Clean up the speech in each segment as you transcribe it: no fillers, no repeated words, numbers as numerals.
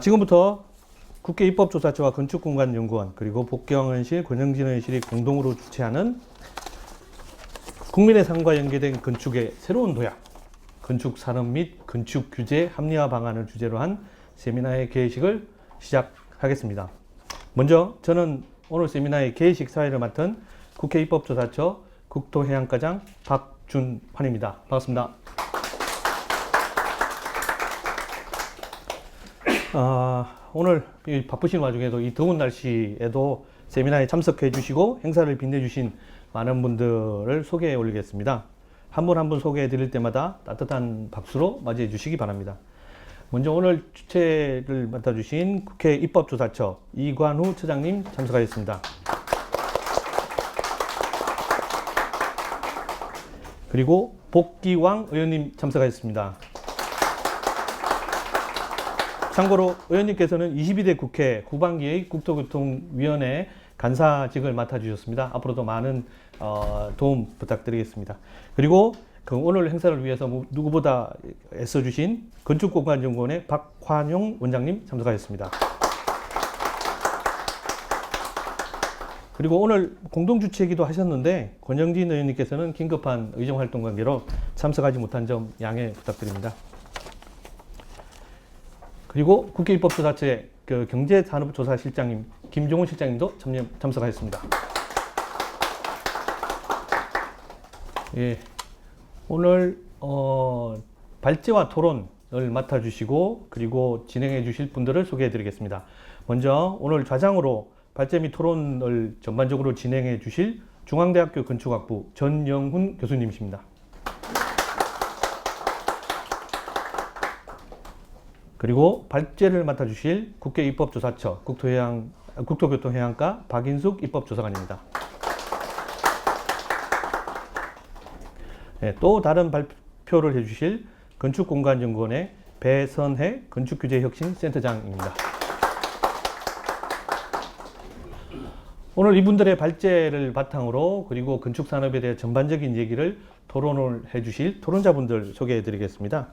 지금부터 국회 입법조사처와 건축공간연구원 그리고 복경은실, 권영진은실이 공동으로 주최하는 국민의 삶과 연계된 건축의 새로운 도약, 건축 산업 및 건축 규제 합리화 방안을 주제로 한 세미나의 개회식을 시작하겠습니다. 먼저 저는 오늘 세미나의 개회식 사회를 맡은 국회 입법조사처 국토해양과장 박준환입니다. 반갑습니다. 오늘 이 바쁘신 와중에도 이 더운 날씨에도 세미나에 참석해 주시고 행사를 빛내 주신 많은 분들을 소개해 올리겠습니다. 한 분 한 분 소개해 드릴 때마다 따뜻한 박수로 맞이해 주시기 바랍니다. 먼저 오늘 주최를 맡아 주신 국회 입법조사처 이관우 처장님 참석하셨습니다. 그리고 복기왕 의원님 참석하셨습니다. 참고로 의원님께서는 22대 국회 후반기의 국토교통위원회 간사직을 맡아주셨습니다. 앞으로도 많은 도움 부탁드리겠습니다. 그리고 오늘 행사를 위해서 누구보다 애써주신 건축공간연구원의 박환용 원장님 참석하셨습니다. 그리고 오늘 공동주최이기도 하셨는데 권영진 의원님께서는 긴급한 의정활동 관계로 참석하지 못한 점 양해 부탁드립니다. 그리고 국회 입법조사처의 경제산업조사실장님 김종훈 실장님도 참석하셨습니다. 예, 오늘 발제와 토론을 맡아주시고 그리고 진행해 주실 분들을 소개해 드리겠습니다. 먼저 오늘 좌장으로 발제 및 토론을 전반적으로 진행해 주실 중앙대학교 건축학부 전영훈 교수님이십니다. 그리고 발제를 맡아주실 국회 입법조사처 국토교통해양과 박인숙 입법조사관입니다. 네, 또 다른 발표를 해주실 건축공간연구원의 배선혜 건축규제혁신센터장입니다. 오늘 이분들의 발제를 바탕으로 그리고 건축산업에 대해 전반적인 얘기를 토론을 해주실 토론자분들 소개해 드리겠습니다.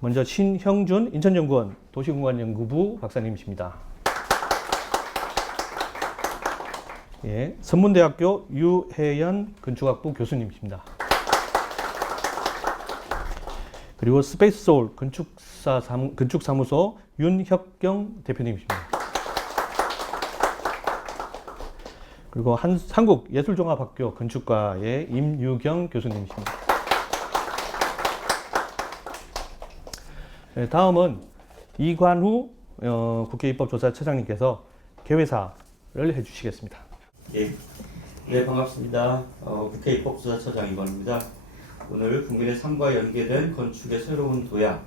먼저 신형준 인천연구원 도시공간연구부 박사님이십니다. 예, 선문대학교 유혜연 건축학부 교수님이십니다. 그리고 스페이스소울 건축사무소 윤혁경 대표님이십니다. 그리고 한국예술종합학교 건축과의 임유경 교수님이십니다. 네, 다음은 이관우 국회 입법조사처장님께서 개회사를 해주시겠습니다. 네, 반갑습니다. 국회 입법조사처장 이관우입니다. 오늘 국민의 삶과 연계된 건축의 새로운 도약,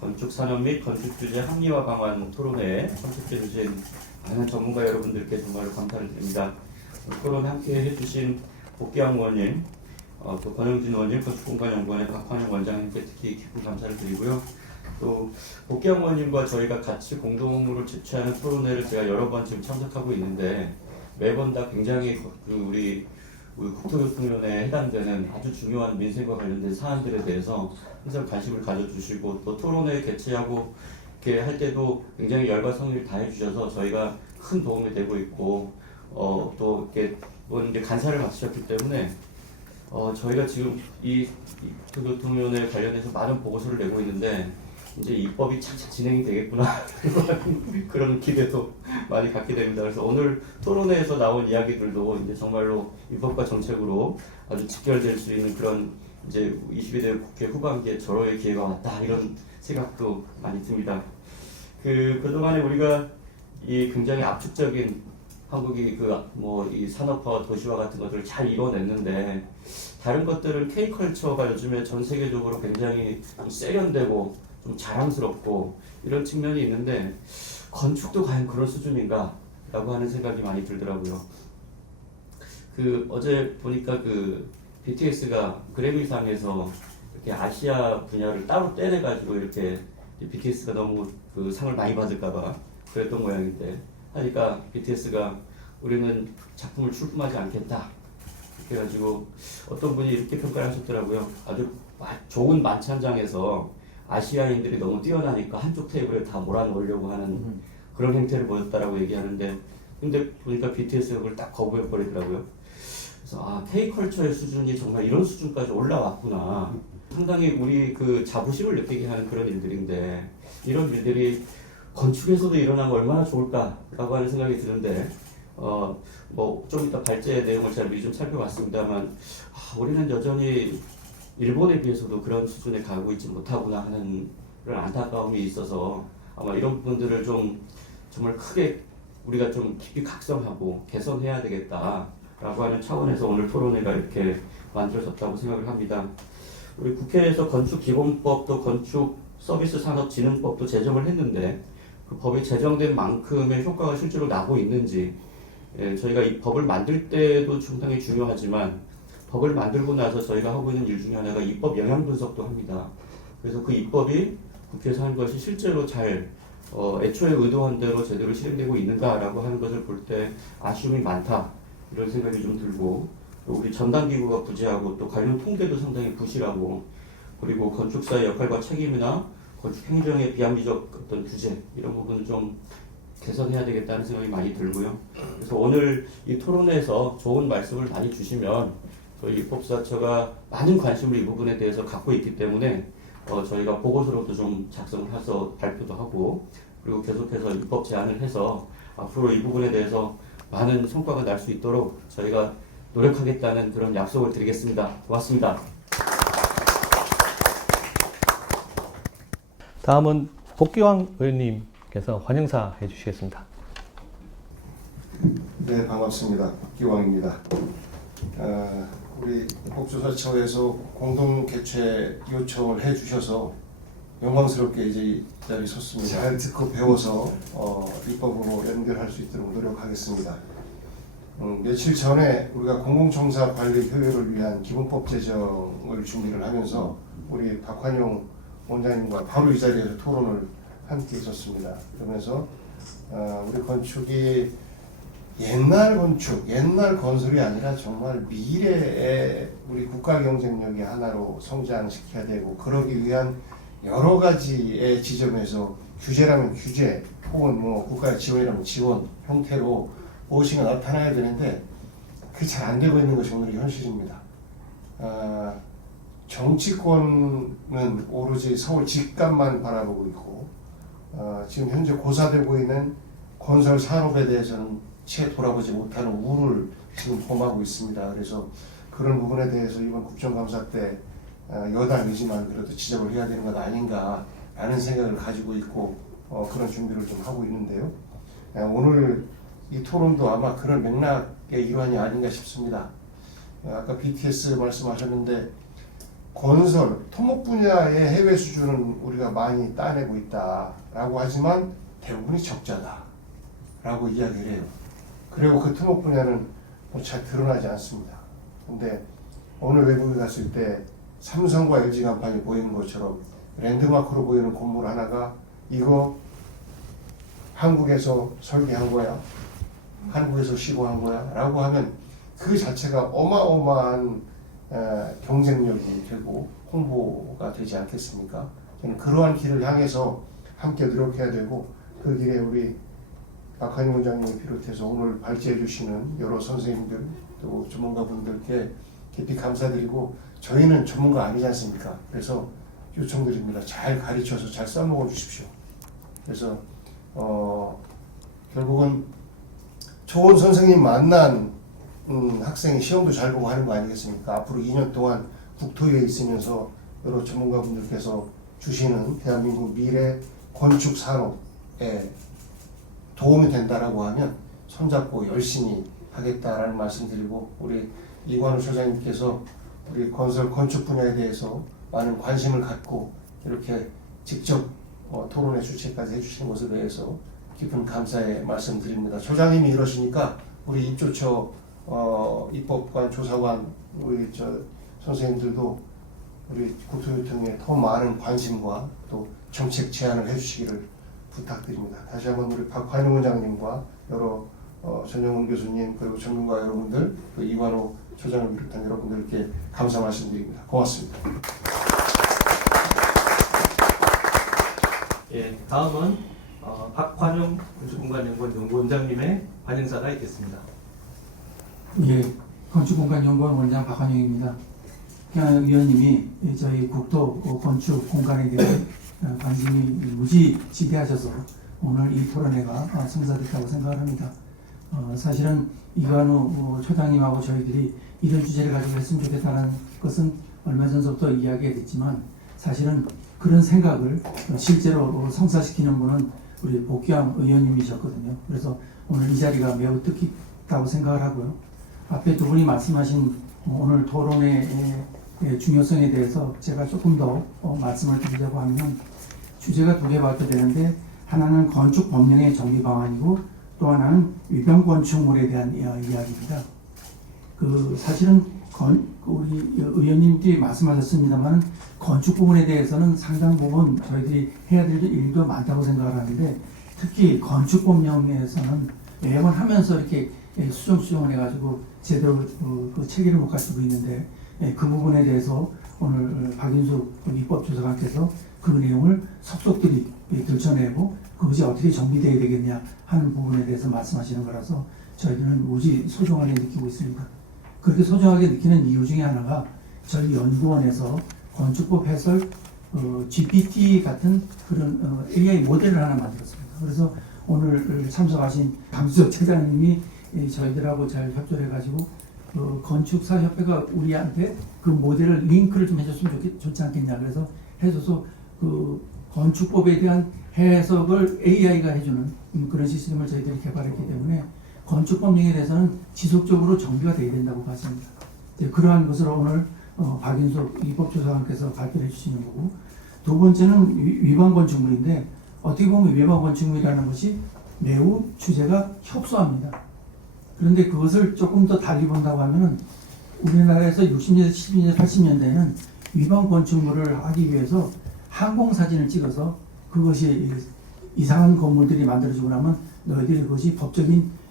건축산업 및 건축규제 합리화 방안 토론회에 참석해 주신 많은 전문가 여러분들께 정말로 감사를 드립니다. 토론 함께 해주신 복기왕 의원님, 또 권영진 의원님, 건축공간연구원의 박환영 원장님께 특히 깊은 감사를 드리고요. 또 복기왕 의원님과 저희가 같이 공동으로 주최하는 토론회를 제가 여러 번 지금 참석하고 있는데 매번 다 굉장히 우리 국토교통위원회에 해당되는 아주 중요한 민생과 관련된 사안들에 대해서 항상 관심을 가져주시고 또 토론회 개최하고 이렇게 할 때도 굉장히 열과 성의를 다해 주셔서 저희가 큰 도움이 되고 있고 또 이렇게 이제 간사를 맡으셨기 때문에 저희가 지금 이 국토교통위원회 관련해서 많은 보고서를 내고 있는데 이제 입법이 착착 진행이 되겠구나 그런 기대도 많이 갖게 됩니다. 그래서 오늘 토론회에서 나온 이야기들도 이제 정말로 입법과 정책으로 아주 직결될 수 있는 그런 이제 22대 국회 후반기에 절호의 기회가 왔다 이런 생각도 많이 듭니다. 그동안에 우리가 이 굉장히 압축적인 한국이 이 산업화 도시화 같은 것들을 잘 이뤄냈는데 다른 것들은 K컬처가 요즘에 전 세계적으로 굉장히 좀 세련되고 좀 자랑스럽고 이런 측면이 있는데 건축도 과연 그런 수준인가 라고 하는 생각이 많이 들더라고요. 어제 보니까 BTS가 그래미상에서 이렇게 아시아 분야를 따로 떼내가지고 이렇게 BTS가 너무 상을 많이 받을까봐 그랬던 모양인데 하니까 BTS가 우리는 작품을 출품하지 않겠다 그래가지고 어떤 분이 이렇게 평가를 하셨더라고요. 아주 좋은 만찬장에서 아시아인들이 너무 뛰어나니까 한쪽 테이블에 다 몰아넣으려고 하는 그런 행태를 보였다라고 얘기하는데, 근데 보니까 BTS가 그걸 딱 거부해 버리더라고요. 그래서 K컬처의 수준이 정말 이런 수준까지 올라왔구나. 상당히 우리 그 자부심을 느끼게 하는 그런 일들인데, 이런 일들이 건축에서도 일어나면 얼마나 좋을까라고 하는 생각이 드는데, 뭐 좀 이따 발제의 내용을 잘 미리 좀 살펴봤습니다만, 우리는 여전히 일본에 비해서도 그런 수준에 가고 있지 못하구나 하는 그런 안타까움이 있어서, 아마 이런 부분들을 좀 정말 크게 우리가 좀 깊이 각성하고 개선해야 되겠다라고 하는 차원에서 오늘 토론회가 이렇게 만들어졌다고 생각을 합니다. 우리 국회에서 건축기본법도 건축서비스산업진흥법도 제정을 했는데, 그 법이 제정된 만큼의 효과가 실제로 나고 있는지, 저희가 이 법을 만들 때도 상당히 중요하지만, 법을 만들고 나서 저희가 하고 있는 일 중에 하나가 입법 영향 분석도 합니다. 그래서 그 입법이 국회에서 한 것이 실제로 잘 애초에 의도한 대로 제대로 실행되고 있는가라고 하는 것을 볼 때 아쉬움이 많다, 이런 생각이 좀 들고, 우리 전담기구가 부재하고 또 관련 통계도 상당히 부실하고, 그리고 건축사의 역할과 책임이나 건축 행정의 비합리적 어떤 규제, 이런 부분을 좀 개선해야 되겠다는 생각이 많이 들고요. 그래서 오늘 이 토론회에서 좋은 말씀을 많이 주시면 저희 입법수사처가 많은 관심을 이 부분에 대해서 갖고 있기 때문에 저희가 보고서로도 좀 작성을 해서 발표도 하고, 그리고 계속해서 입법 제안을 해서 앞으로 이 부분에 대해서 많은 성과가 날 수 있도록 저희가 노력하겠다는 그런 약속을 드리겠습니다. 고맙습니다. 다음은 복귀왕 의원님께서 환영사 해주시겠습니다. 네, 반갑습니다. 박기왕입니다. 우리 입법조사처에서 공동 개최 요청을 해주셔서 영광스럽게 이제 이 자리에 섰습니다. 잘 듣고 배워서 입법으로 연결할 수 있도록 노력하겠습니다. 며칠 전에 우리가 공공청사 관리 효율을 위한 기본법 제정을 준비를 하면서 우리 박환용 원장님과 바로 이 자리에서 토론을 함께 했었습니다. 그러면서 우리 건축이 옛날 건축, 옛날 건설이 아니라 정말 미래의 우리 국가 경쟁력의 하나로 성장시켜야 되고, 그러기 위한 여러 가지의 지점에서 규제라면 규제, 혹은 뭐 국가의 지원이라면 지원 형태로 무엇인가 나타나야 되는데, 그게 잘 안 되고 있는 것이 오늘의 현실입니다. 정치권은 오로지 서울 집값만 바라보고 있고, 지금 현재 고사되고 있는 건설 산업에 대해서는 채 돌아보지 못하는 우를 지금 범하고 있습니다. 그래서 그런 부분에 대해서 이번 국정감사 때 여당이지만 그래도 지적을 해야 되는 것 아닌가라는 생각을 가지고 있고, 그런 준비를 좀 하고 있는데요. 오늘 이 토론도 아마 그런 맥락의 일환이 아닌가 싶습니다. 아까 BTS 말씀하셨는데, 건설, 토목 분야의 해외 수준은 우리가 많이 따내고 있다라고 하지만 대부분이 적자다라고 이야기를 해요. 그리고 그 토목 분야는 뭐 잘 드러나지 않습니다. 근데 오늘 외국에 갔을 때 삼성과 LG 간판이 보이는 것처럼 랜드마크로 보이는 건물 하나가 이거 한국에서 설계한 거야, 한국에서 시공한 거야 라고 하면 그 자체가 어마어마한 경쟁력이 되고 홍보가 되지 않겠습니까? 저는 그러한 길을 향해서 함께 노력해야 되고, 그 길에 우리 박한용 원장님을 비롯해서 오늘 발제해 주시는 여러 선생님들 또 전문가분들께 깊이 감사드리고, 저희는 전문가 아니지 않습니까? 그래서 요청드립니다. 잘 가르쳐서 잘 써먹어 주십시오. 그래서 결국은 좋은 선생님 만난 학생이 시험도 잘 보고 하는 거 아니겠습니까? 앞으로 2년 동안 국토위에 있으면서 여러 전문가분들께서 주시는 대한민국 미래 건축 산업에 도움이 된다라고 하면 손잡고 열심히 하겠다라는 말씀드리고, 우리 이관우 소장님께서 우리 건설 건축 분야에 대해서 많은 관심을 갖고 이렇게 직접 토론회 주최까지 해주시는 것에 대해서 깊은 감사의 말씀드립니다. 소장님이 이러시니까 우리 입조처 입법관, 조사관, 우리 선생님들도 우리 국토교통에 더 많은 관심과 또 정책 제안을 해주시기를 부탁드립니다. 다시 한번 우리 박환용 원장님과 여러 전영훈 교수님, 그리고 전문가 여러분들, 또 이관호 소장을 비롯한 여러분들께 감사 말씀드립니다. 고맙습니다. 예, 다음은 박환용 건축공간연구원 연구원장님의 관행사가 있겠습니다. 예, 건축공간연구원 원장 박환영입니다. 위원님이 저희 국토 건축 공간에 대해 관심이 무지 지대하셔서 오늘 이 토론회가 성사됐다고 생각을 합니다. 사실은 이관우 처장님하고 저희들이 이런 주제를 가지고 했으면 좋겠다는 것은 얼마 전부터 이야기가 됐지만 사실은 그런 생각을 실제로 성사시키는 분은 우리 복귀왕 의원님이셨거든요. 그래서 오늘 이 자리가 매우 뜻깊다고 생각을 하고요. 앞에 두 분이 말씀하신 오늘 토론의 중요성에 대해서 제가 조금 더 말씀을 드리려고 하면 주제가 두 개밖에 되는데 하나는 건축 법령의 정비 방안이고 또 하나는 위반 건축물에 대한 이야기입니다. 사실은 우리 의원님들이 말씀하셨습니다만 건축 부분에 대해서는 상당 부분 저희들이 해야 될 일도 많다고 생각을 하는데 특히 건축 법령에서는 매번 하면서 이렇게 수정을 해가지고 제대로 그 체계를 못 갖추고 있는데 그 부분에 대해서 오늘 박인숙 입법조사관께서 그 내용을 속속들이 들춰내고 그것이 어떻게 정비되어야 되겠냐 하는 부분에 대해서 말씀하시는 거라서 저희들은 무지 소중하게 느끼고 있습니다. 그렇게 소중하게 느끼는 이유 중에 하나가 저희 연구원에서 건축법 해설 GPT 같은 그런 AI 모델을 하나 만들었습니다. 그래서 오늘 참석하신 강수석 차장님이 저희들하고 잘 협조를 해가지고 건축사협회가 우리한테 그 모델을 링크를 좀 해줬으면 좋지 않겠냐 그래서 해줘서 그 건축법에 대한 해석을 AI가 해주는 그런 시스템을 저희들이 개발했기 때문에 건축법령에 대해서는 지속적으로 정비가 되어야 된다고 봤습니다. 그러한 것으로 오늘 박인숙 입법조사관께서 발표를 해주시는 거고 두 번째는 위반 건축물인데 어떻게 보면 위반 건축물이라는 것이 매우 주제가 협소합니다. 그런데 그것을 조금 더 달리 본다고 하면은 우리나라에서 60년대, 70년대, 80년대에는 위반 건축물을 하기 위해서 항공사진을 찍어서 그것이 이상한 건물들이 만들어지고 나면 너희들이 그것이 법적인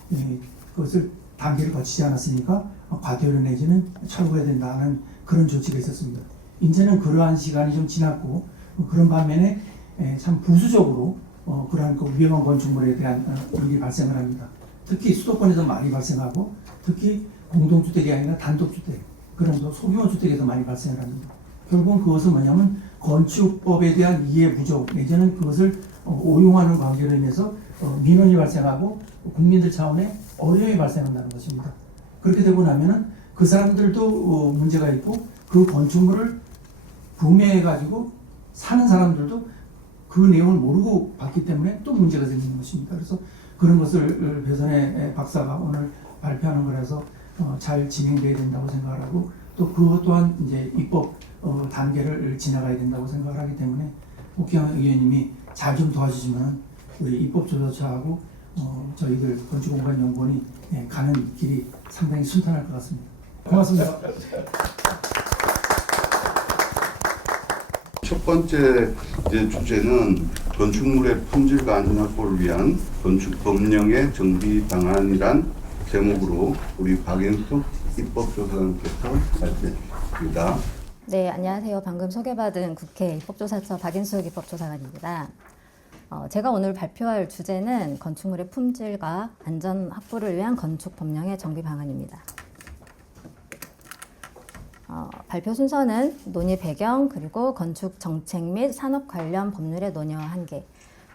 그것을 단계를 거치지 않았으니까 과태료 내지는 처벌해야 된다는 그런 조치가 있었습니다. 이제는 그러한 시간이 좀 지났고 그런 반면에 참 부수적으로 그러한 그 위험한 건축물에 대한 일이 발생을 합니다. 특히 수도권에서 많이 발생하고 특히 공동주택이 아니라 단독주택 그런 소규모 주택에서 많이 발생을 합니다. 결국은 그것은 뭐냐면 건축법에 대한 이해 부족 내지는 그것을 오용하는 관계로 인해서 민원이 발생하고 국민들 차원의 어려움이 발생한다는 것입니다. 그렇게 되고 나면은 그 사람들도 문제가 있고 그 건축물을 구매해가지고 사는 사람들도 그 내용을 모르고 봤기 때문에 또 문제가 생기는 것입니다. 그래서 그런 것을 배선의 박사가 오늘 발표하는 거라서 잘 진행돼야 된다고 생각을 하고 또 그것 또한 이제 입법 단계를 지나가야 된다고 생각을 하기 때문에 복귀왕 의원님이 잘 좀 도와주시면 우리 입법조사처하고 저희들 건축공간연구원이 가는 길이 상당히 순탄할 것 같습니다. 고맙습니다. 첫 번째 주제는 건축물의 품질과 안전 확보를 위한 건축 법령의 정비 방안이란 제목으로 우리 박인숙 입법조사관께서 발표해 주십니다. 네, 안녕하세요. 방금 소개받은 국회 입법조사처 박인숙 입법조사관입니다. 제가 오늘 발표할 주제는 건축물의 품질과 안전 확보를 위한 건축 법령의 정비 방안입니다. 발표 순서는 논의 배경, 그리고 건축 정책 및 산업 관련 법률의 논의와 한계,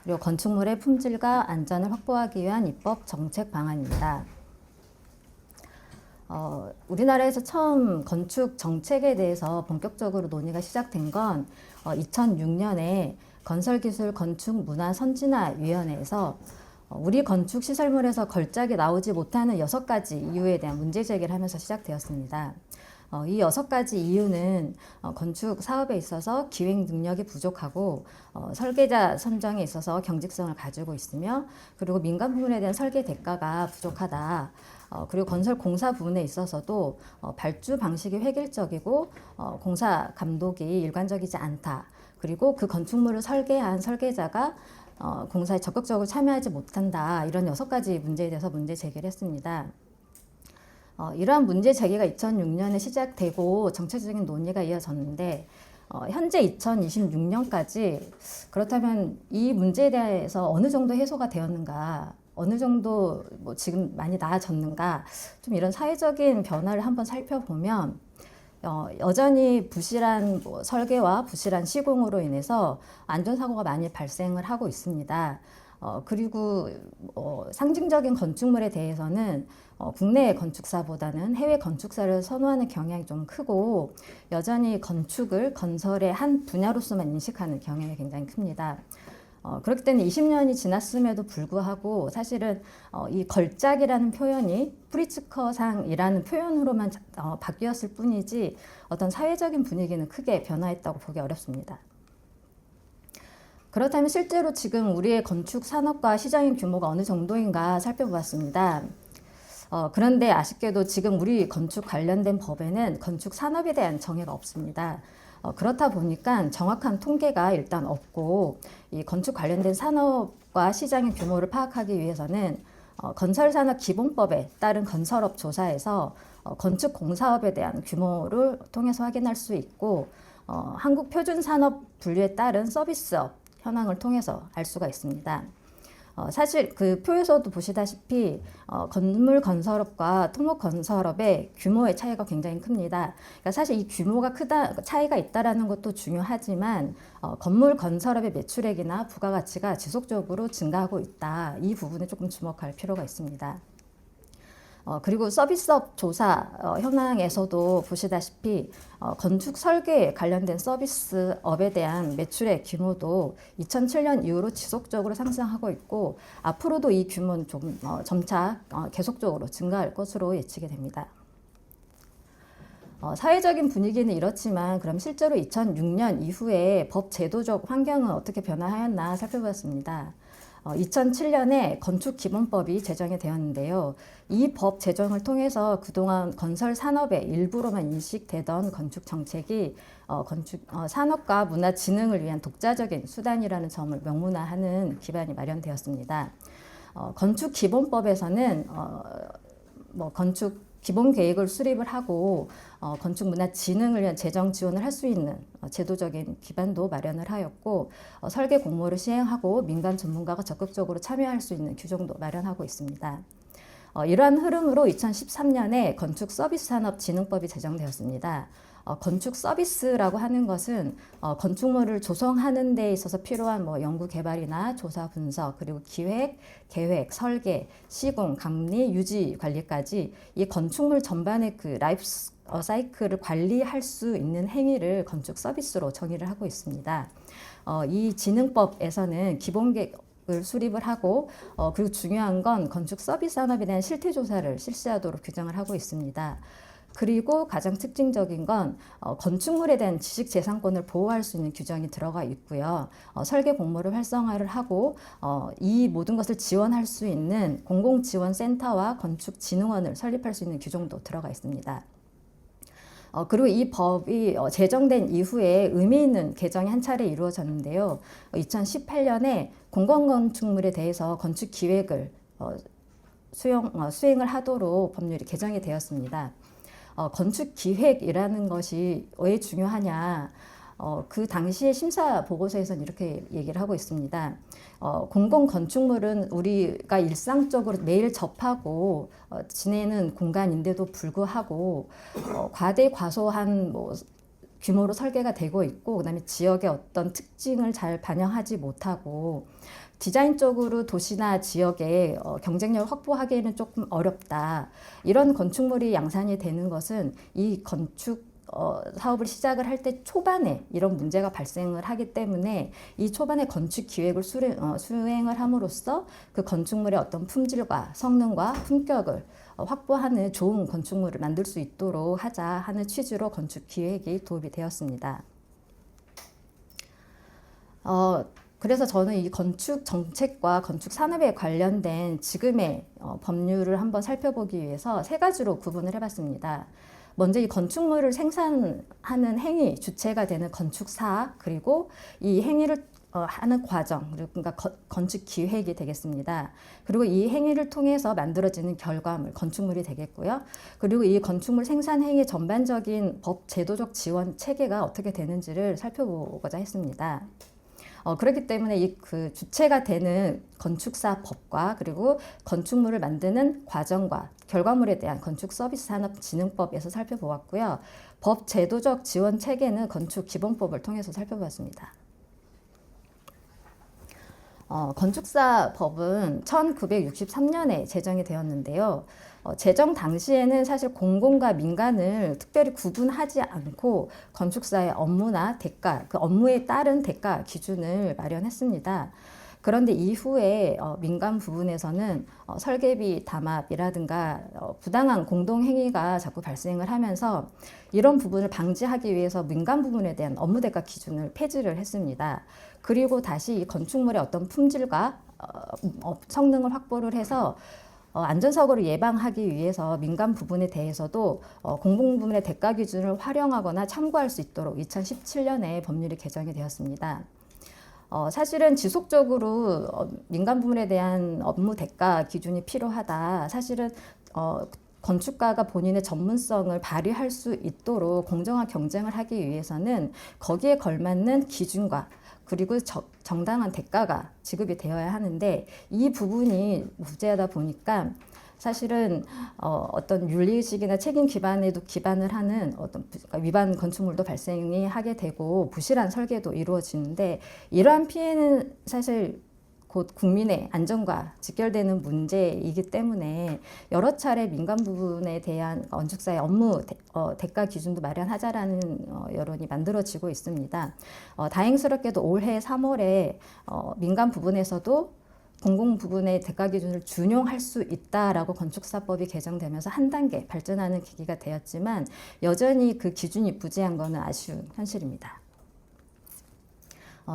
그리고 건축물의 품질과 안전을 확보하기 위한 입법 정책 방안입니다. 우리나라에서 처음 건축 정책에 대해서 본격적으로 논의가 시작된 건 2006년에 건설기술 건축문화선진화위원회에서 우리 건축 시설물에서 걸작이 나오지 못하는 6가지 이유에 대한 문제 제기를 하면서 시작되었습니다. 이 6가지 이유는 건축 사업에 있어서 기획 능력이 부족하고 설계자 선정에 있어서 경직성을 가지고 있으며 그리고 민간 부문에 대한 설계 대가가 부족하다. 그리고 건설 공사 부분에 있어서도 발주 방식이 획일적이고 공사 감독이 일관적이지 않다. 그리고 그 건축물을 설계한 설계자가 공사에 적극적으로 참여하지 못한다. 이런 6가지 문제에 대해서 문제 제기를 했습니다. 이러한 문제 제기가 2006년에 시작되고 정책적인 논의가 이어졌는데 현재 2026년까지 그렇다면 이 문제에 대해서 어느 정도 해소가 되었는가, 어느 정도 뭐 지금 많이 나아졌는가, 좀 이런 사회적인 변화를 한번 살펴보면 여전히 부실한 설계와 부실한 시공으로 인해서 안전사고가 많이 발생을 하고 있습니다. 그리고 상징적인 건축물에 대해서는 국내 건축사보다는 해외 건축사를 선호하는 경향이 좀 크고 여전히 건축을 건설의 한 분야로서만 인식하는 경향이 굉장히 큽니다. 그렇기 때문에 20년이 지났음에도 불구하고 사실은 이 걸작이라는 표현이 프리츠커상이라는 표현으로만 바뀌었을 뿐이지 어떤 사회적인 분위기는 크게 변화했다고 보기 어렵습니다. 그렇다면 실제로 지금 우리의 건축 산업과 시장의 규모가 어느 정도인가 살펴보았습니다. 그런데 아쉽게도 지금 우리 건축 관련된 법에는 건축 산업에 대한 정의가 없습니다. 그렇다 보니까 정확한 통계가 일단 없고 이 건축 관련된 산업과 시장의 규모를 파악하기 위해서는 건설산업기본법에 따른 건설업 조사에서 건축 공사업에 대한 규모를 통해서 확인할 수 있고 한국표준산업 분류에 따른 서비스업 현황을 통해서 알 수가 있습니다. 사실 그 표에서도 보시다시피 건물 건설업과 토목 건설업의 규모의 차이가 굉장히 큽니다. 그러니까 사실 이 규모가 차이가 있다라는 것도 중요하지만 건물 건설업의 매출액이나 부가가치가 지속적으로 증가하고 있다. 이 부분에 조금 주목할 필요가 있습니다. 그리고 서비스업 조사 현황에서도 보시다시피 건축 설계에 관련된 서비스업에 대한 매출의 규모도 2007년 이후로 지속적으로 상승하고 있고 앞으로도 이 규모는 좀 점차 계속적으로 증가할 것으로 예측이 됩니다. 사회적인 분위기는 이렇지만 그럼 실제로 2006년 이후에 법 제도적 환경은 어떻게 변화하였나 살펴봤습니다. 2007년에 건축기본법이 제정이 되었는데요. 이 법 제정을 통해서 그동안 건설 산업의 일부로만 인식되던 건축 정책이 산업과 문화 진흥을 위한 독자적인 수단이라는 점을 명문화하는 기반이 마련되었습니다. 건축기본법에서는 건축 기본 계획을 수립을 하고 건축 문화 진흥을 위한 재정 지원을 할 수 있는 제도적인 기반도 마련을 하였고 설계 공모를 시행하고 민간 전문가가 적극적으로 참여할 수 있는 규정도 마련하고 있습니다. 이러한 흐름으로 2013년에 건축서비스산업진흥법이 제정되었습니다. 건축 서비스라고 하는 것은 건축물을 조성하는 데 있어서 필요한 연구 개발이나 조사 분석 그리고 기획, 계획, 설계, 시공, 감리, 유지 관리까지 이 건축물 전반의 그 라이프 사이클을 관리할 수 있는 행위를 건축 서비스로 정의를 하고 있습니다. 이 진흥법에서는 기본 계획을 수립을 하고 그리고 중요한 건 건축 서비스 산업에 대한 실태 조사를 실시하도록 규정을 하고 있습니다. 그리고 가장 특징적인 건 건축물에 대한 지식재산권을 보호할 수 있는 규정이 들어가 있고요. 설계 공모를 활성화를 하고 이 모든 것을 지원할 수 있는 공공지원센터와 건축진흥원을 설립할 수 있는 규정도 들어가 있습니다. 그리고 이 법이 제정된 이후에 의미 있는 개정이 한 차례 이루어졌는데요. 2018년에 공공건축물에 대해서 건축기획을 수행을 하도록 법률이 개정이 되었습니다. 건축기획이라는 것이 왜 중요하냐? 그 당시의 심사 보고서에서는 이렇게 얘기를 하고 있습니다. 공공건축물은 우리가 일상적으로 매일 접하고 지내는 공간인데도 불구하고 과대과소한 규모로 설계가 되고 있고 그다음에 지역의 어떤 특징을 잘 반영하지 못하고 디자인적으로 도시나 지역의 경쟁력을 확보하기에는 조금 어렵다. 이런 건축물이 양산이 되는 것은 이 건축 사업을 시작을 할 때 초반에 이런 문제가 발생을 하기 때문에 이 초반에 건축 기획을 수행을 함으로써 그 건축물의 어떤 품질과 성능과 품격을 확보하는 좋은 건축물을 만들 수 있도록 하자 하는 취지로 건축 기획이 도입이 되었습니다. 그래서 저는 이 건축 정책과 건축 산업에 관련된 지금의 법률을 한번 살펴보기 위해서 세 가지로 구분을 해봤습니다. 먼저 이 건축물을 생산하는 행위, 주체가 되는 건축사, 그리고 이 행위를 하는 과정, 그러니까 건축 기획이 되겠습니다. 그리고 이 행위를 통해서 만들어지는 결과물, 건축물이 되겠고요. 그리고 이 건축물 생산 행위 전반적인 법 제도적 지원 체계가 어떻게 되는지를 살펴보고자 했습니다. 그렇기 때문에 이 그 주체가 되는 건축사 법과 그리고 건축물을 만드는 과정과 결과물에 대한 건축 서비스 산업 진흥법에서 살펴보았고요. 법 제도적 지원 체계는 건축 기본법을 통해서 살펴봤습니다. 건축사 법은 1963년에 제정이 되었는데요. 제정 당시에는 사실 공공과 민간을 특별히 구분하지 않고 건축사의 업무나 대가, 그 업무에 따른 대가 기준을 마련했습니다. 그런데 이후에 민간 부분에서는 설계비 담합이라든가 부당한 공동행위가 자꾸 발생을 하면서 이런 부분을 방지하기 위해서 민간 부분에 대한 업무 대가 기준을 폐지를 했습니다. 그리고 다시 이 건축물의 어떤 품질과 성능을 확보를 해서 안전사고를 예방하기 위해서 민간 부분에 대해서도 공공 부문의 대가 기준을 활용하거나 참고할 수 있도록 2017년에 법률이 개정이 되었습니다. 사실은 지속적으로 민간 부문에 대한 업무 대가 기준이 필요하다. 사실은 건축가가 본인의 전문성을 발휘할 수 있도록 공정한 경쟁을 하기 위해서는 거기에 걸맞는 기준과 그리고 정당한 대가가 지급이 되어야 하는데 이 부분이 부재하다 보니까 사실은 어떤 윤리의식이나 책임 기반에도 기반을 하는 어떤 위반 건축물도 발생이 하게 되고 부실한 설계도 이루어지는데 이러한 피해는 사실 곧 국민의 안전과 직결되는 문제이기 때문에 여러 차례 민간 부분에 대한 건축사의 업무 대가 기준도 마련하자라는 여론이 만들어지고 있습니다. 다행스럽게도 올해 3월에 민간 부분에서도 공공 부분의 대가 기준을 준용할 수 있다라고 건축사법이 개정되면서 한 단계 발전하는 계기가 되었지만 여전히 그 기준이 부재한 것은 아쉬운 현실입니다.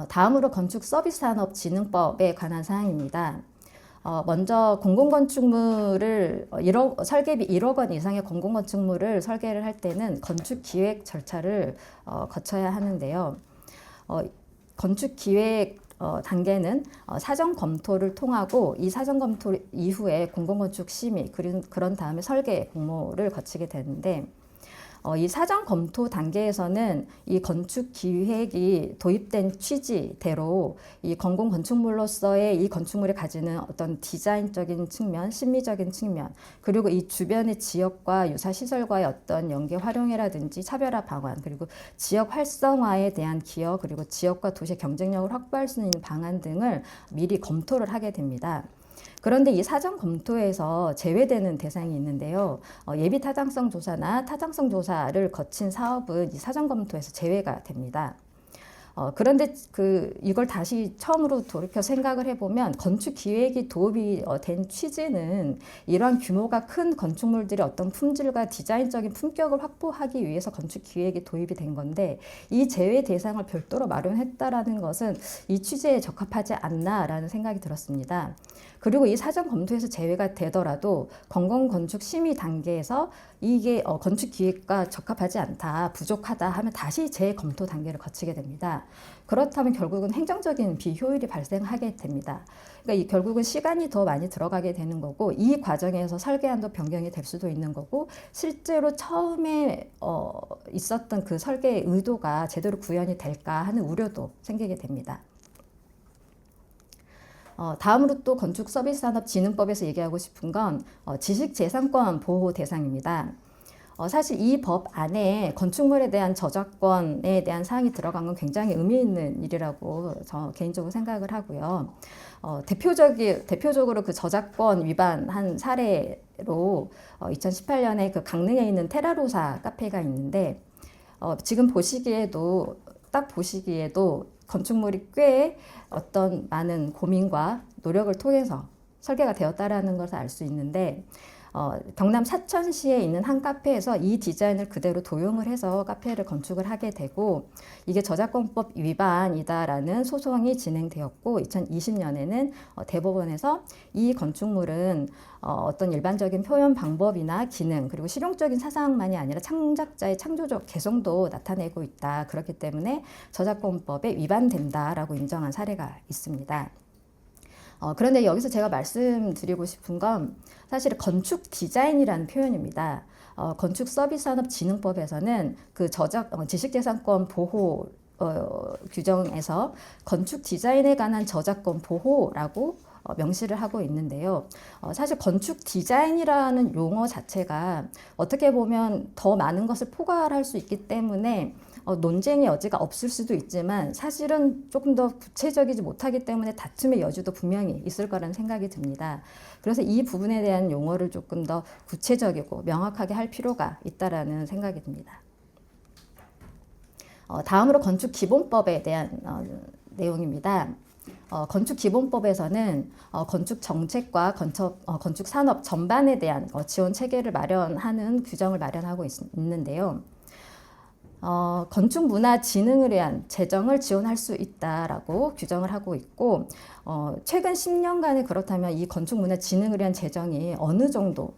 다음으로 건축서비스산업진흥법에 관한 사항입니다. 먼저 공공건축물을 설계비 1억 원 이상의 공공건축물을 설계를 할 때는 건축기획 절차를 거쳐야 하는데요. 건축기획 단계는 사전 검토를 통하고 이 사전 검토 이후에 공공건축 심의 그런 다음에 설계 공모를 거치게 되는데 이 사전 검토 단계에서는 이 건축 기획이 도입된 취지대로 이 공공 건축물로서의 이 건축물이 가지는 어떤 디자인적인 측면, 심미적인 측면, 그리고 이 주변의 지역과 유사 시설과의 어떤 연계 활용이라든지 차별화 방안, 그리고 지역 활성화에 대한 기여, 그리고 지역과 도시의 경쟁력을 확보할 수 있는 방안 등을 미리 검토를 하게 됩니다. 그런데 이 사전 검토에서 제외되는 대상이 있는데요. 예비 타당성 조사나 타당성 조사를 거친 사업은 이 사전 검토에서 제외가 됩니다. 그런데 이걸 다시 처음으로 돌이켜 생각을 해보면 건축 기획이 도입이 된 취지는 이러한 규모가 큰 건축물들이 어떤 품질과 디자인적인 품격을 확보하기 위해서 건축 기획이 도입이 된 건데 이 제외 대상을 별도로 마련했다라는 것은 이 취지에 적합하지 않나라는 생각이 들었습니다. 그리고 이 사전 검토에서 제외가 되더라도 공공건축 심의 단계에서 이게 건축 기획과 적합하지 않다, 부족하다 하면 다시 재검토 단계를 거치게 됩니다. 그렇다면 결국은 행정적인 비효율이 발생하게 됩니다. 그러니까 결국은 시간이 더 많이 들어가게 되는 거고 이 과정에서 설계안도 변경이 될 수도 있는 거고 실제로 처음에 있었던 그 설계의 의도가 제대로 구현이 될까 하는 우려도 생기게 됩니다. 다음으로 또 건축서비스산업진흥법에서 얘기하고 싶은 건 지식재산권 보호 대상입니다. 사실 이 법 안에 건축물에 대한 저작권에 대한 사항이 들어간 건 굉장히 의미 있는 일이라고 저 개인적으로 생각을 하고요. 대표적으로 그 저작권 위반한 사례로 2018년에 그 강릉에 있는 테라로사 카페가 있는데 지금 딱 보시기에도 건축물이 꽤 어떤 많은 고민과 노력을 통해서 설계가 되었다라는 것을 알 수 있는데 경남 사천시에 있는 한 카페에서 이 디자인을 그대로 도용을 해서 카페를 건축을 하게 되고 이게 저작권법 위반이다라는 소송이 진행되었고 2020년에는 대법원에서 이 건축물은 어떤 일반적인 표현 방법이나 기능 그리고 실용적인 사상만이 아니라 창작자의 창조적 개성도 나타내고 있다. 그렇기 때문에 저작권법에 위반된다라고 인정한 사례가 있습니다. 그런데 여기서 제가 말씀드리고 싶은 건 사실 건축 디자인이라는 표현입니다. 건축서비스산업진흥법에서는 그 지식재산권 보호 규정에서 건축 디자인에 관한 저작권 보호라고 명시를 하고 있는데요. 사실 건축 디자인이라는 용어 자체가 어떻게 보면 더 많은 것을 포괄할 수 있기 때문에 논쟁의 여지가 없을 수도 있지만 사실은 조금 더 구체적이지 못하기 때문에 다툼의 여지도 분명히 있을 거라는 생각이 듭니다. 그래서 이 부분에 대한 용어를 조금 더 구체적이고 명확하게 할 필요가 있다라는 생각이 듭니다. 다음으로 건축기본법에 대한 내용입니다. 건축기본법에서는 건축 정책과 건축 산업 전반에 대한 지원 체계를 마련하는 규정을 마련하고 있는데요. 건축문화진흥을 위한 재정을 지원할 수 있다라고 규정을 하고 있고 최근 10년간에 그렇다면 이 건축문화진흥을 위한 재정이 어느 정도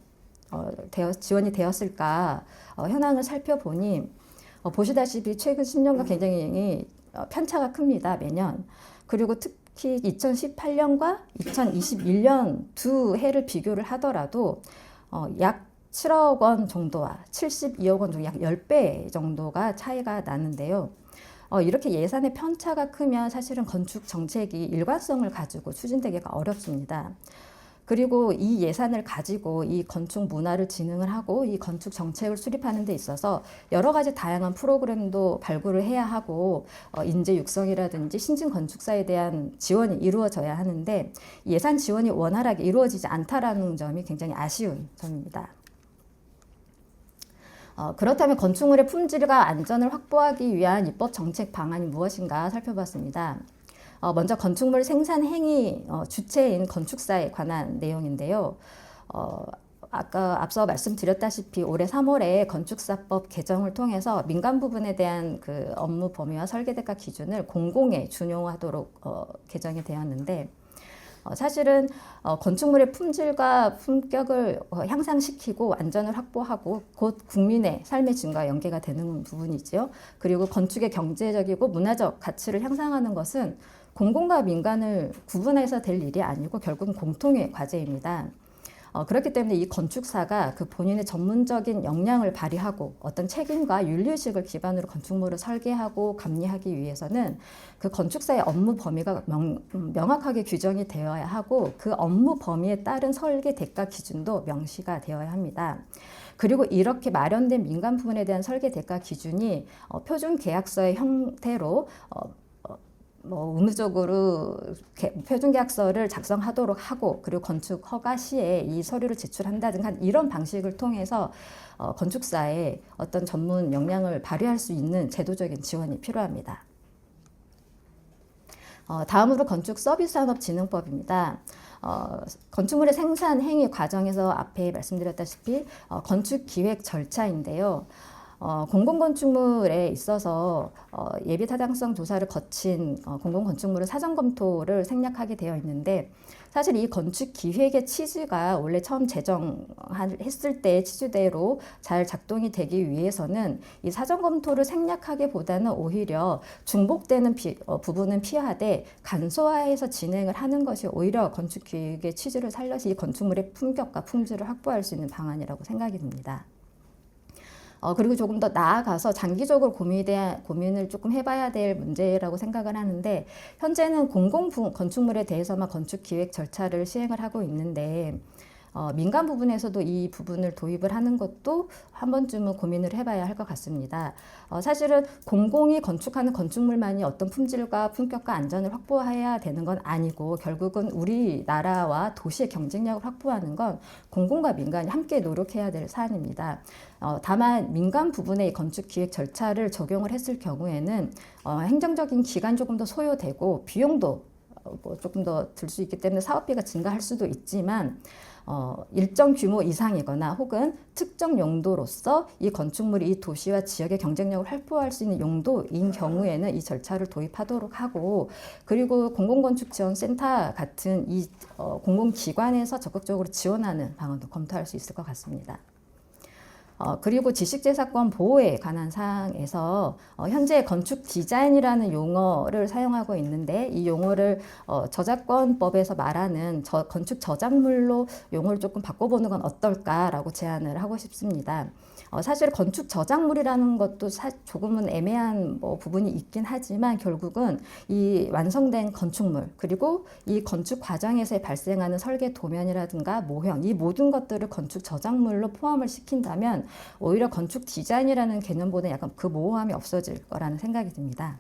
지원이 되었을까 현황을 살펴보니 보시다시피 최근 10년간 굉장히 편차가 큽니다. 매년. 그리고 특히 2018년과 2021년 두 해를 비교를 하더라도 약 7억 원 정도와 72억 원 정도 약 10배 정도가 차이가 나는데요. 이렇게 예산의 편차가 크면 사실은 건축 정책이 일관성을 가지고 추진되기가 어렵습니다. 그리고 이 예산을 가지고 이 건축 문화를 진흥을 하고 이 건축 정책을 수립하는 데 있어서 여러 가지 다양한 프로그램도 발굴을 해야 하고 인재 육성이라든지 신진 건축사에 대한 지원이 이루어져야 하는데 예산 지원이 원활하게 이루어지지 않다라는 점이 굉장히 아쉬운 점입니다. 그렇다면 건축물의 품질과 안전을 확보하기 위한 입법 정책 방안이 무엇인가 살펴봤습니다. 먼저 건축물 생산 행위 주체인 건축사에 관한 내용인데요. 아까 앞서 말씀드렸다시피 올해 3월에 건축사법 개정을 통해서 민간 부분에 대한 그 업무 범위와 설계 대가 기준을 공공에 준용하도록 개정이 되었는데 사실은 건축물의 품질과 품격을 향상시키고 안전을 확보하고 곧 국민의 삶의 질과 연계가 되는 부분이지요. 그리고 건축의 경제적이고 문화적 가치를 향상하는 것은 공공과 민간을 구분해서 될 일이 아니고 결국은 공통의 과제입니다. 그렇기 때문에 이 건축사가 그 본인의 전문적인 역량을 발휘하고 어떤 책임과 윤리의식을 기반으로 건축물을 설계하고 감리하기 위해서는 그 건축사의 업무 범위가 명확하게 규정이 되어야 하고 그 업무 범위에 따른 설계 대가 기준도 명시가 되어야 합니다. 그리고 이렇게 마련된 민간 부분에 대한 설계 대가 기준이 표준 계약서의 형태로 의무적으로 표준계약서를 작성하도록 하고 그리고 건축 허가 시에 이 서류를 제출한다든가 이런 방식을 통해서 건축사에 어떤 전문 역량을 발휘할 수 있는 제도적인 지원이 필요합니다. 다음으로 건축서비스산업진흥법입니다. 건축물의 생산 행위 과정에서 앞에 말씀드렸다시피 건축기획 절차인데요. 공공건축물에 있어서 예비타당성 조사를 거친 공공건축물은 사전검토를 생략하게 되어 있는데 사실 이 건축기획의 취지가 원래 처음 제정했을 때의 취지대로 잘 작동이 되기 위해서는 이 사전검토를 생략하기보다는 오히려 중복되는 부분은 피하되 간소화해서 진행을 하는 것이 오히려 건축기획의 취지를 살려서 이 건축물의 품격과 품질을 확보할 수 있는 방안이라고 생각이 듭니다. 그리고 조금 더 나아가서 장기적으로 고민을 조금 해봐야 될 문제라고 생각을 하는데 현재는 건축물에 대해서만 건축기획 절차를 시행을 하고 있는데 민간 부분에서도 이 부분을 도입을 하는 것도 한 번쯤은 고민을 해봐야 할 것 같습니다. 사실은 공공이 건축하는 건축물만이 어떤 품질과 품격과 안전을 확보해야 되는 건 아니고 결국은 우리나라와 도시의 경쟁력을 확보하는 건 공공과 민간이 함께 노력해야 될 사안입니다. 다만 민간 부분의 건축기획 절차를 적용을 했을 경우에는 행정적인 기간이 조금 더 소요되고 비용도 조금 더 들 수 있기 때문에 사업비가 증가할 수도 있지만 일정 규모 이상이거나 혹은 특정 용도로서 이 건축물이 이 도시와 지역의 경쟁력을 확보할 수 있는 용도인 경우에는 이 절차를 도입하도록 하고, 그리고 공공건축지원센터 같은 이 공공기관에서 적극적으로 지원하는 방안도 검토할 수 있을 것 같습니다. 그리고 지식재산권 보호에 관한 사항에서 현재 건축 디자인이라는 용어를 사용하고 있는데, 이 용어를 저작권법에서 말하는 건축 저작물로 용어를 조금 바꿔보는 건 어떨까라고 제안을 하고 싶습니다. 사실 건축 저작물이라는 것도 조금은 애매한 부분이 있긴 하지만, 결국은 이 완성된 건축물, 그리고 이 건축 과정에서 발생하는 설계 도면이라든가 모형, 이 모든 것들을 건축 저작물로 포함을 시킨다면 오히려 건축 디자인이라는 개념보다 약간 그 모호함이 없어질 거라는 생각이 듭니다.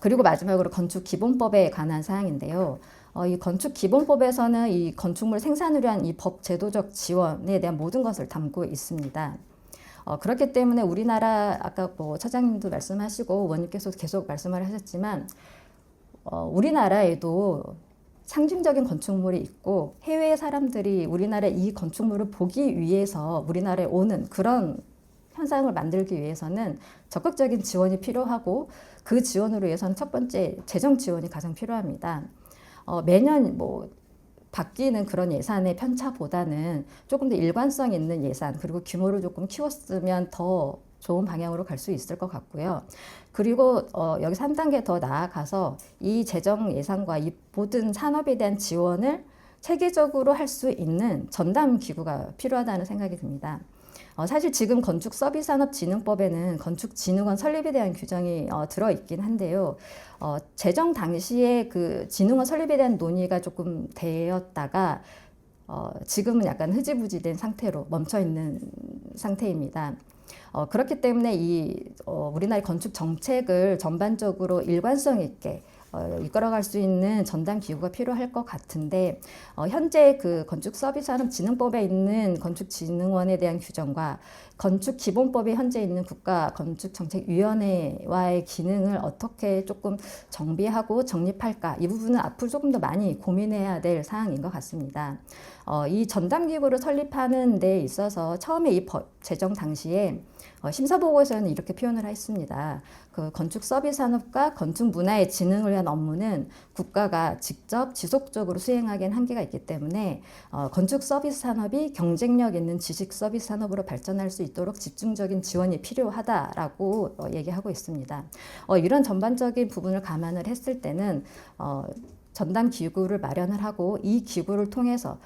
그리고 마지막으로 건축 기본법에 관한 사항인데요. 이 건축 기본법에서는 이 건축물 생산을 위한 이 법 제도적 지원에 대한 모든 것을 담고 있습니다. 그렇기 때문에 우리나라, 아까 처장님도 말씀하시고 의원님께서도 계속 말씀을 하셨지만, 우리나라에도 상징적인 건축물이 있고, 해외 사람들이 우리나라의 이 건축물을 보기 위해서 우리나라에 오는 그런 현상을 만들기 위해서는 적극적인 지원이 필요하고, 그 지원을 위해서는 첫 번째 재정 지원이 가장 필요합니다. 매년 바뀌는 그런 예산의 편차보다는 조금 더 일관성 있는 예산, 그리고 규모를 조금 키웠으면 더 좋은 방향으로 갈 수 있을 것 같고요. 그리고 여기서 한 단계 더 나아가서 이 재정 예산과 이 모든 산업에 대한 지원을 체계적으로 할 수 있는 전담 기구가 필요하다는 생각이 듭니다. 사실 지금 건축서비스산업진흥법에는 건축진흥원 설립에 대한 규정이 들어있긴 한데요. 제정 당시에 그 진흥원 설립에 대한 논의가 조금 되었다가 지금은 약간 흐지부지된 상태로 멈춰있는 상태입니다. 그렇기 때문에 우리나라의 건축 정책을 전반적으로 일관성 있게 이끌어갈 수 있는 전담 기구가 필요할 것 같은데, 현재 그 건축서비스산업진흥법에 있는 건축진흥원에 대한 규정과 건축기본법에 현재 있는 국가건축정책위원회와의 기능을 어떻게 조금 정비하고 정립할까, 이 부분은 앞으로 조금 더 많이 고민해야 될 사항인 것 같습니다. 이 전담기구를 설립하는 데 있어서 처음에 이 법 제정 당시에 심사보고서에는 이렇게 표현을 했습니다. 그 건축 서비스 산업과 건축 문화의 진흥을 위한 업무는 국가가 직접 지속적으로 수행하기엔 한계가 있기 때문에 건축 서비스 산업이 경쟁력 있는 지식 서비스 산업으로 발전할 수 있도록 집중적인 지원이 필요하다라고 얘기하고 있습니다. 이런 전반적인 부분을 감안을 했을 때는 전담 기구를 마련을 하고, 이 기구를 통해서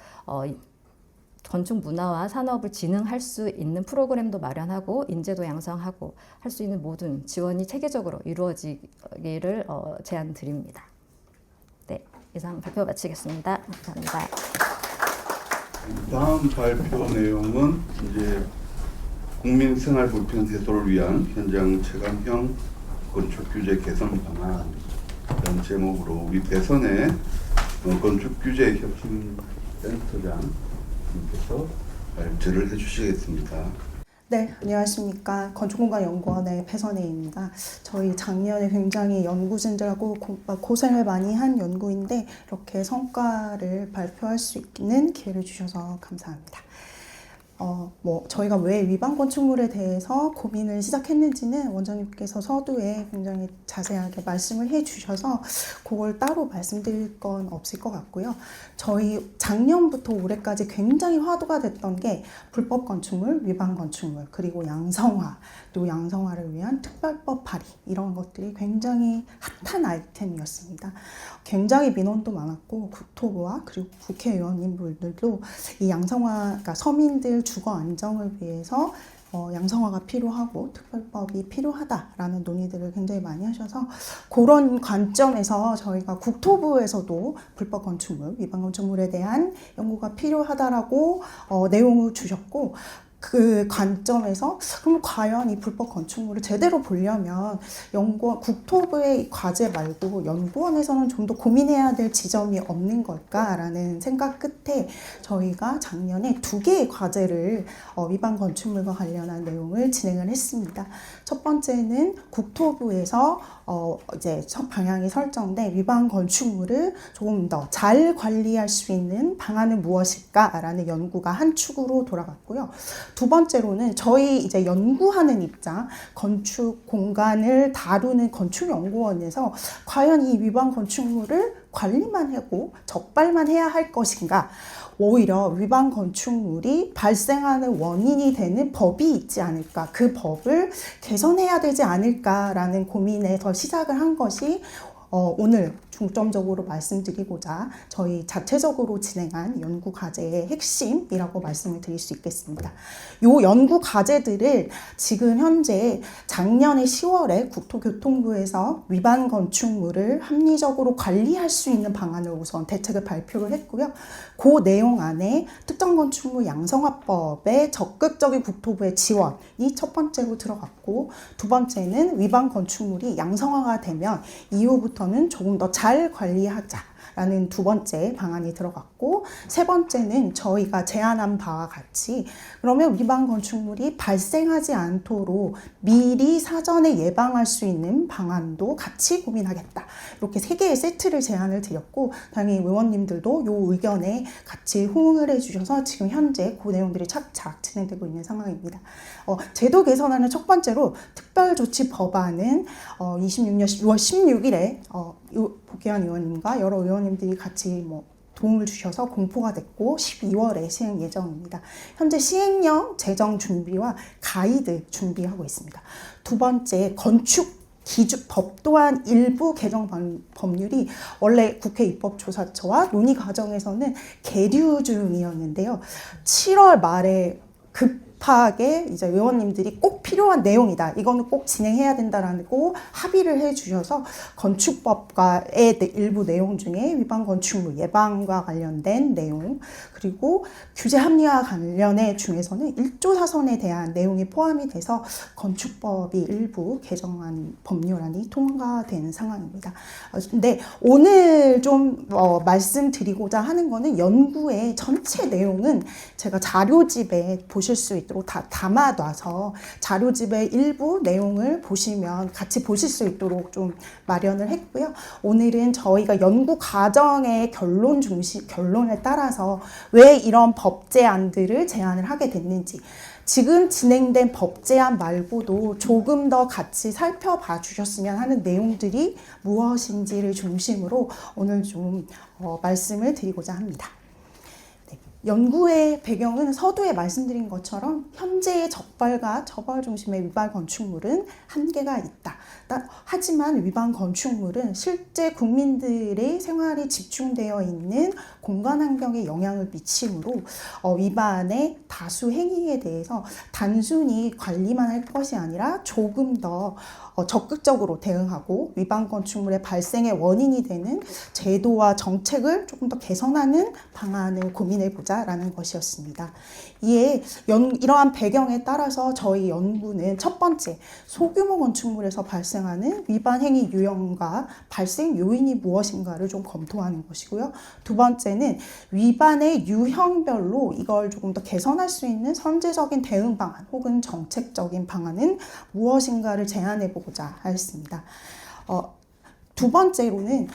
건축 문화와 산업을 진흥할 수 있는 프로그램도 마련하고, 인재도 양성하고 할 수 있는 모든 지원이 체계적으로 이루어지기를 제안드립니다. 네, 이상 발표 마치겠습니다. 감사합니다. 다음 발표 내용은 이제 국민 생활 불편 해소를 위한 현장 체감형 건축 규제 개선 방안 이런 제목으로 우리 대선의 건축 규제 혁신 센터장님께서 발제를 해주시겠습니다. 네, 안녕하십니까. 건축공간연구원의 배선혜입니다. 저희 작년에 굉장히 연구진들하고 고생을 많이 한 연구인데, 이렇게 성과를 발표할 수 있는 기회를 주셔서 감사합니다. 저희가 왜 위반 건축물에 대해서 고민을 시작했는지는 원장님께서 서두에 굉장히 자세하게 말씀을 해 주셔서 그걸 따로 말씀드릴 건 없을 것 같고요. 저희 작년부터 올해까지 굉장히 화두가 됐던 게 불법 건축물, 위반 건축물, 그리고 양성화, 그리고 양성화를 위한 특별법 발의, 이런 것들이 굉장히 핫한 아이템이었습니다. 굉장히 민원도 많았고, 국토부와 그리고 국회의원님들도 이 양성화, 그러니까 서민들 주거 안정을 위해서 양성화가 필요하고 특별법이 필요하다라는 논의들을 굉장히 많이 하셔서, 그런 관점에서 저희가 국토부에서도 불법 건축물, 위반 건축물에 대한 연구가 필요하다라고 내용을 주셨고, 그 관점에서 그럼 과연 이 불법 건축물을 제대로 보려면 국토부의 과제 말고 연구원에서는 좀 더 고민해야 될 지점이 없는 걸까라는 생각 끝에 저희가 작년에 2개의 과제를 위반 건축물과 관련한 내용을 진행을 했습니다. 첫 번째는 국토부에서 이제 방향이 설정돼 위반 건축물을 조금 더 잘 관리할 수 있는 방안은 무엇일까라는 연구가 한 축으로 돌아갔고요. 두 번째로는 저희 이제 연구하는 입장, 건축 공간을 다루는 건축연구원에서 과연 이 위반 건축물을 관리만 하고 적발만 해야 할 것인가? 오히려 위반 건축물이 발생하는 원인이 되는 법이 있지 않을까? 그 법을 개선해야 되지 않을까라는 고민에서 시작을 한 것이 오늘 중점적으로 말씀드리고자 저희 자체적으로 진행한 연구 과제의 핵심이라고 말씀을 드릴 수 있겠습니다. 이 연구 과제들을 지금 현재 작년에 10월에 국토교통부에서 위반 건축물을 합리적으로 관리할 수 있는 방안을 우선 대책을 발표를 했고요. 그 내용 안에 특정 건축물 양성화법의 적극적인 국토부의 지원이 첫 번째로 들어갔고, 두 번째는 위반 건축물이 양성화가 되면 이후부터는 조금 더 잘 관리하자라는 두 번째 방안이 들어갔고, 세 번째는 저희가 제안한 바와 같이 그러면 위반 건축물이 발생하지 않도록 미리 사전에 예방할 수 있는 방안도 같이 고민하겠다. 이렇게 세 개의 세트를 제안을 드렸고, 당연히 의원님들도 이 의견에 같이 호응을 해주셔서 지금 현재 그 내용들이 착착 진행되고 있는 상황입니다. 제도 개선안은 첫 번째로 특별조치 법안은 26년 6월 16일에 복귀한 의원님과 여러 의원님들이 같이 도움을 주셔서 공포가 됐고 12월에 시행 예정입니다. 현재 시행령 제정 준비와 가이드 준비하고 있습니다. 두 번째, 건축 기준 법 또한 일부 개정 법률이 원래 국회 입법조사처와 논의 과정에서는 계류 중이었는데요. 7월 말에 급하게 이제 의원님들이 꼭 필요한 내용이다, 이거는 꼭 진행해야 된다라고 합의를 해주셔서 건축법과의 일부 내용 중에 위반 건축물 예방과 관련된 내용, 그리고 규제 합리화 관련의 중에서는 1조 사선에 대한 내용이 포함이 돼서 건축법이 일부 개정안 법률안이 통과된 상황입니다. 근데 오늘 좀 말씀드리고자 하는 거는 연구의 전체 내용은 제가 자료집에 보실 수 있도록 다 담아놔서 자료집의 일부 내용을 보시면 같이 보실 수 있도록 좀 마련을 했고요. 오늘은 저희가 연구 과정의 결론에 따라서 왜 이런 법 제안들을 제안을 하게 됐는지, 지금 진행된 법 제안 말고도 조금 더 같이 살펴봐 주셨으면 하는 내용들이 무엇인지를 중심으로 오늘 좀 말씀을 드리고자 합니다. 연구의 배경은 서두에 말씀드린 것처럼 현재의 적발과 처벌 중심의 위반 건축물은 한계가 있다. 하지만 위반 건축물은 실제 국민들의 생활이 집중되어 있는 공간 환경에 영향을 미치므로 위반의 다수 행위에 대해서 단순히 관리만 할 것이 아니라 조금 더 적극적으로 대응하고 위반 건축물의 발생의 원인이 되는 제도와 정책을 조금 더 개선하는 방안을 고민해 보자라는 것이었습니다. 이에 이러한 배경에 따라서 저희 연구는 첫 번째, 소규모 건축물에서 발생하는 위반 행위 유형과 발생 요인이 무엇인가를 좀 검토하는 것이고요. 두 번째는 위반의 유형별로 이걸 조금 더 개선할 수 있는 선제적인 대응 방안 혹은 정책적인 방안은 무엇인가를 제안해 보고자 하였습니다. 두 번째로는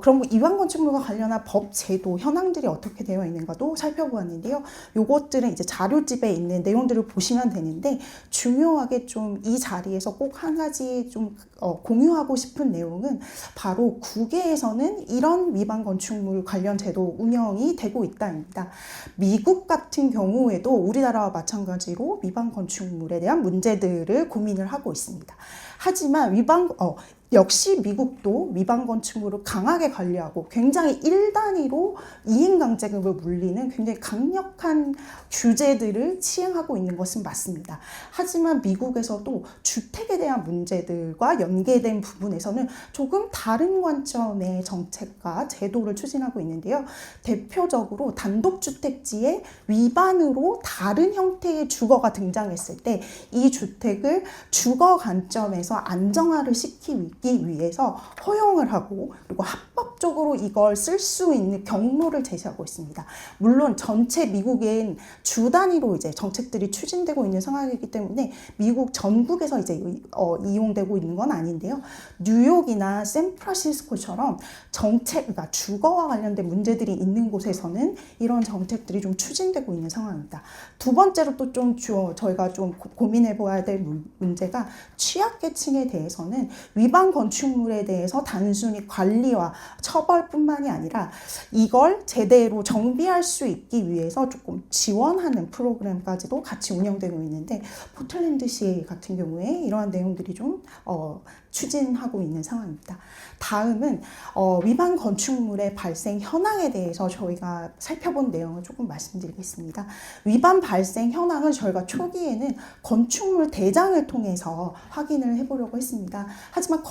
그럼 위반 건축물과 관련한 법, 제도, 현황들이 어떻게 되어 있는가도 살펴보았는데요. 요것들은 이제 자료집에 있는 내용들을 보시면 되는데, 중요하게 좀 이 자리에서 꼭 한 가지 좀 공유하고 싶은 내용은 바로 국외에서는 이런 위반 건축물 관련 제도 운영이 되고 있다입니다. 미국 같은 경우에도 우리나라와 마찬가지로 위반 건축물에 대한 문제들을 고민을 하고 있습니다. 하지만 역시 미국도 위반 건축물을 강하게 관리하고 굉장히 1단위로 이행강제금을 물리는 굉장히 강력한 규제들을 시행하고 있는 것은 맞습니다. 하지만 미국에서도 주택에 대한 문제들과 연계된 부분에서는 조금 다른 관점의 정책과 제도를 추진하고 있는데요. 대표적으로 단독주택지의 위반으로 다른 형태의 주거가 등장했을 때 이 주택을 주거 관점에서 안정화를 시키기 위해서 허용을 하고, 그리고 합법 합법적으로 이걸 쓸 수 있는 경로를 제시하고 있습니다. 물론 전체 미국엔 주 단위로 이제 정책들이 추진되고 있는 상황이기 때문에 미국 전국에서 이제 이용되고 있는 건 아닌데요. 뉴욕이나 샌프란시스코처럼 정책, 그러니까 주거와 관련된 문제들이 있는 곳에서는 이런 정책들이 좀 추진되고 있는 상황입니다. 두 번째로 또 좀 저희가 좀 고민해 보아야 될 문제가 취약계층에 대해서는 위반 건축물에 대해서 단순히 관리와 처벌뿐만이 아니라 이걸 제대로 정비할 수 있기 위해서 조금 지원하는 프로그램까지도 같이 운영되고 있는데 포틀랜드시 같은 경우에 이러한 내용들이 좀 추진하고 있는 상황입니다. 다음은 위반 건축물의 발생 현황에 대해서 저희가 살펴본 내용을 조금 말씀드리겠습니다. 위반 발생 현황은 저희가 초기에는 건축물 대장을 통해서 확인을 해보려고 했습니다. 하지만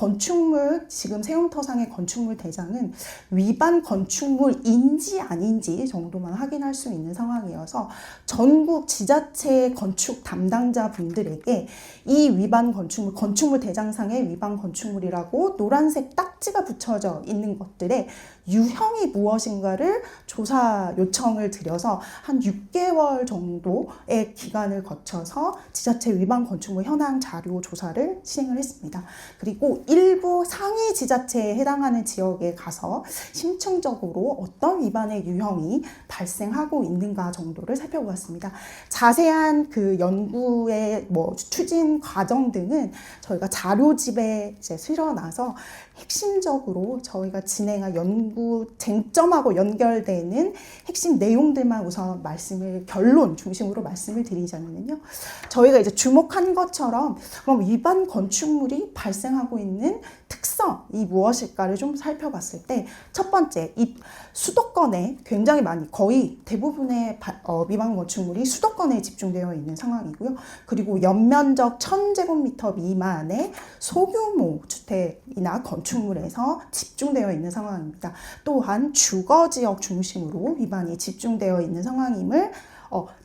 지금 세움터상의 건축물 대장은 위반 건축물인지 아닌지 정도만 확인할 수 있는 상황이어서 전국 지자체 건축 담당자 분들에게 이 위반 건축물 대장상의 위반 건축물이라고 노란색 딱지가 붙여져 있는 것들의 유형이 무엇인가를 조사 요청을 드려서 한 6개월 정도의 기간을 거쳐서 지자체 위반 건축물 현황 자료 조사를 진행을 했습니다. 그리고 일부 상위 지자체에 해당하는 지역에 가서 심층적으로 어떤 위반의 유형이 발생하고 있는가 정도를 살펴보았습니다. 자세한 그 연구의 추진 과정 등은 저희가 자료집에 이제 실어놔서 핵심적으로 저희가 진행한 연구 쟁점하고 연결되는 핵심 내용들만 우선 결론 중심으로 말씀을 드리자면요. 저희가 이제 주목한 것처럼 그럼 위반 건축물이 발생하고 있는 특성이 무엇일까를 좀 살펴봤을 때 첫 번째, 이 수도권에 굉장히 많이 거의 대부분의 위반 건축물이 수도권에 집중되어 있는 상황이고요. 그리고 연면적 1000제곱미터 미만의 소규모 주택이나 건축물에서 집중되어 있는 상황입니다. 또한 주거지역 중심으로 위반이 집중되어 있는 상황임을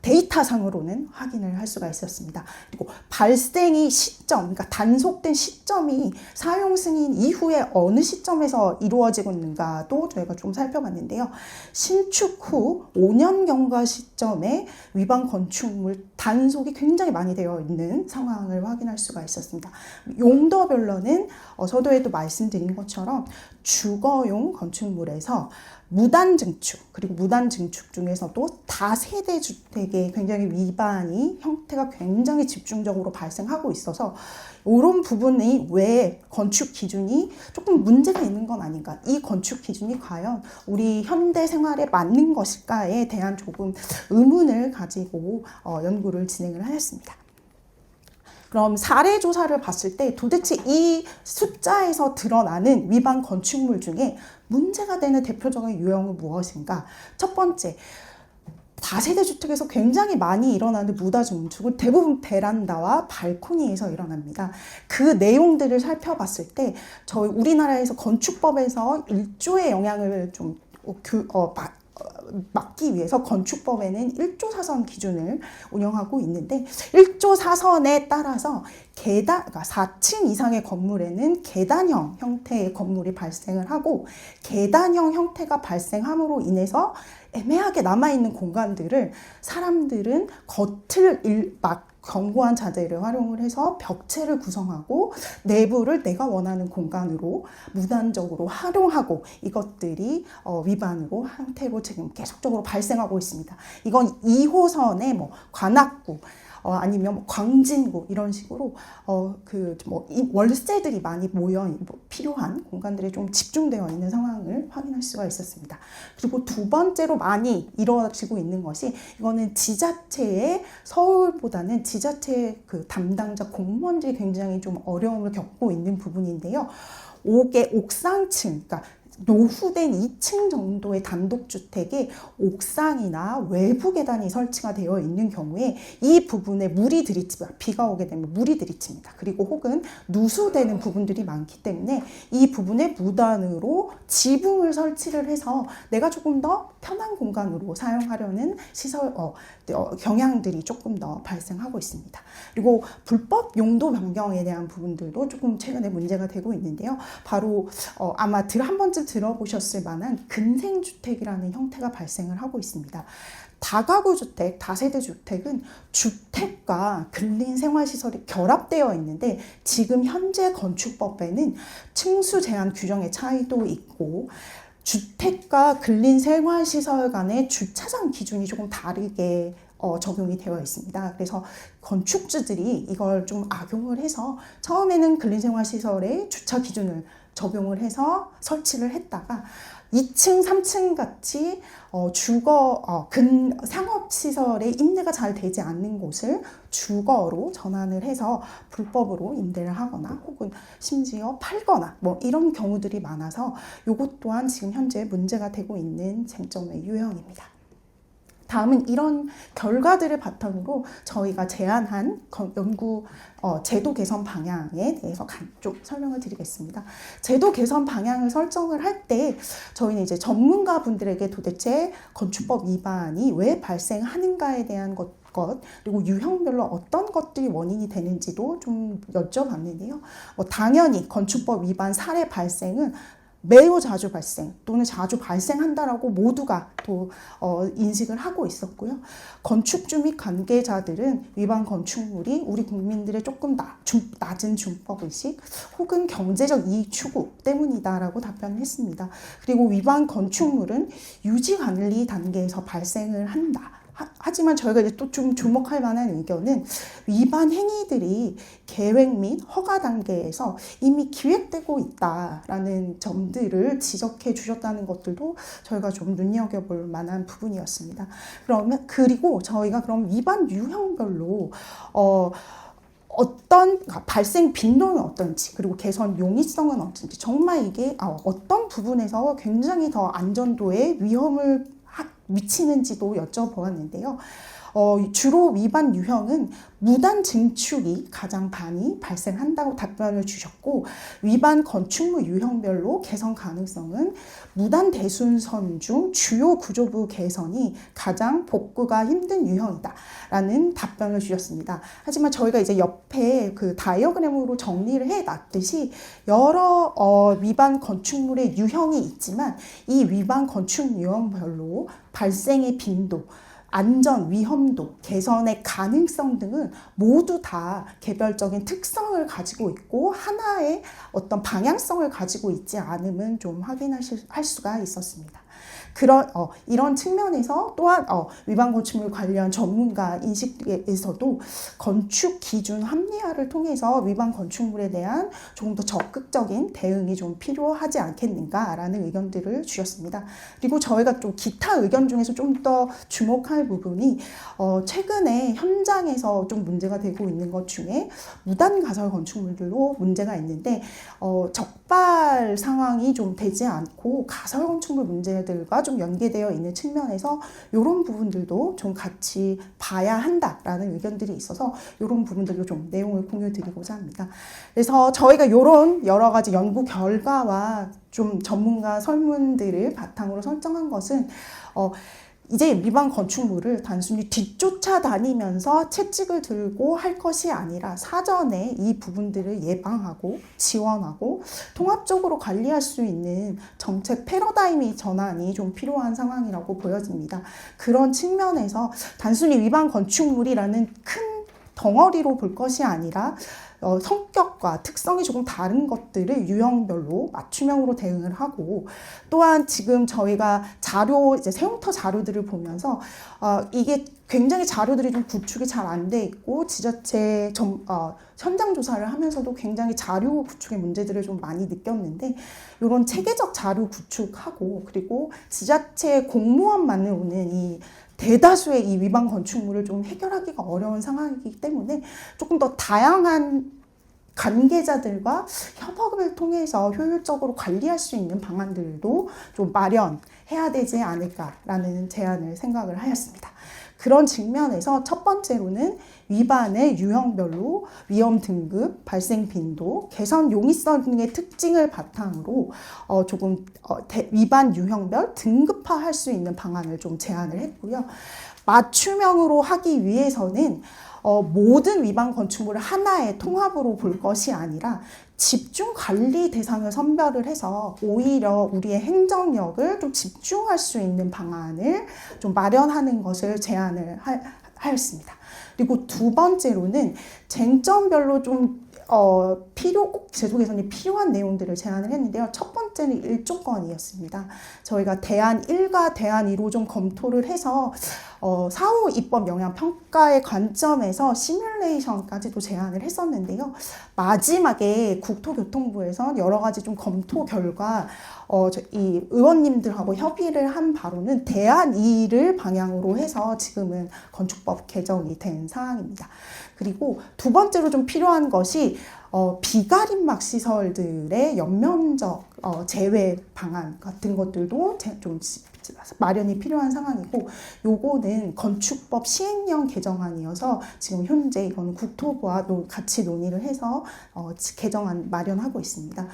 데이터상으로는 확인을 할 수가 있었습니다. 그리고 발생의 시점, 그러니까 단속된 시점이 사용 승인 이후에 어느 시점에서 이루어지고 있는가도 저희가 좀 살펴봤는데요. 신축 후 5년 경과 시점에 위반 건축물 단속이 굉장히 많이 되어 있는 상황을 확인할 수가 있었습니다. 용도별로는 서두에도 말씀드린 것처럼 주거용 건축물에서 무단 증축, 그리고 무단 증축 중에서도 다세대 주택의 굉장히 위반이 형태가 굉장히 집중적으로 발생하고 있어서 이런 부분이 왜 건축 기준이 조금 문제가 있는 건 아닌가, 이 건축 기준이 과연 우리 현대 생활에 맞는 것일까에 대한 조금 의문을 가지고 연구를 진행을 하였습니다. 그럼 사례 조사를 봤을 때 도대체 이 숫자에서 드러나는 위반 건축물 중에 문제가 되는 대표적인 유형은 무엇인가? 첫 번째, 다세대 주택에서 굉장히 많이 일어나는 무단 증축은 대부분 베란다와 발코니에서 일어납니다. 그 내용들을 살펴봤을 때 저희 우리나라에서 건축법에서 1조의 영향을 좀 막기 위해서 건축법에는 1조 사선 기준을 운영하고 있는데 1조 사선에 따라서 그러니까 4층 이상의 건물에는 계단형 형태의 건물이 발생을 하고 계단형 형태가 발생함으로 인해서 애매하게 남아있는 공간들을 사람들은 겉을 견고한 자재를 활용을 해서 벽체를 구성하고 내부를 내가 원하는 공간으로 무단적으로 활용하고 이것들이 위반으로 형태로 지금 계속적으로 발생하고 있습니다. 이건 2호선의 관악구 아니면 광진구 이런 식으로 월세들이 많이 필요한 공간들이 좀 집중되어 있는 상황을 확인할 수가 있었습니다. 그리고 두 번째로 많이 이루어지고 있는 것이 이거는 지자체의 서울보다는 지자체 그 담당자 공무원들이 굉장히 좀 어려움을 겪고 있는 부분인데요. 옥상층, 그러니까 노후된 2층 정도의 단독주택에 옥상이나 외부 계단이 설치가 되어 있는 경우에 이 부분에 물이 들이칩니다. 비가 오게 되면 물이 들이칩니다. 그리고 혹은 누수되는 부분들이 많기 때문에 이 부분에 무단으로 지붕을 설치를 해서 내가 조금 더 편한 공간으로 사용하려는 시설 경향들이 조금 더 발생하고 있습니다. 그리고 불법 용도 변경에 대한 부분들도 조금 최근에 문제가 되고 있는데요. 바로 아마 한 번쯤 자주 들어보셨을 만한 근생주택이라는 형태가 발생을 하고 있습니다. 다가구 주택, 다세대 주택은 주택과 근린 생활시설이 결합되어 있는데 지금 현재 건축법에는 층수 제한 규정의 차이도 있고 주택과 근린 생활시설 간의 주차장 기준이 조금 다르게 적용이 되어 있습니다. 그래서 건축주들이 이걸 좀 악용을 해서 처음에는 근린생활시설의 주차 기준을 적용을 해서 설치를 했다가 2층, 3층 같이 상업시설의 임대가 잘 되지 않는 곳을 주거로 전환을 해서 불법으로 임대를 하거나 혹은 심지어 팔거나 뭐 이런 경우들이 많아서 이것 또한 지금 현재 문제가 되고 있는 쟁점의 유형입니다. 다음은 이런 결과들을 바탕으로 저희가 제안한 연구 제도 개선 방향에 대해서 좀 설명을 드리겠습니다. 제도 개선 방향을 설정을 할 때 저희는 이제 전문가분들에게 도대체 건축법 위반이 왜 발생하는가에 대한 것 그리고 유형별로 어떤 것들이 원인이 되는지도 좀 여쭤봤는데요. 당연히 건축법 위반 사례 발생은 매우 자주 발생 또는 자주 발생한다라고 모두가 또 인식을 하고 있었고요. 건축주 및 관계자들은 위반 건축물이 우리 국민들의 조금 낮은 준법의식 혹은 경제적 이익 추구 때문이다라고 답변을 했습니다. 그리고 위반 건축물은 유지관리 단계에서 발생을 한다. 하지만 저희가 이제 또 좀 주목할 만한 의견은 위반 행위들이 계획 및 허가 단계에서 이미 기획되고 있다라는 점들을 지적해 주셨다는 것들도 저희가 좀 눈여겨볼 만한 부분이었습니다. 그리고 저희가 그럼 위반 유형별로 어떤 발생 빈도는 어떤지 그리고 개선 용이성은 어떤지 정말 이게 어떤 부분에서 굉장히 더 안전도에 위험을 미치는지도 여쭤보았는데요. 주로 위반 유형은 무단 증축이 가장 많이 발생한다고 답변을 주셨고 위반 건축물 유형별로 개선 가능성은 무단 대순선 중 주요 구조부 개선이 가장 복구가 힘든 유형이다라는 답변을 주셨습니다. 하지만 저희가 이제 옆에 그 다이어그램으로 정리를 해놨듯이 여러 위반 건축물의 유형이 있지만 이 위반 건축 유형별로 발생의 빈도 안전, 위험도, 개선의 가능성 등은 모두 다 개별적인 특성을 가지고 있고 하나의 어떤 방향성을 가지고 있지 않음은 좀 확인할 수가 있었습니다. 이런 측면에서 또한 위반 건축물 관련 전문가 인식에서도 건축 기준 합리화를 통해서 위반 건축물에 대한 조금 더 적극적인 대응이 좀 필요하지 않겠는가라는 의견들을 주셨습니다. 그리고 저희가 좀 기타 의견 중에서 좀 더 주목할 부분이 최근에 현장에서 좀 문제가 되고 있는 것 중에 무단 가설 건축물들로 문제가 있는데 적발 상황이 좀 되지 않고 가설 건축물 문제들과 좀 연계되어 있는 측면에서 이런 부분들도 좀 같이 봐야 한다라는 의견들이 있어서 이런 부분들도 좀 내용을 공유드리고자 합니다. 그래서 저희가 이런 여러 가지 연구 결과와 좀 전문가 설문들을 바탕으로 설정한 것은 이제 위반 건축물을 단순히 뒤쫓아 다니면서 채찍을 들고 할 것이 아니라 사전에 이 부분들을 예방하고 지원하고 통합적으로 관리할 수 있는 정책 패러다임의 전환이 좀 필요한 상황이라고 보여집니다. 그런 측면에서 단순히 위반 건축물이라는 큰 덩어리로 볼 것이 아니라 성격과 특성이 조금 다른 것들을 유형별로 맞춤형으로 대응을 하고 또한 지금 저희가 이제 세움터 자료들을 보면서 이게 굉장히 자료들이 좀 구축이 잘 안 돼 있고 지자체 현장 조사를 하면서도 굉장히 자료 구축의 문제들을 좀 많이 느꼈는데 이런 체계적 자료 구축하고 그리고 지자체 공무원만을 오는 이 대다수의 이 위반 건축물을 좀 해결하기가 어려운 상황이기 때문에 조금 더 다양한 관계자들과 협업을 통해서 효율적으로 관리할 수 있는 방안들도 좀 마련해야 되지 않을까라는 제안을 생각을 하였습니다. 그런 측면에서 첫 번째로는 위반의 유형별로 위험 등급, 발생 빈도, 개선 용이성 등의 특징을 바탕으로 위반 유형별 등급화할 수 있는 방안을 좀 제안을 했고요. 맞춤형으로 하기 위해서는 모든 위반 건축물을 하나의 통합으로 볼 것이 아니라 집중 관리 대상을 선별을 해서 오히려 우리의 행정력을 좀 집중할 수 있는 방안을 좀 마련하는 것을 제안을 하였습니다. 그리고 두 번째로는 쟁점별로 좀 꼭 제도 개선이 필요한 내용들을 제안을 했는데요. 첫 번째는 일조권이었습니다. 저희가 대안 1과 대안 2로 좀 검토를 해서 사후 입법 영향 평가의 관점에서 시뮬레이션까지도 제안을 했었는데요. 마지막에 국토교통부에서 여러 가지 좀 검토 결과 이 의원님들하고 협의를 한 바로는 대안 2를 방향으로 해서 지금은 건축법 개정이 된 사항입니다. 그리고 두 번째로 좀 필요한 것이 비가림막 시설들의 연면적 제외 방안 같은 것들도 좀 마련이 필요한 상황이고, 요거는 건축법 시행령 개정안이어서 지금 현재 이거는 국토부와 같이 논의를 해서 개정안 마련하고 있습니다.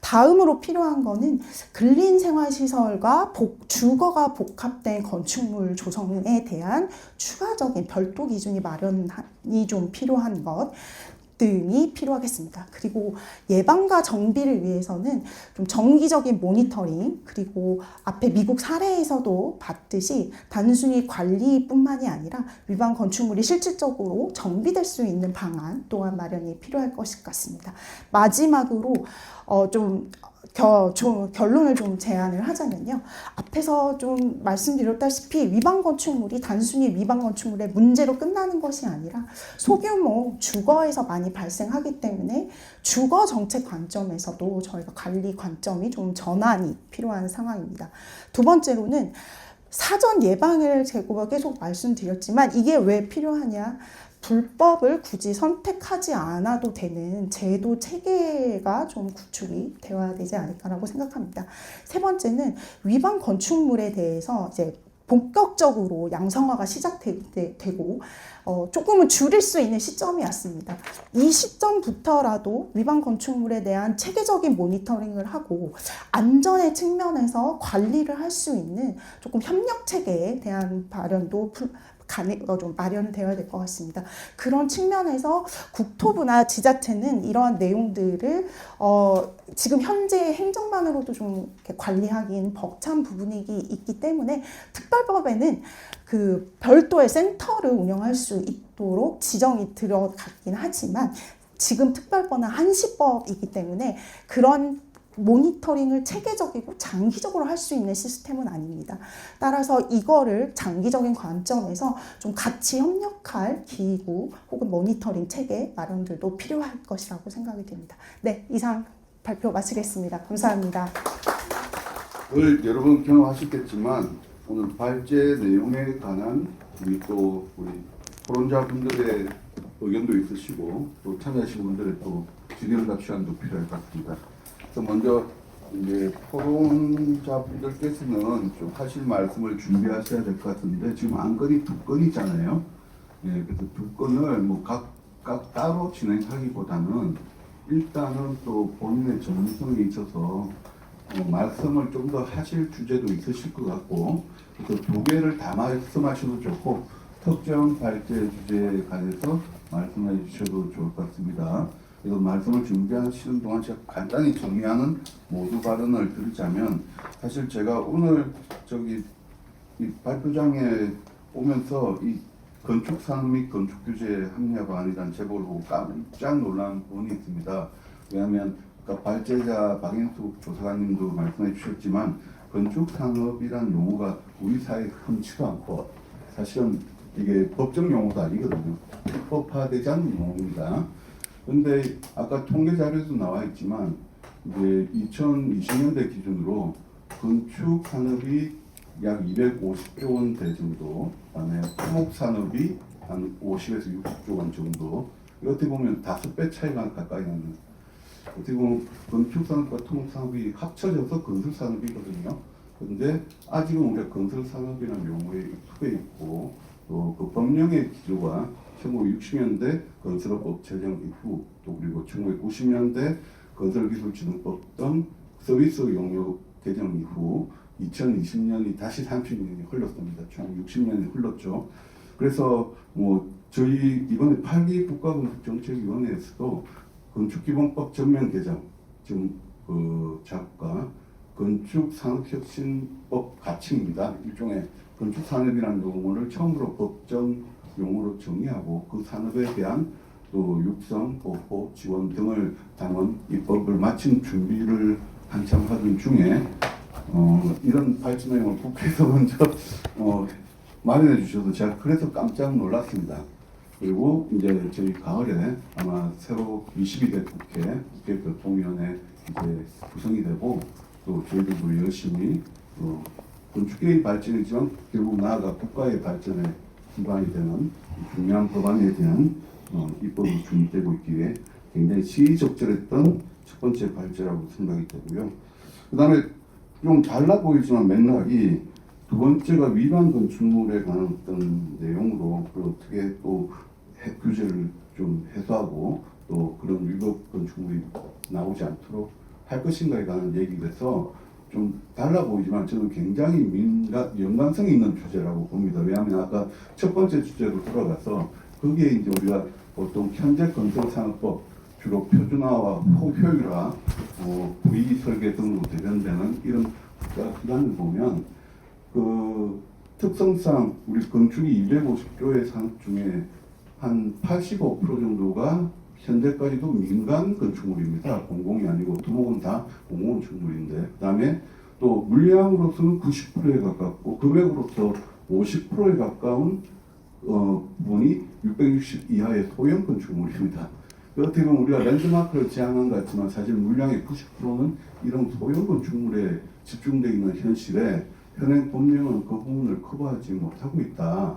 다음으로 필요한 거는 근린생활시설과 주거가 복합된 건축물 조성에 대한 추가적인 별도 기준이 마련이 좀 필요한 것 등이 필요하겠습니다. 그리고 예방과 정비를 위해서는 좀 정기적인 모니터링, 그리고 앞에 미국 사례에서도 봤듯이 단순히 관리뿐만이 아니라 위반 건축물이 실질적으로 정비될 수 있는 방안 또한 마련이 필요할 것 같습니다. 마지막으로 좀 결론을 좀 제안을 하자면요. 앞에서 좀 말씀드렸다시피 위반 건축물이 단순히 위반 건축물의 문제로 끝나는 것이 아니라 소규모 주거에서 많이 발생하기 때문에 주거 정책 관점에서도 저희가 관리 관점이 좀 전환이 필요한 상황입니다. 두 번째로는 사전 예방을 제가 계속 말씀드렸지만 이게 왜 필요하냐? 불법을 굳이 선택하지 않아도 되는 제도 체계가 좀 구축이 되어야 되지 않을까라고 생각합니다. 세 번째는 위반 건축물에 대해서 이제 본격적으로 양성화가 시작되고 조금은 줄일 수 있는 시점이 왔습니다. 이 시점부터라도 위반 건축물에 대한 체계적인 모니터링을 하고 안전의 측면에서 관리를 할 수 있는 조금 협력 체계에 대한 마련도 좀 마련되어야 될 것 같습니다. 그런 측면에서 국토부나 지자체는 이러한 내용들을 지금 현재 행정만으로도 좀 관리하기는 벅찬 부분이 있기 때문에 특별법에는 그 별도의 센터를 운영할 수 있도록 지정이 들어갔긴 하지만 지금 특별법은 한시법이기 때문에 그런 모니터링을 체계적이고 장기적으로 할 수 있는 시스템은 아닙니다. 따라서 이거를 장기적인 관점에서 좀 같이 협력할 기구 혹은 모니터링 체계 마련들도 필요할 것이라고 생각이 됩니다. 네, 이상 발표 마치겠습니다. 감사합니다. 오늘 여러분 경험하셨겠지만 오늘 발제 내용에 관한 우리 토론자분들의 의견도 있으시고 또 참여하신 분들의 또 진행과 취한도 필요할 것 같습니다. 그래서 먼저 이제 토론자분들께서는 좀 하실 말씀을 준비하셔야 될 것 같은데 지금 안건이 두 건이잖아요. 예, 그래서 두 건을 뭐 각각 따로 진행하기보다는 일단은 또 본인의 전문성이 있어서 말씀을 좀 더 하실 주제도 있으실 것 같고, 그래서 두 개를 다 말씀하셔도 좋고 특정 발제 주제에 관해서 말씀해 주셔도 좋을 것 같습니다. 그래서 말씀을 준비하시는 동안 제가 간단히 정리하는 모두 발언을 드리자면, 사실 제가 오늘 이 발표장에 오면서 이 건축산업 및 건축규제 합리화 방안이라는 제목을 보고 깜짝 놀란 부분이 있습니다. 왜냐하면 아까 발제자 박인숙 조사관님도 말씀해 주셨지만 건축산업이라는 용어가 우리 사회에 흔치도 않고 사실은 이게 법적 용어도 아니거든요. 합법화되지 않는 용어입니다. 그런데 아까 통계 자료에도 나와 있지만 이제 2020년대 기준으로 건축 산업이 약 250조 원대 정도, 그다음에 토목 산업이 한 50에서 60조 원 정도. 어떻게 보면 5배 차이가 가까이 나는. 어떻게 보면 건축 산업과 토목 산업이 합쳐져서 건설 산업이거든요. 그런데 아직은 우리가 건설 산업이라는 용어에 익숙해 있고 또 그 법령의 기조가 1960년대 건설업법 제정 이후 또 그리고 1990년대 건설기술진흥법 등 서비스 용역 개정 이후 2020년이 다시 30년이 흘렀습니다. 총 60년이 흘렀죠. 그래서 뭐 저희 이번에 8기 국가건축정책위원회에서도 건축기본법 전면 개정 지금 그 작가 건축산업혁신법 가칭입니다. 일종의 건축산업이라는 용어를 처음으로 법정 용어로 정의하고 그 산업에 대한 또 육성, 보호, 지원 등을 담은 입법을 마친 준비를 한참 하던 중에 이런 발전 내용을 국회에서 먼저 마련해 주셔서 제가 그래서 깜짝 놀랐습니다. 그리고 이제 저희 가을에 아마 새로 22대 국회교통위원회 이제 구성이 되고 또 저희들도 열심히 건축계의 발전이지만 결국 나아가 국가의 발전에 기반이 되는 중요한 법안에 대한 입법이 준비되고 있기에 굉장히 시의적절했던 첫 번째 발제라고 생각이 되고요. 그 다음에 좀 달라 보이지만 맥락이 두 번째가 위반 건축물에 관한 어떤 내용으로 어떻게 또 규제를 좀 해소하고 또 그런 위법 건축물이 나오지 않도록 할 것인가에 관한 얘기라서 좀 달라 보이지만 저는 굉장히 연관성이 있는 주제라고 봅니다. 왜냐하면 아까 첫 번째 주제로 돌아가서 거기에 이제 우리가 보통 현재 건설산업법 주로 표준화와 효율화, VE 설계 등으로 대변되는 이런 기관을 보면 그 특성상 우리 건축이 250조의 산업 중에 한 85% 정도가 현재까지도 민간 건축물입니다. 공공이 아니고 두목은 다 공공 건축물인데 그다음에 또 물량으로서는 90%에 가깝고 금액으로서 50%에 가까운 부분이 660 이하의 소형 건축물입니다. 어떻게 보면 우리가 랜드마크를 제안한 것 같지만 사실 물량의 90%는 이런 소형 건축물에 집중되어 있는 현실에 현행 법령은 그 부분을 커버하지 못하고 있다.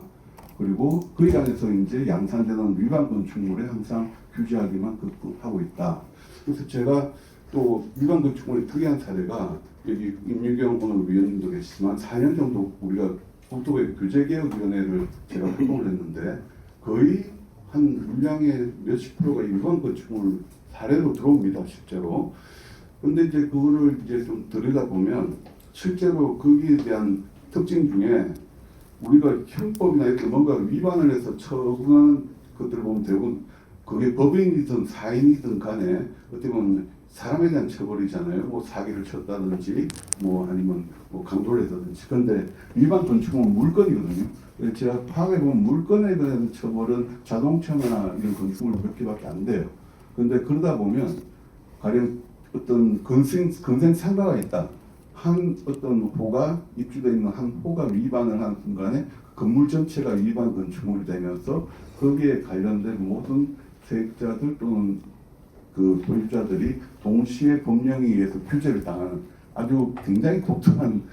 그리고 그에 안에서 이제 양산되는 위반 건축물에 항상 규제하기만 하고 있다. 그래서 제가 또 위반 건축물의 특이한 사례가 여기 임유경 오늘 위원님도 계시지만 4년 정도 우리가 국토부의 규제개혁위원회를 제가 활동을 했는데 거의 한 물량의 몇십 프로가 위반 건축물 사례로 들어옵니다, 실제로. 근데 이제 그거를 이제 좀 들여다보면 실제로 거기에 대한 특징 중에 우리가 형법이나 이렇게 뭔가 위반을 해서 처분하는 것들을 보면 대부분 그게 법인이든 사인이든 간에 어떻게 보면 사람에 대한 처벌이잖아요. 뭐 사기를 쳤다든지 뭐 아니면 뭐 강도를 했다든지. 그런데 위반 건축물은 물건이거든요. 제가 파악해 보면 물건에 대한 처벌은 자동차나 이런 건축물 몇 개밖에 안 돼요. 그런데 그러다 보면 가령 어떤 건생 상가가 있다. 한 어떤 호가 입주되어 있는 한 호가 위반을 한 순간에 건물 전체가 위반 건축물이 되면서 거기에 관련된 모든 세입자들 또는 그 소유자들이 동시에 법령에 의해서 규제를 당하는 아주 굉장히 독특한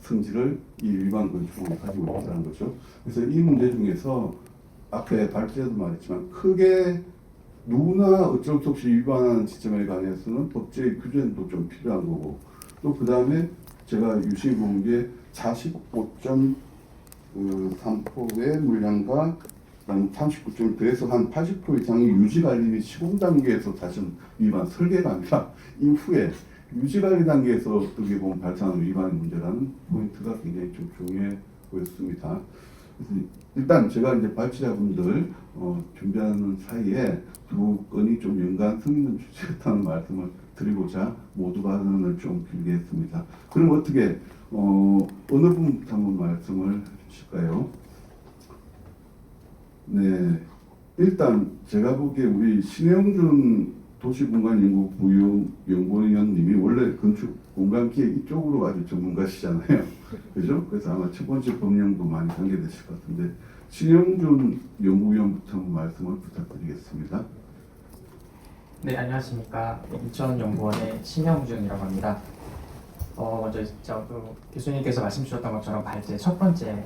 성질을 이 위반 건축물이 가지고 있다는 거죠. 그래서 이 문제 중에서 앞에 발제도 말했지만 크게 누구나 어쩔 수 없이 위반하는 지점에 관해서는 법제의 규제도 좀 필요한 거고 또 그 다음에 제가 유심히 본 게 45.3%의 물량과 39점 더해서 한 80% 이상이 유지관리 및 시공 단계에서 다시 위반 설계가 아니라 이후에 유지관리 단계에서 어떻게 보면 발생하는 위반 문제라는 포인트가 굉장히 좀 중요해 보였습니다. 그래서 일단 제가 이제 발제자분들 준비하는 사이에 두 건이 좀 연관성 있는 주제였다는 말씀을 드리고자 모두 발언을 좀 길게 했습니다. 그럼 어떻게 어느 부분부터 한번 말씀을 해주실까요? 네, 일단 제가 보기에 우리 신영준 도시공간연구부연구원님이 원래 건축공간기획 이쪽으로 아주 전문가시잖아요. 그죠? 그래서 아마 첫 번째 법령도 많이 관계되실 것 같은데 신영준 연구위원부터 한번 말씀을 부탁드리겠습니다. 네, 안녕하십니까. 인천연구원의 신영준이라고 합니다. 먼저 교수님께서 말씀 주셨던 것처럼 발제 첫 번째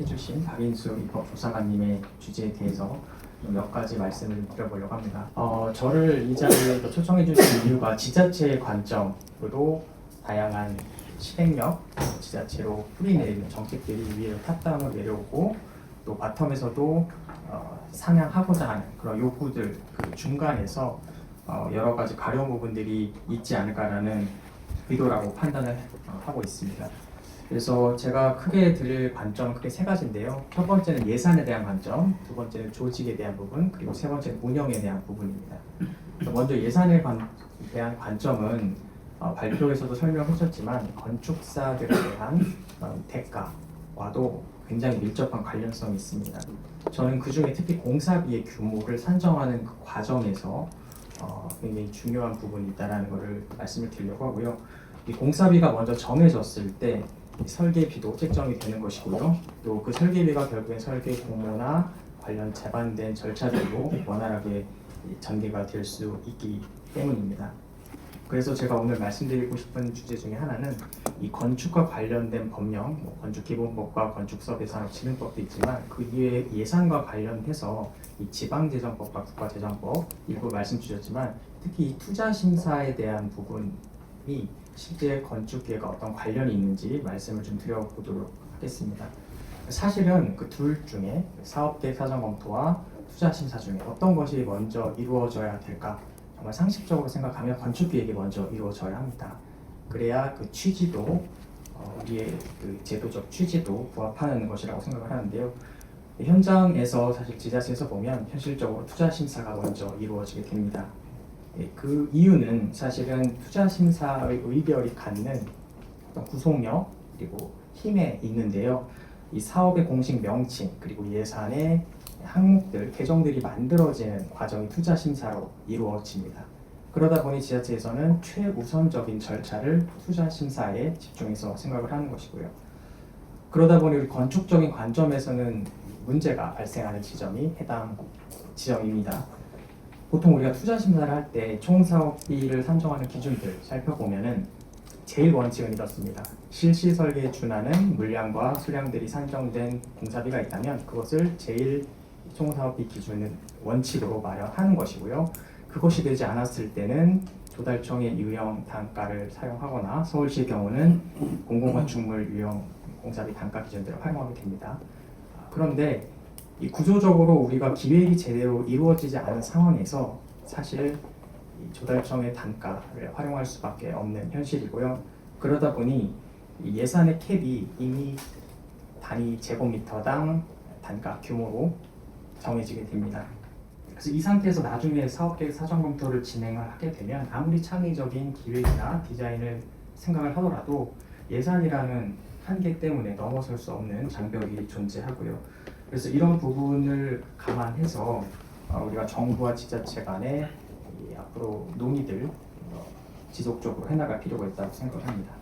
해주신 박인수 입법조사관님의 주제에 대해서 몇 가지 말씀을 드려보려고 합니다. 저를 이 자리에 초청해 주신 이유가 지자체의 관점으로 다양한 실행력, 지자체로 뿌리내리는 정책들이 위에 탑다운으로 내려오고 또 바텀에서도 상향하고자 하는 그런 요구들 그 중간에서 여러 가지 가려운 부분들이 있지 않을까라는 의도라고 판단을 하고 있습니다. 그래서 제가 크게 드릴 관점은 크게 세 가지인데요. 첫 번째는 예산에 대한 관점, 두 번째는 조직에 대한 부분, 그리고 세 번째는 운영에 대한 부분입니다. 먼저 예산에 대한 관점은 발표에서도 설명하셨지만 건축사들에 대한 대가와도 굉장히 밀접한 관련성이 있습니다. 저는 그중에 특히 공사비의 규모를 산정하는 그 과정에서 굉장히 중요한 부분이 있다는 것을 말씀을 드리려고 하고요. 이 공사비가 먼저 정해졌을 때 설계비도 책정이 되는 것이고요. 또 그 설계비가 결국엔 설계 공모나 관련 제반된 절차들로 원활하게 전개가 될 수 있기 때문입니다. 그래서 제가 오늘 말씀드리고 싶은 주제 중에 하나는 이 건축과 관련된 법령, 건축기본법과 건축설계산업진흥법도 있지만 그 이외에 예산과 관련해서 이 지방재정법과 국가재정법 일부 말씀 주셨지만 특히 이 투자심사에 대한 부분이 실제 건축계가 어떤 관련이 있는지 말씀을 좀 드려보도록 하겠습니다. 사실은 그 둘 중에 사업계획 사전검토와 투자심사 중에 어떤 것이 먼저 이루어져야 될까? 정말 상식적으로 생각하면 건축계획이 먼저 이루어져야 합니다. 그래야 그 취지도 우리의 그 제도적 취지도 부합하는 것이라고 생각을 하는데요. 현장에서 사실 지자체에서 보면 현실적으로 투자심사가 먼저 이루어지게 됩니다. 그 이유는 사실은 투자심사의 의결이 갖는 어떤 구속력 그리고 힘에 있는데요. 이 사업의 공식 명칭 그리고 예산의 항목들, 개정들이 만들어지는 과정이 투자심사로 이루어집니다. 그러다 보니 지자체에서는 최우선적인 절차를 투자심사에 집중해서 생각을 하는 것이고요. 그러다 보니 우리 건축적인 관점에서는 문제가 발생하는 지점이 해당 지점입니다. 보통 우리가 투자심사를 할 때 총사업비를 산정하는 기준들 살펴보면은 제일 원칙은 이렇습니다. 실시 설계에 준하는 물량과 수량들이 산정된 공사비가 있다면 그것을 제일 총사업비 기준은 원칙으로 마련하는 것이고요. 그것이 되지 않았을 때는 조달청의 유형 단가를 사용하거나 서울시의 경우는 공공건축물 유형 공사비 단가 기준들을 활용하게 됩니다. 그런데 이 구조적으로 우리가 기획이 제대로 이루어지지 않은 상황에서 사실 이 조달청의 단가를 활용할 수밖에 없는 현실이고요. 그러다 보니 이 예산의 캡이 이미 단위 제곱미터당 단가 규모로 정해지게 됩니다. 그래서 이 상태에서 나중에 사업계획 사전검토를 진행을 하게 되면 아무리 창의적인 기획이나 디자인을 생각을 하더라도 예산이라는 한계 때문에 넘어설 수 없는 장벽이 존재하고요. 그래서 이런 부분을 감안해서 우리가 정부와 지자체 간에 앞으로 논의들 지속적으로 해나갈 필요가 있다고 생각을 합니다.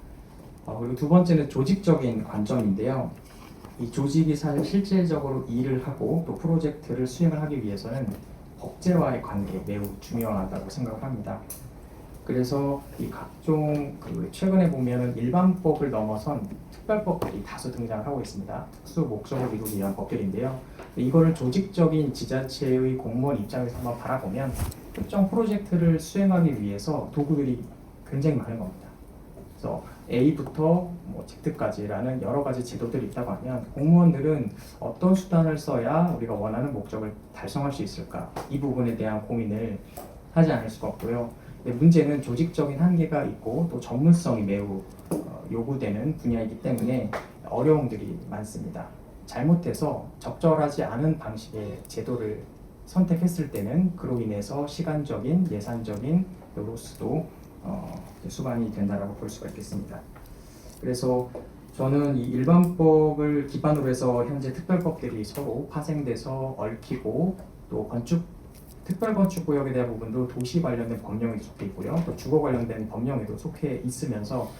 그리고 두 번째는 조직적인 관점인데요. 이 조직이 사실 실질적으로 일을 하고 또 프로젝트를 수행을 하기 위해서는 법제와의 관계 매우 중요하다고 생각을 합니다. 그래서 이 각종 최근에 보면은 일반법을 넘어선 특별법들이 다수 등장을 하고 있습니다. 특수 목적을 이루기 위한 법들인데요. 이거를 조직적인 지자체의 공무원 입장에서 한번 바라보면 특정 프로젝트를 수행하기 위해서 도구들이 굉장히 많은 겁니다. 그래서 A부터 Z까지라는 여러 가지 제도들이 있다고 하면 공무원들은 어떤 수단을 써야 우리가 원하는 목적을 달성할 수 있을까? 이 부분에 대한 고민을 하지 않을 수가 없고요. 근데 문제는 조직적인 한계가 있고 또 전문성이 매우 요구되는 분야이기 때문에 어려움들이 많습니다. 잘못해서 적절하지 않은 방식의 제도를 선택했을 때는 그로 인해서 시간적인, 예산적인 로스도 수반이 된다라고 볼 수가 있겠습니다. 그래서 저는 이 일반법을 기반으로 해서 현재 특별법들이 서로 파생돼서 얽히고 또 특별건축구역에 대한 부분도 도시 관련된 법령에 속해 있고요. 또 주거 관련된 법령에도 속해 있으면서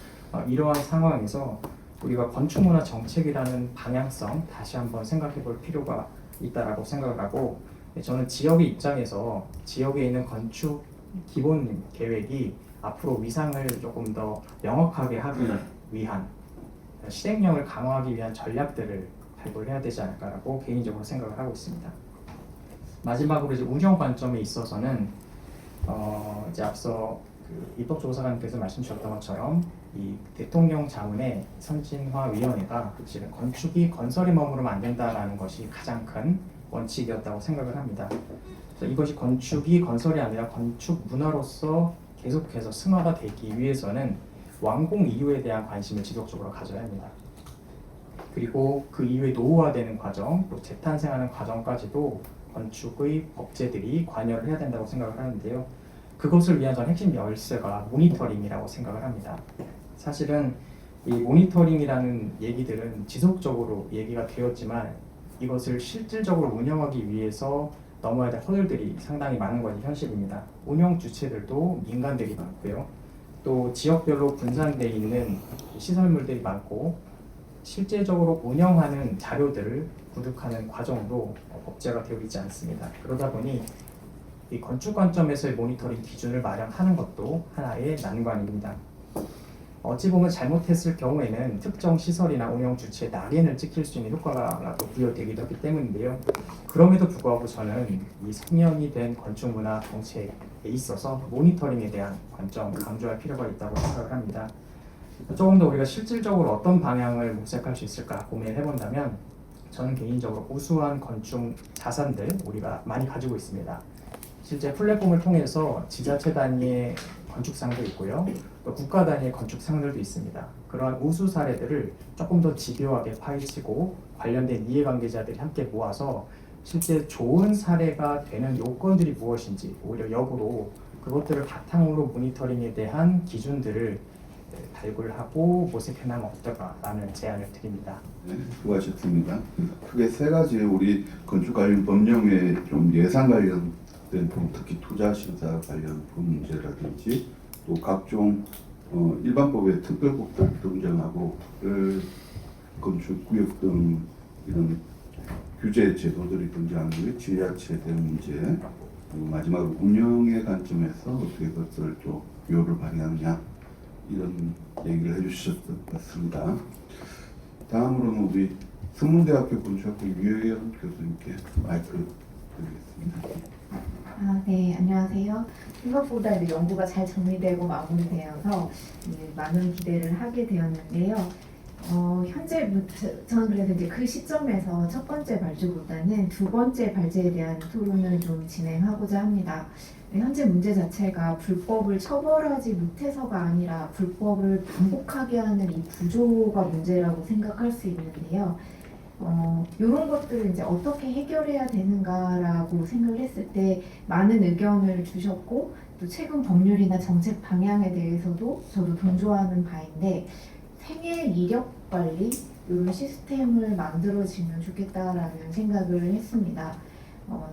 이러한 상황에서 우리가 건축문화 정책이라는 방향성 다시 한번 생각해 볼 필요가 있다라고 생각을 하고 저는 지역의 입장에서 지역에 있는 건축 기본 계획이 앞으로 위상을 조금 더 명확하게 하기 위한 실행력을 강화하기 위한 전략들을 발굴해야 되지 않을까라고 개인적으로 생각을 하고 있습니다. 마지막으로 이제 운영 관점에 있어서는 이제 앞서 입법조사관님께서 말씀 주셨던 것처럼 이 대통령 자문의 선진화위원회가 사실은 건축이 건설에 머무르면 안 된다라는 것이 가장 큰 원칙이었다고 생각을 합니다. 그래서 이것이 건축이 건설이 아니라 건축 문화로서 계속해서 승화가 되기 위해서는 완공 이후에 대한 관심을 지속적으로 가져야 합니다. 그리고 그 이후에 노후화되는 과정, 또 재탄생하는 과정까지도 건축의 법제들이 관여를 해야 된다고 생각을 하는데요. 그것을 위한 전 핵심 열쇠가 모니터링이라고 생각을 합니다. 사실은 이 모니터링이라는 얘기들은 지속적으로 얘기가 되었지만 이것을 실질적으로 운영하기 위해서 넘어야 될 허들들이 상당히 많은 것이 현실입니다. 운영 주체들도 민간들이 많고요. 또 지역별로 분산되어 있는 시설물들이 많고 실제적으로 운영하는 자료들을 구득하는 과정도 법제가 되어 있지 않습니다. 그러다 보니 이 건축 관점에서의 모니터링 기준을 마련하는 것도 하나의 난관입니다. 어찌 보면 잘못했을 경우에는 특정 시설이나 운영 주체의 낙인을 찍힐 수 있는 효과가 또 부여되기도 하기 때문인데요. 그럼에도 불구하고 저는 이 숙련이 된 건축 문화 정책에 있어서 모니터링에 대한 관점 강조할 필요가 있다고 생각을 합니다. 조금 더 우리가 실질적으로 어떤 방향을 모색할 수 있을까 고민을 해본다면 저는 개인적으로 우수한 건축 자산들 우리가 많이 가지고 있습니다. 실제 플랫폼을 통해서 지자체 단위의 건축상도 있고요. 또 국가 단위의 건축상들도 있습니다. 그러한 우수 사례들을 조금 더 집요하게 파헤치고 관련된 이해관계자들이 함께 모아서 실제 좋은 사례가 되는 요건들이 무엇인지 오히려 역으로 그것들을 바탕으로 모니터링에 대한 기준들을 발굴하고 모색해나가면 어떨까라는 제안을 드립니다. 네, 수고하셨습니다. 크게 세 가지 우리 건축 관련 법령에 좀 예산 관련된 특히 투자 심사 관련 그 문제라든지 또 각종 일반법의 특별법들 등장하고 건축 구역 등 이런 규제 제도들이 등장하는 게 지자체에 대한 문제, 그리고 마지막으로 운영의 관점에서 어떻게 그것을 또 요를 발휘하느냐 이런 얘기를 해주셨던 것 같습니다. 다음으로는 우리 성문대학교 건축학부 유혜연 교수님께 마이크를 드리겠습니다. 네, 안녕하세요. 생각보다 이제 연구가 잘 정리되고 마무리되어서 많은 기대를 하게 되었는데요. 저는 그래서 이제 그 시점에서 첫 번째 발주보다는 두 번째 발제에 대한 토론을 좀 진행하고자 합니다. 현재 문제 자체가 불법을 처벌하지 못해서가 아니라 불법을 반복하게 하는 이 구조가 문제라고 생각할 수 있는데요. 이런 것들을 이제 어떻게 해결해야 되는가라고 생각을 했을 때 많은 의견을 주셨고 또 최근 법률이나 정책 방향에 대해서도 저도 동조하는 바인데 생애 이력 관리 이런 시스템을 만들어지면 좋겠다라는 생각을 했습니다.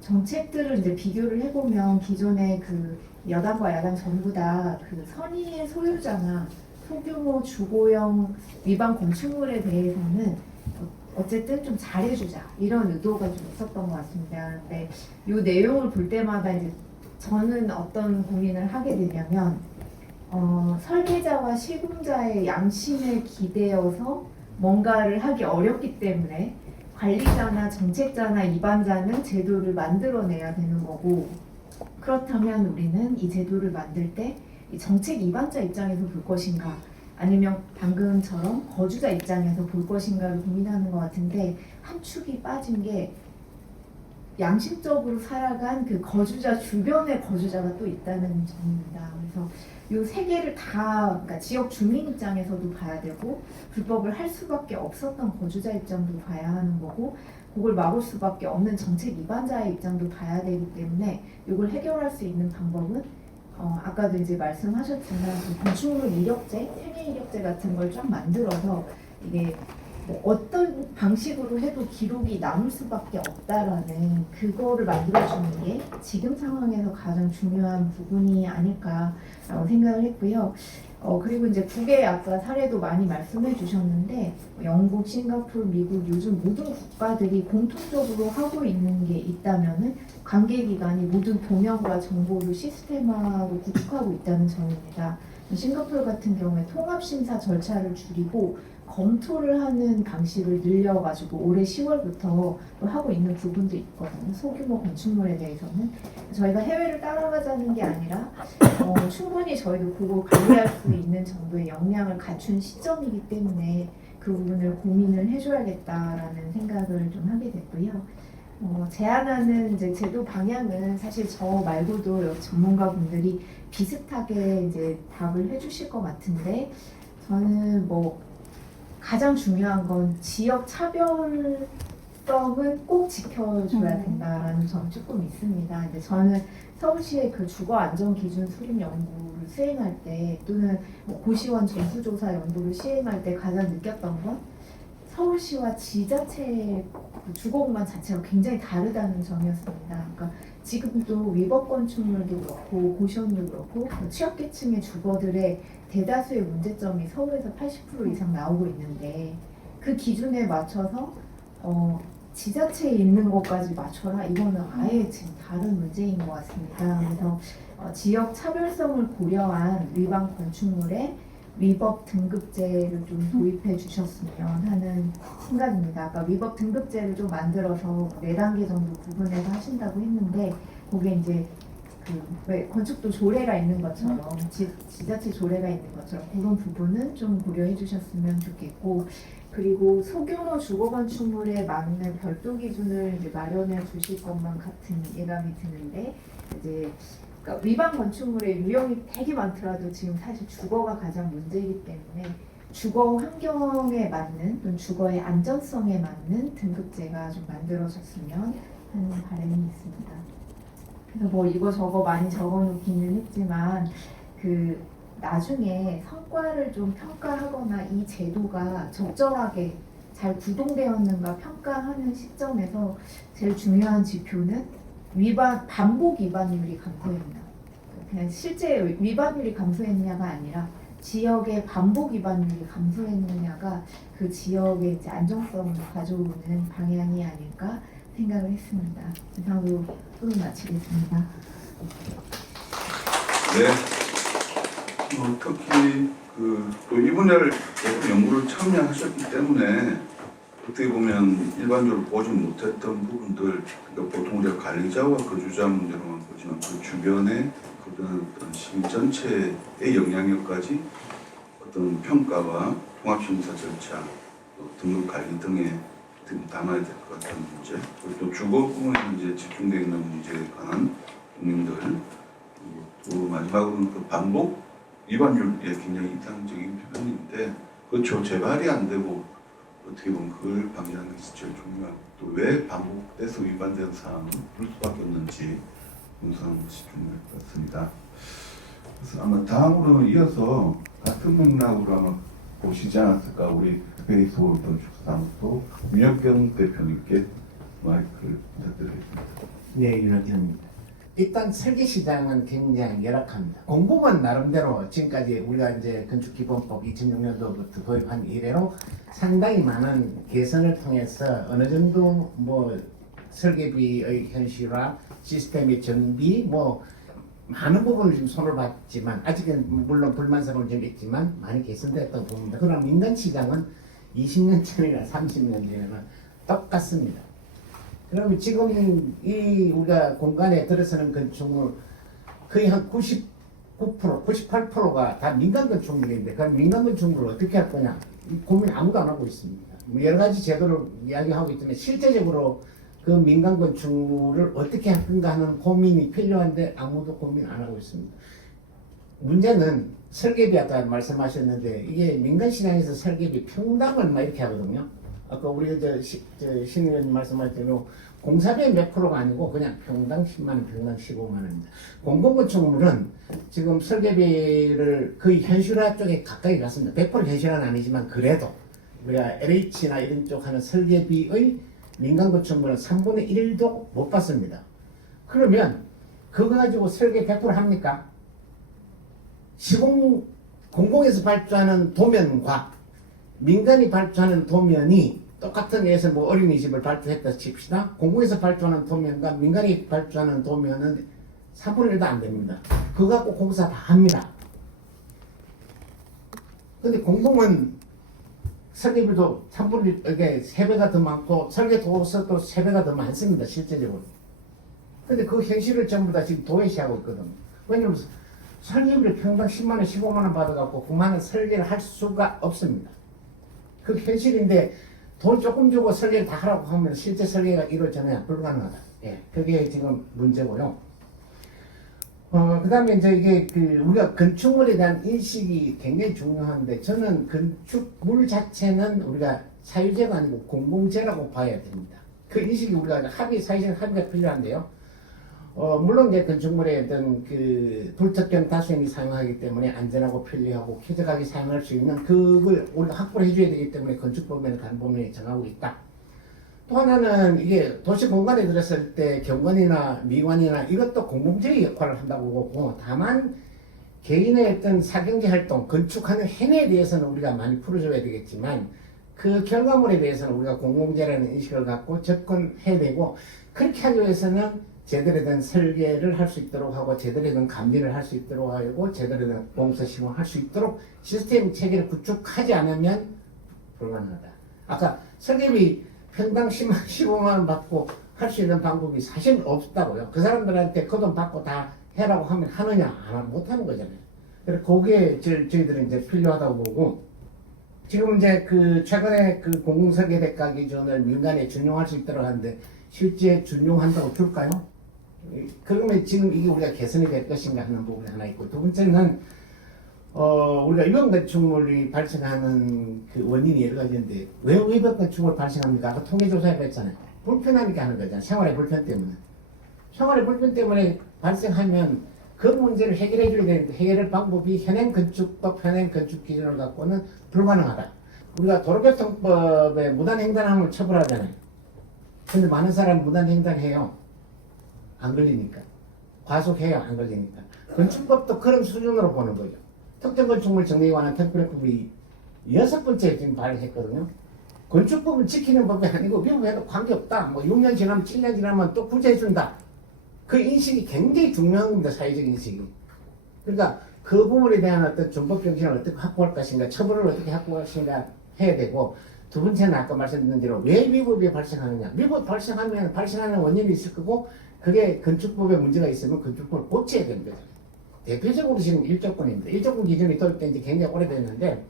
정책들을 이제 비교를 해보면 기존의 그 여당과 야당 전부 다 그 선의의 소유자나 소규모 주거용 위반 건축물에 대해서는 어쨌든 좀 잘해주자 이런 의도가 좀 있었던 것 같습니다. 근데 이 내용을 볼 때마다 이제 저는 어떤 고민을 하게 되냐면 설계자와 시공자의 양심에 기대어서 뭔가를 하기 어렵기 때문에 관리자나 정책자나 입안자는 제도를 만들어내야 되는 거고 그렇다면 우리는 이 제도를 만들 때 이 정책 입안자 입장에서 볼 것인가 아니면 방금처럼 거주자 입장에서 볼 것인가를 고민하는 것 같은데 한 축이 빠진 게 양심적으로 살아간 그 거주자 주변의 거주자가 또 있다는 점입니다. 그래서 이 세 개를 다 그러니까 지역 주민 입장에서도 봐야 되고 불법을 할 수밖에 없었던 거주자 입장도 봐야 하는 거고 그걸 막을 수밖에 없는 정책 위반자의 입장도 봐야 되기 때문에 이걸 해결할 수 있는 방법은 아까도 이제 말씀하셨지만 건축물 이력제, 생애 이력제 같은 걸 좀 만들어서 이게 뭐 어떤 방식으로 해도 기록이 남을 수밖에 없다라는 그거를 만들어주는 게 지금 상황에서 가장 중요한 부분이 아닐까라고 생각을 했고요. 그리고 이제 국외 아까 사례도 많이 말씀해 주셨는데 영국, 싱가포르, 미국 요즘 모든 국가들이 공통적으로 하고 있는 게 있다면은 관계기관이 모든 동향과 정보를 시스템화하고 구축하고 있다는 점입니다. 싱가포르 같은 경우에 통합심사 절차를 줄이고 검토를 하는 방식을 늘려가지고 올해 10월부터 하고 있는 부분도 있거든요. 소규모 건축물에 대해서는 저희가 해외를 따라가자는 게 아니라 충분히 저희도 그걸 관리할 수 있는 정도의 역량을 갖춘 시점이기 때문에 그 부분을 고민을 해줘야겠다라는 생각을 좀 하게 됐고요. 제안하는 이제 제도 방향은 사실 저 말고도 여기 전문가분들이 비슷하게 이제 답을 해주실 것 같은데 저는 가장 중요한 건 지역 차별화를 특성은 꼭 지켜줘야 된다라는 점이 조금 있습니다. 근데 저는 서울시의 그 주거 안전 기준 수립 연구를 수행할 때 또는 뭐 고시원 전수조사 연구를 시행할 때 가장 느꼈던 건 서울시와 지자체 그 주거 공간 자체가 굉장히 다르다는 점이었습니다. 그러니까 지금도 위법 건축물도 그렇고 고시원도 그렇고 취약계층의 주거들의 대다수의 문제점이 서울에서 80% 이상 나오고 있는데 그 기준에 맞춰서 지자체에 있는 것까지 맞춰라, 이거는 아예 지금 다른 문제인 것 같습니다. 그래서 지역 차별성을 고려한 위반 건축물에 위법 등급제를 좀 도입해 주셨으면 하는 생각입니다. 아까 위법 등급제를 좀 만들어서 4단계 정도 구분해서 하신다고 했는데 거기에 이제 왜 건축도 조례가 있는 것처럼 지자체 조례가 있는 것처럼 그런 부분은 좀 고려해 주셨으면 좋겠고, 그리고 소규모 주거 건축물에 맞는 별도 기준을 이제 마련해 주실 것만 같은 예감이 드는데, 이제 그러니까 위반 건축물의 유형이 되게 많더라도 지금 사실 주거가 가장 문제이기 때문에 주거 환경에 맞는 또는 주거의 안전성에 맞는 등급제가 좀 만들어졌으면 하는 바람이 있습니다. 그래서 뭐 이거 저거 많이 적어놓기는 했지만 그 나중에 성과를 좀 평가하거나 이 제도가 적절하게 잘 구동되었는가 평가하는 시점에서 제일 중요한 지표는 반복 위반율이 감소했나. 그냥 실제 위반율이 감소했냐가 아니라 지역의 반복 위반율이 감소했느냐가 그 지역의 이제 안정성을 가져오는 방향이 아닐까 생각을 했습니다. 이상으로 토론 마치겠습니다. 네. 특히 또 이 분야를 연구를 참여하셨기 때문에 어떻게 보면 일반적으로 보지 못했던 부분들, 그러니까 보통 우리가 관리자와 거주자 문제로만 보지만 그 주변의 어떤 시민 전체의 영향력까지 어떤 평가와 통합심사 절차, 등록 관리 등에 담아야 될 것 같은 문제, 그리고 또 주거 부분에 이제 집중되어 있는 문제에 관한 국민들, 또 마지막으로는 그 반복 위반율에 굉장히 인상적인 표현인데, 그렇죠. 재발이 안 되고 어떻게 보면 그걸 방지하는 것이 제일 중요하고, 또 왜 반복돼서 위반된 사항은 그럴 수밖에 없는지 분석하는 것이 중요할 것 같습니다. 그래서 아마 다음으로는 이어서 같은 맥락으로 아마 보시지 않았을까, 우리 특별히 서울건축사무소 윤혁경 대표님께 마이크를 부탁드리겠습니다. 네, 윤혁경입니다. 일단 설계 시장은 굉장히 열악합니다. 공부만 나름대로 지금까지 우리가 이제 건축기본법 2006년도부터 도입한 이래로 상당히 많은 개선을 통해서 어느 정도 뭐 설계비의 현실화, 시스템의 정비, 뭐 많은 부분을 지금 손을 봤지만 아직은 물론 불만사항은 좀 있지만 많이 개선됐다고 봅니다. 그러나 민간 시장은 20년 전이나 30년 전이나 똑같습니다. 그러면 지금 이 우리가 공간에 들어서는 건축물 거의 한 99%, 98%가 다 민간 건축물인데, 그럼 민간 건축물을 어떻게 할 거냐, 이 고민 아무도 안 하고 있습니다. 여러 가지 제도를 이야기하고 있지만 실제적으로 그 민간 건축물을 어떻게 할 건가 하는 고민이 필요한데 아무도 고민 안 하고 있습니다. 문제는 설계비, 아까 말씀하셨는데 이게 민간 시장에서 설계비 평당 얼마 이렇게 하거든요. 아까 우리 신 의원님 말씀하신 대로 공사비 몇 프로가 아니고 그냥 평당 10만 원, 평당 15만 원입니다. 공공건축물은 지금 설계비를 거의 현실화 쪽에 가까이 갔습니다. 100% 현실화는 아니지만 그래도 우리가 LH나 이런 쪽 하는 설계비의 민간 건축물은 3분의 1도 못 받습니다. 그러면 그거 가지고 설계 100% 합니까? 공공에서 발주하는 도면과 민간이 발주하는 도면이 똑같은 예에서 뭐 어린이집을 발주했다 칩시다. 공공에서 발주하는 도면과 민간이 발주하는 도면은 3분의 1도 안 됩니다. 그거 갖고 공사 다 합니다. 근데 공공은 설계비도 3분의 1, 이게 3배가 더 많고 설계 도서도 3배가 더 많습니다. 실제적으로. 근데 그 현실을 전부 다 지금 도외시하고 있거든요. 왜냐면 설계비를 평당 10만 원, 15만 원 받아갖고 그만한 설계를 할 수가 없습니다. 그 현실인데 돈 조금 주고 설계를 다 하라고 하면 실제 설계가 이루어지냐 불가능하다. 예, 그게 지금 문제고요. 그 다음에 이제 이게 우리가 건축물에 대한 인식이 굉장히 중요한데, 저는 건축물 자체는 우리가 사유재가 아니고 공공재라고 봐야 됩니다. 그 인식이 우리가 사회적 합의가 필요한데요. 물론 이제 건축물에 어떤 그 불특정 다수인이 사용하기 때문에 안전하고 편리하고 쾌적하게 사용할 수 있는 그걸 우리가 확보를 해줘야 되기 때문에 건축법에는 다른 부분이 정하고 있다. 또 하나는 이게 도시 공간에 들었을 때 경관이나 미관이나 이것도 공공재의 역할을 한다고 보고, 다만 개인의 어떤 사경제 활동, 건축하는 행위에 대해서는 우리가 많이 풀어줘야 되겠지만 그 결과물에 대해서는 우리가 공공재라는 인식을 갖고 접근해야 되고, 그렇게 하기 위해서는 제대로 된 설계를 할 수 있도록 하고 제대로 된 감리를 할 수 있도록 하고 제대로 된 공사 시공을 할 수 있도록 시스템 체계를 구축하지 않으면 불가능하다. 아까 설계비 평당 15만 원 받고 할 수 있는 방법이 사실 없다고요. 그 사람들한테 그 돈 받고 다 해라고 하면 하느냐, 안 하면 못 하는 거잖아요. 그래서 그게 저희들은 이제 필요하다고 보고, 지금 이제 그 최근에 그 공공설계대가 기준을 민간에 준용할 수 있도록 하는데 실제 준용한다고 줄까요? 그러면 지금 이게 우리가 개선이 될 것인가 하는 부분이 하나 있고, 두 번째는 우리가 위법 건축물이 발생하는 그 원인이 여러 가지인데 왜 위법 건축물 발생합니까? 아까 통계조사에 했잖아요. 불편하니까 하는 거잖아요. 생활의 불편 때문에. 생활의 불편 때문에 발생하면 그 문제를 해결해 줘야 되는데 해결할 방법이 현행 건축법, 현행 건축 기준을 갖고는 불가능하다. 우리가 도로교통법에 무단횡단하면 처벌하잖아요. 근데 많은 사람 무단횡단해요. 안 걸리니까. 과속해요. 안 걸리니까. 건축법도 그런 수준으로 보는 거죠. 특정 건축물 정리에 관한 특별법이 6번째 지금 발의했거든요. 건축법은 지키는 법이 아니고 미국에도 관계없다. 뭐 6년 지나면 7년 지나면 또 구제해준다. 그 인식이 굉장히 중요한 겁니다. 사회적 인식이. 그러니까 그 부분에 대한 어떤 준법 정신을 어떻게 확보할 것인가, 처벌을 어떻게 확보할 것인가 해야 되고, 두 번째는 아까 말씀드린 대로 왜 위법이 발생하느냐. 위법 발생하면 발생하는 원인이 있을 거고, 그게 건축법에 문제가 있으면 건축법을 고쳐야 되는 거죠. 대표적으로 지금 일조권입니다. 일조권 기준이 도입된 지 굉장히 오래됐는데,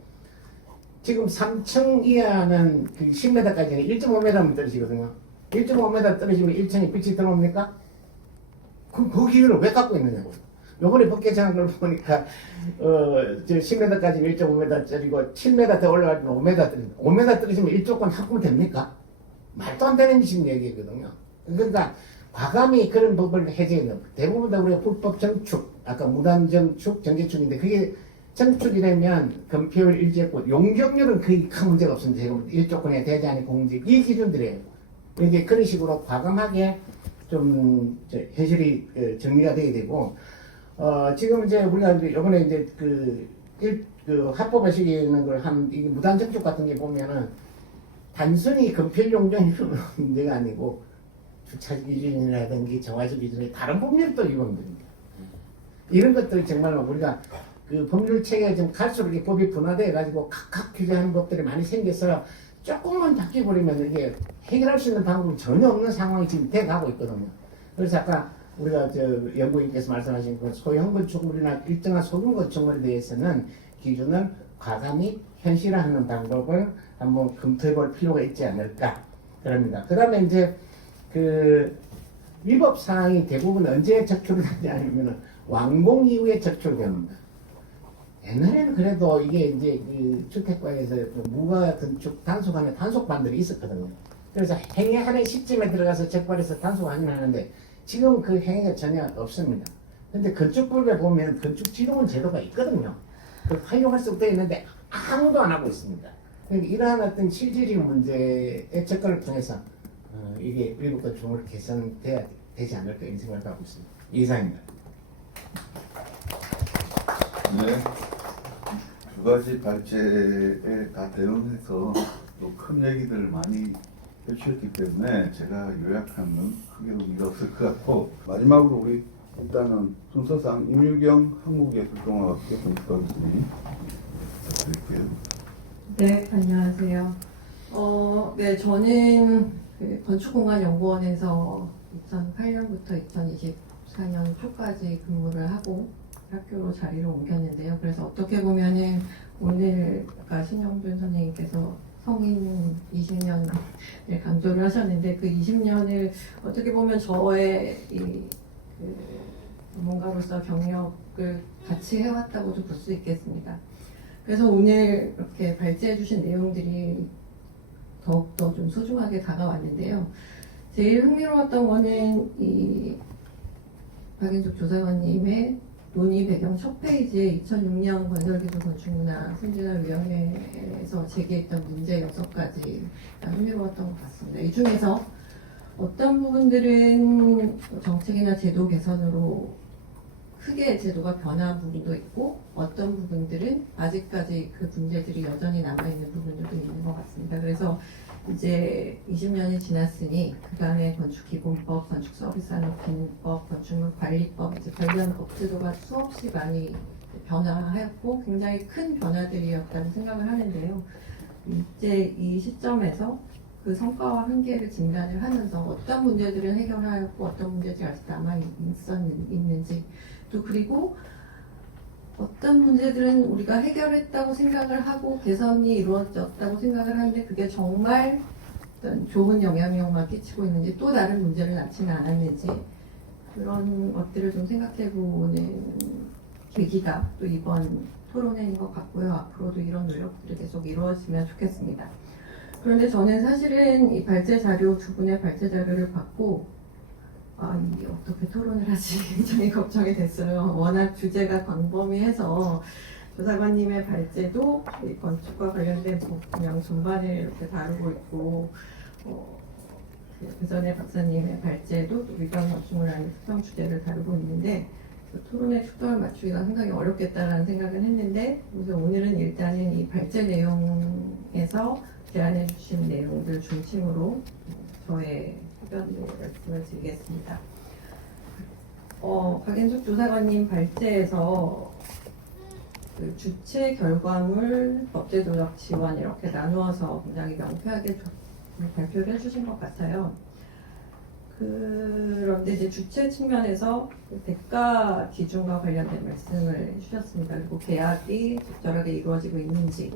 지금 3층 이하는 그 10m까지는 1.5m만 떨어지거든요. 1.5m 떨어지면 1층에 빛이 들어옵니까? 그럼 그 기준을 왜 갖고 있느냐고요. 요번에 법 개정한 걸 보니까, 10m까지는 1.5m 떨어지고, 7m 더 올라가면 5m 떨어지면, 5m 떨어지면 1조권 확보면 됩니까? 말도 안 되는 지금 얘기거든요. 그러니까, 과감히 그런 법을 해제해야 대부분 다 우리가 불법 정축, 아까 무단정축, 정제축인데, 그게 정축이 되면 건폐율 일제권, 용적률은 거의 큰 문제가 없습니다. 지금 1조권에 대제한이 공직, 이 기준들이에요. 이제 그런 식으로 과감하게 좀 현실이 정리가 돼야 되고, 지금 이제 우리가 이번에 이제 그 합법화 시키는 걸 이게 무단정축 같은 게 보면은 단순히 건폐율 용적률 문제가 아니고 주차 기준이라든지 정화적 기준이 다른 법률도 위반됩니다. 이런 것들이 정말 우리가 그 법률 체계가 좀 갈수록 이렇게 법이 분화돼 가지고 각각 규제하는 법들이 많이 생겨서 조금만 바뀌어버리면 이게 해결할 수 있는 방법이 전혀 없는 상황이 지금 돼가고 있거든요. 그래서 아까 우리가 연구인께서 말씀하신 그 소형 건축물이나 일정한 소규모 건축물에 대해서는 기준을 과감히 현실화하는 방법을 한번 검토해 볼 필요가 있지 않을까 그럽니다. 그 다음에 이제 그 위법 사항이 대부분 언제 적출이 되냐면은 완공 이후에 적출됩니다. 옛날에는 그래도 이게 이제 그 주택과에서 무가 건축 단속하는 단속반들이 있었거든요. 그래서 행위하는 시점에 들어가서 적발해서 단속 확인하는데 지금 그 행위가 전혀 없습니다. 근데 건축법에 보면 건축지도원 제도가 있거든요. 그걸 활용할 수 없게 있는데 아무도 안 하고 있습니다. 그러니까 이러한 어떤 실질적인 문제의 접근을 통해서 이게 위법 건축물 개선돼야 되지 않을까 이런 생각을 하고 있습니다. 이상입니다. 네. 두 가지 발제에 다 대응해서 또 큰 얘기들을 많이 해주셨기 때문에 제가 요약하면 크게 의미가 없을 것 같고, 마지막으로 우리 일단은 순서상 임유경 한국예술동화학교 건축가교수님 부탁드릴게요. 네, 안녕하세요. 네, 저는 그 건축공간연구원에서 2008년부터 2024년 초까지 근무를 하고 학교로 자리를 옮겼는데요. 그래서 어떻게 보면은 오늘 아까 신영준 선생님께서 성인 20년을 강조를 하셨는데 그 20년을 어떻게 보면 저의 그 전문가로서 경력을 같이 해왔다고도 볼 수 있겠습니다. 그래서 오늘 이렇게 발제해 주신 내용들이 더욱더 좀 소중하게 다가왔는데요. 제일 흥미로웠던 거는 이 박인숙 조사관님의 논의 배경 첫 페이지에 2006년 건설기술 건축문화 승진화위원회에서 제기했던 문제 6가지가 흥미로웠던 것 같습니다. 이 중에서 어떤 부분들은 정책이나 제도 개선으로 크게 제도가 변한 부분도 있고 어떤 부분들은 아직까지 그 문제들이 여전히 남아있는 부분들도 있는 것 같습니다. 그래서 이제 20년이 지났으니 그간의 건축기본법, 건축서비스산업기능법, 건축물관리법 이제 관련 법제도가 수없이 많이 변화하였고 굉장히 큰 변화들이었다고 생각을 하는데요. 이제 이 시점에서 그 성과와 한계를 진단을 하면서 어떤 문제들은 해결하였고 어떤 문제들이 아직 남아있는지 또 그리고 어떤 문제들은 우리가 해결했다고 생각을 하고 개선이 이루어졌다고 생각을 하는데 그게 정말 어떤 좋은 영향력만 끼치고 있는지 또 다른 문제를 낳지는 않았는지 그런 것들을 좀 생각해보는 계기가 또 이번 토론회인 것 같고요. 앞으로도 이런 노력들이 계속 이루어지면 좋겠습니다. 그런데 저는 사실은 이 발제 자료, 두 분의 발제 자료를 받고 이게 어떻게 토론을 하지 굉장히 걱정이 됐어요. 워낙 주제가 광범위해서 조사관님의 발제도 이 건축과 관련된 그냥 전반을 이렇게 다루고 있고 그 전에 박사님의 발제도 또 위반 건축물 안에 특정 주제를 다루고 있는데 그 토론에 초점을 맞추기가 상당히 어렵겠다라는 생각을 했는데 그래서 오늘은 일단은 이 발제 내용에서 제안해 주신 내용들 중심으로 저의 의견을 말씀을 드리겠습니다. 박인숙 조사관님 발제에서 그 주체 결과물 법제 노력 지원 이렇게 나누어서 굉장히 명쾌하게 발표를 해주신 것 같아요. 그런데 이제 주체 측면에서 그 대가 기준과 관련된 말씀을 해주셨습니다. 그리고 계약이 적절하게 이루어지고 있는지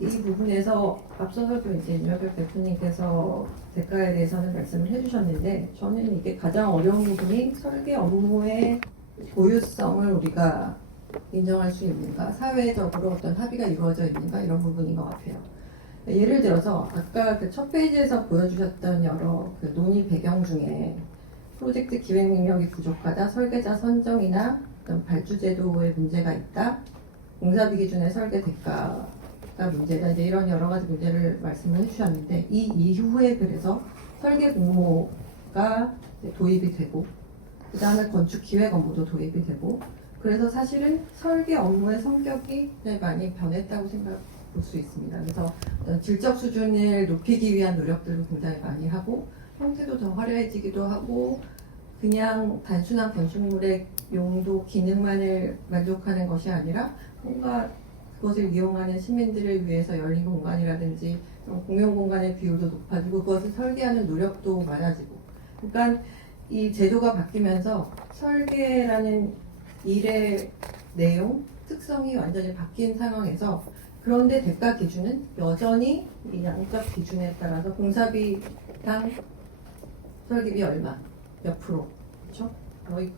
이 부분에서 앞서서도 이제 윤여벽 대표님께서 대가에 대해서는 말씀을 해주셨는데 저는 이게 가장 어려운 부분이 설계 업무의 고유성을 우리가 인정할 수 있는가, 사회적으로 어떤 합의가 이루어져 있는가 이런 부분인 것 같아요. 예를 들어서 아까 그 첫 페이지에서 보여주셨던 여러 그 논의 배경 중에 프로젝트 기획 능력이 부족하다, 설계자 선정이나 어떤 발주 제도에 문제가 있다, 공사비 기준의 설계 대가가 문제다, 이제 이런 여러 가지 문제를 말씀을 해주셨는데 이 이후에 그래서 설계 공모가 도입이 되고 그 다음에 건축 기획 업무도 도입이 되고 그래서 사실은 설계 업무의 성격이 굉장히 많이 변했다고 볼 수 있습니다. 그래서 질적 수준을 높이기 위한 노력들을 굉장히 많이 하고 형태도 더 화려해지기도 하고 그냥 단순한 건축물의 용도, 기능만을 만족하는 것이 아니라 뭔가 그것을 이용하는 시민들을 위해서 열린 공간이라든지 공용 공간의 비율도 높아지고 그것을 설계하는 노력도 많아지고 그러니까 이 제도가 바뀌면서 설계라는 일의 내용, 특성이 완전히 바뀐 상황에서 그런데 대가 기준은 여전히 이 양적 기준에 따라서 공사비당 설계비 얼마, 몇 프로, 그렇죠?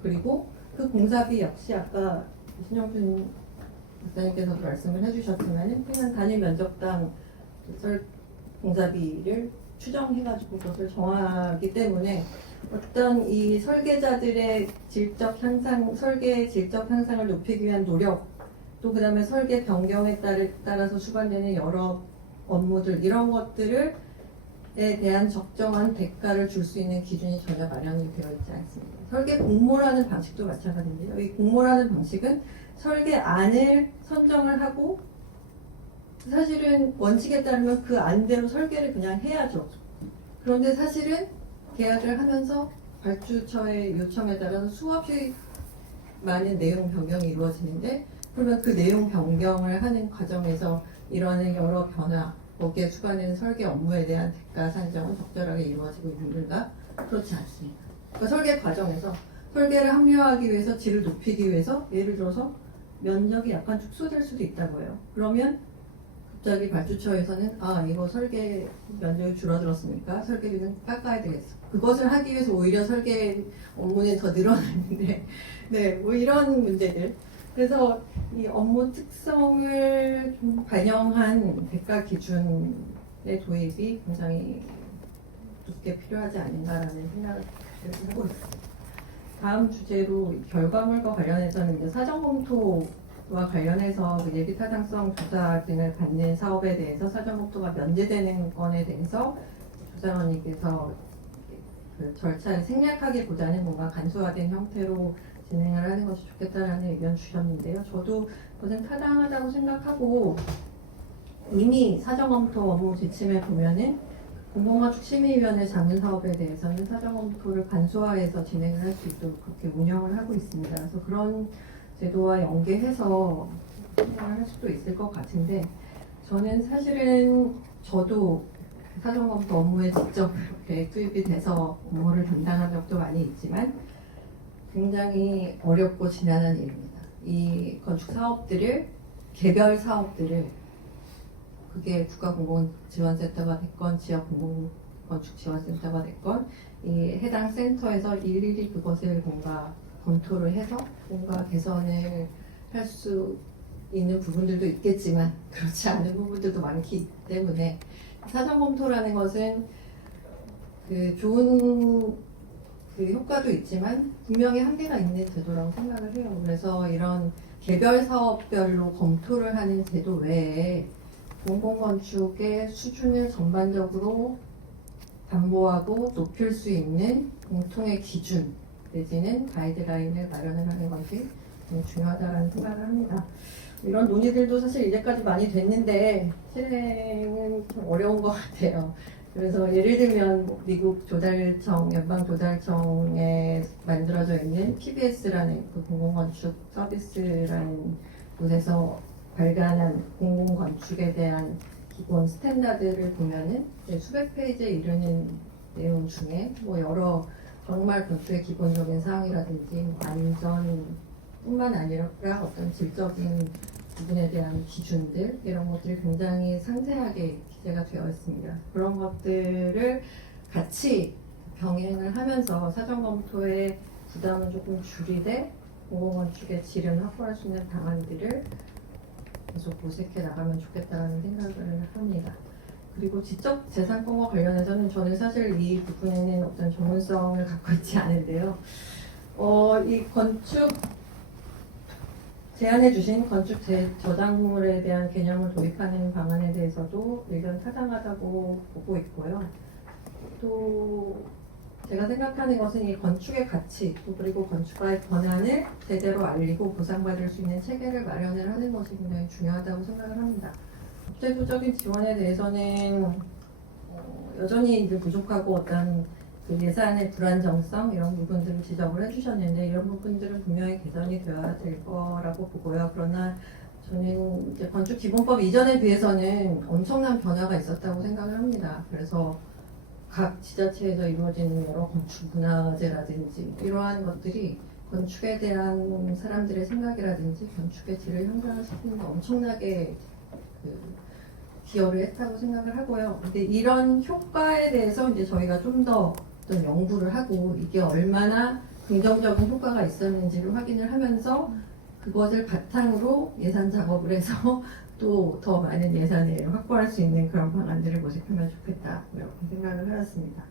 그리고 그 공사비 역시 아까 신영준 박사님께서도 말씀을 해주셨지만은 그냥 단위 면적당 공사비를 추정해가지고 그것을 정하기 때문에 어떤 이 설계자들의 질적 향상, 설계 질적 향상을 높이기 위한 노력 또 그 다음에 설계 변경에 따라서 수반되는 여러 업무들 이런 것들에 대한 적정한 대가를 줄 수 있는 기준이 전혀 마련이 되어 있지 않습니다. 설계 공모라는 방식도 마찬가지인데요. 이 공모라는 방식은 설계안을 선정을 하고 사실은 원칙에 따르면 그 안대로 설계를 그냥 해야죠. 그런데 사실은 계약을 하면서 발주처의 요청에 따라서 수없이 많은 내용 변경이 이루어지는데 그러면 그 내용 변경을 하는 과정에서 일어나는 여러 변화, 거기에 추가되는 설계 업무에 대한 대가 산정은 적절하게 이루어지고 있는가? 그렇지 않습니다. 그러니까 설계 과정에서 설계를 합리화하기 위해서 질을 높이기 위해서 예를 들어서 면적이 약간 축소될 수도 있다고 해요. 그러면 갑자기 발주처에서는 이거 설계 면적이 줄어들었으니까 설계비는 깎아야 되겠어. 그것을 하기 위해서 오히려 설계 업무는 더 늘어났는데 네, 뭐 이런 문제들. 그래서 이 업무 특성을 좀 반영한 대가 기준의 도입이 굉장히 두께 필요하지 않은가라는 생각을 하고 있습니다. 다음 주제로 결과물과 관련해서는 이제 사전 검토와 관련해서 그 예비 타당성 조사 등을 받는 사업에 대해서 사전 검토가 면제되는 건에 대해서 조사원님께서 그 절차를 생략하기보다는 뭔가 간소화된 형태로 진행을 하는 것이 좋겠다라는 의견 주셨는데요. 저도 그것은 타당하다고 생각하고 이미 사전 검토 업무 지침에 보면은 공공건축심의위원회 장려 사업에 대해서는 사전 검토를 간소화해서 진행을 할 수 있도록 그렇게 운영을 하고 있습니다. 그래서 그런 제도와 연계해서 생각을 할 수도 있을 것 같은데 저는 사실은 저도 사전 검토 업무에 직접 이렇게 투입이 돼서 업무를 담당한 적도 많이 있지만 굉장히 어렵고 지난한 일입니다. 이 건축 사업들을 개별 사업들을 그게 국가공공지원센터가 됐건 지역공공건축지원센터가 됐건 이 해당 센터에서 일일이 그것을 뭔가 검토를 해서 뭔가 개선을 할 수 있는 부분들도 있겠지만 그렇지 않은 부분들도 많기 때문에 사전 검토라는 것은 그 좋은 그 효과도 있지만 분명히 한계가 있는 제도라고 생각을 해요. 그래서 이런 개별 사업별로 검토를 하는 제도 외에 공공건축의 수준을 전반적으로 담보하고 높일 수 있는 공통의 기준 내지는 가이드라인을 마련을 하는 것이 중요하다는 생각을 합니다. 이런 논의들도 사실 이제까지 많이 됐는데 실행은 좀 어려운 것 같아요. 그래서 예를 들면 미국 조달청, 연방조달청에 만들어져 있는 PBS라는 그 공공건축 서비스라는 곳에서 발간한 공공건축에 대한 기본 스탠다드를 보면은 수백 페이지에 이르는 내용 중에 뭐 여러 정말 건축의 기본적인 사항이라든지 안전뿐만 아니라 어떤 질적인 부분에 대한 기준들 이런 것들이 굉장히 상세하게 기재가 되어 있습니다. 그런 것들을 같이 병행을 하면서 사전 검토의 부담을 조금 줄이되 공공건축의 질을 확보할 수 있는 방안들을 계속 모색해 나가면 좋겠다는 생각을 합니다. 그리고 지적재산권과 관련해서는 저는 사실 이 부분에는 어떤 전문성을 갖고 있지 않은데요. 이 건축 제안해 주신 건축 저작물에 대한 개념을 도입하는 방안에 대해서도 의견 타당하다고 보고 있고요. 또 제가 생각하는 것은 이 건축의 가치 그리고 건축가의 권한을 제대로 알리고 보상받을 수 있는 체계를 마련을 하는 것이 굉장히 중요하다고 생각을 합니다. 국제적인 지원에 대해서는 여전히 이제 부족하고 어떤 그 예산의 불안정성 이런 부분들을 지적을 해주셨는데 이런 부분들은 분명히 개선이 되어야 될 거라고 보고요. 그러나 저는 이제 건축기본법 이전에 비해서는 엄청난 변화가 있었다고 생각을 합니다. 그래서 각 지자체에서 이루어지는 여러 건축 문화제라든지 이러한 것들이 건축에 대한 사람들의 생각이라든지 건축의 질을 향상시키는 데 엄청나게 기여를 했다고 생각을 하고요. 근데 이런 효과에 대해서 이제 저희가 좀 더 어떤 연구를 하고 이게 얼마나 긍정적인 효과가 있었는지를 확인을 하면서 그것을 바탕으로 예산 작업을 해서 또 더 많은 예산을 확보할 수 있는 그런 방안들을 모색하면 좋겠다 이렇게 생각을 하였습니다.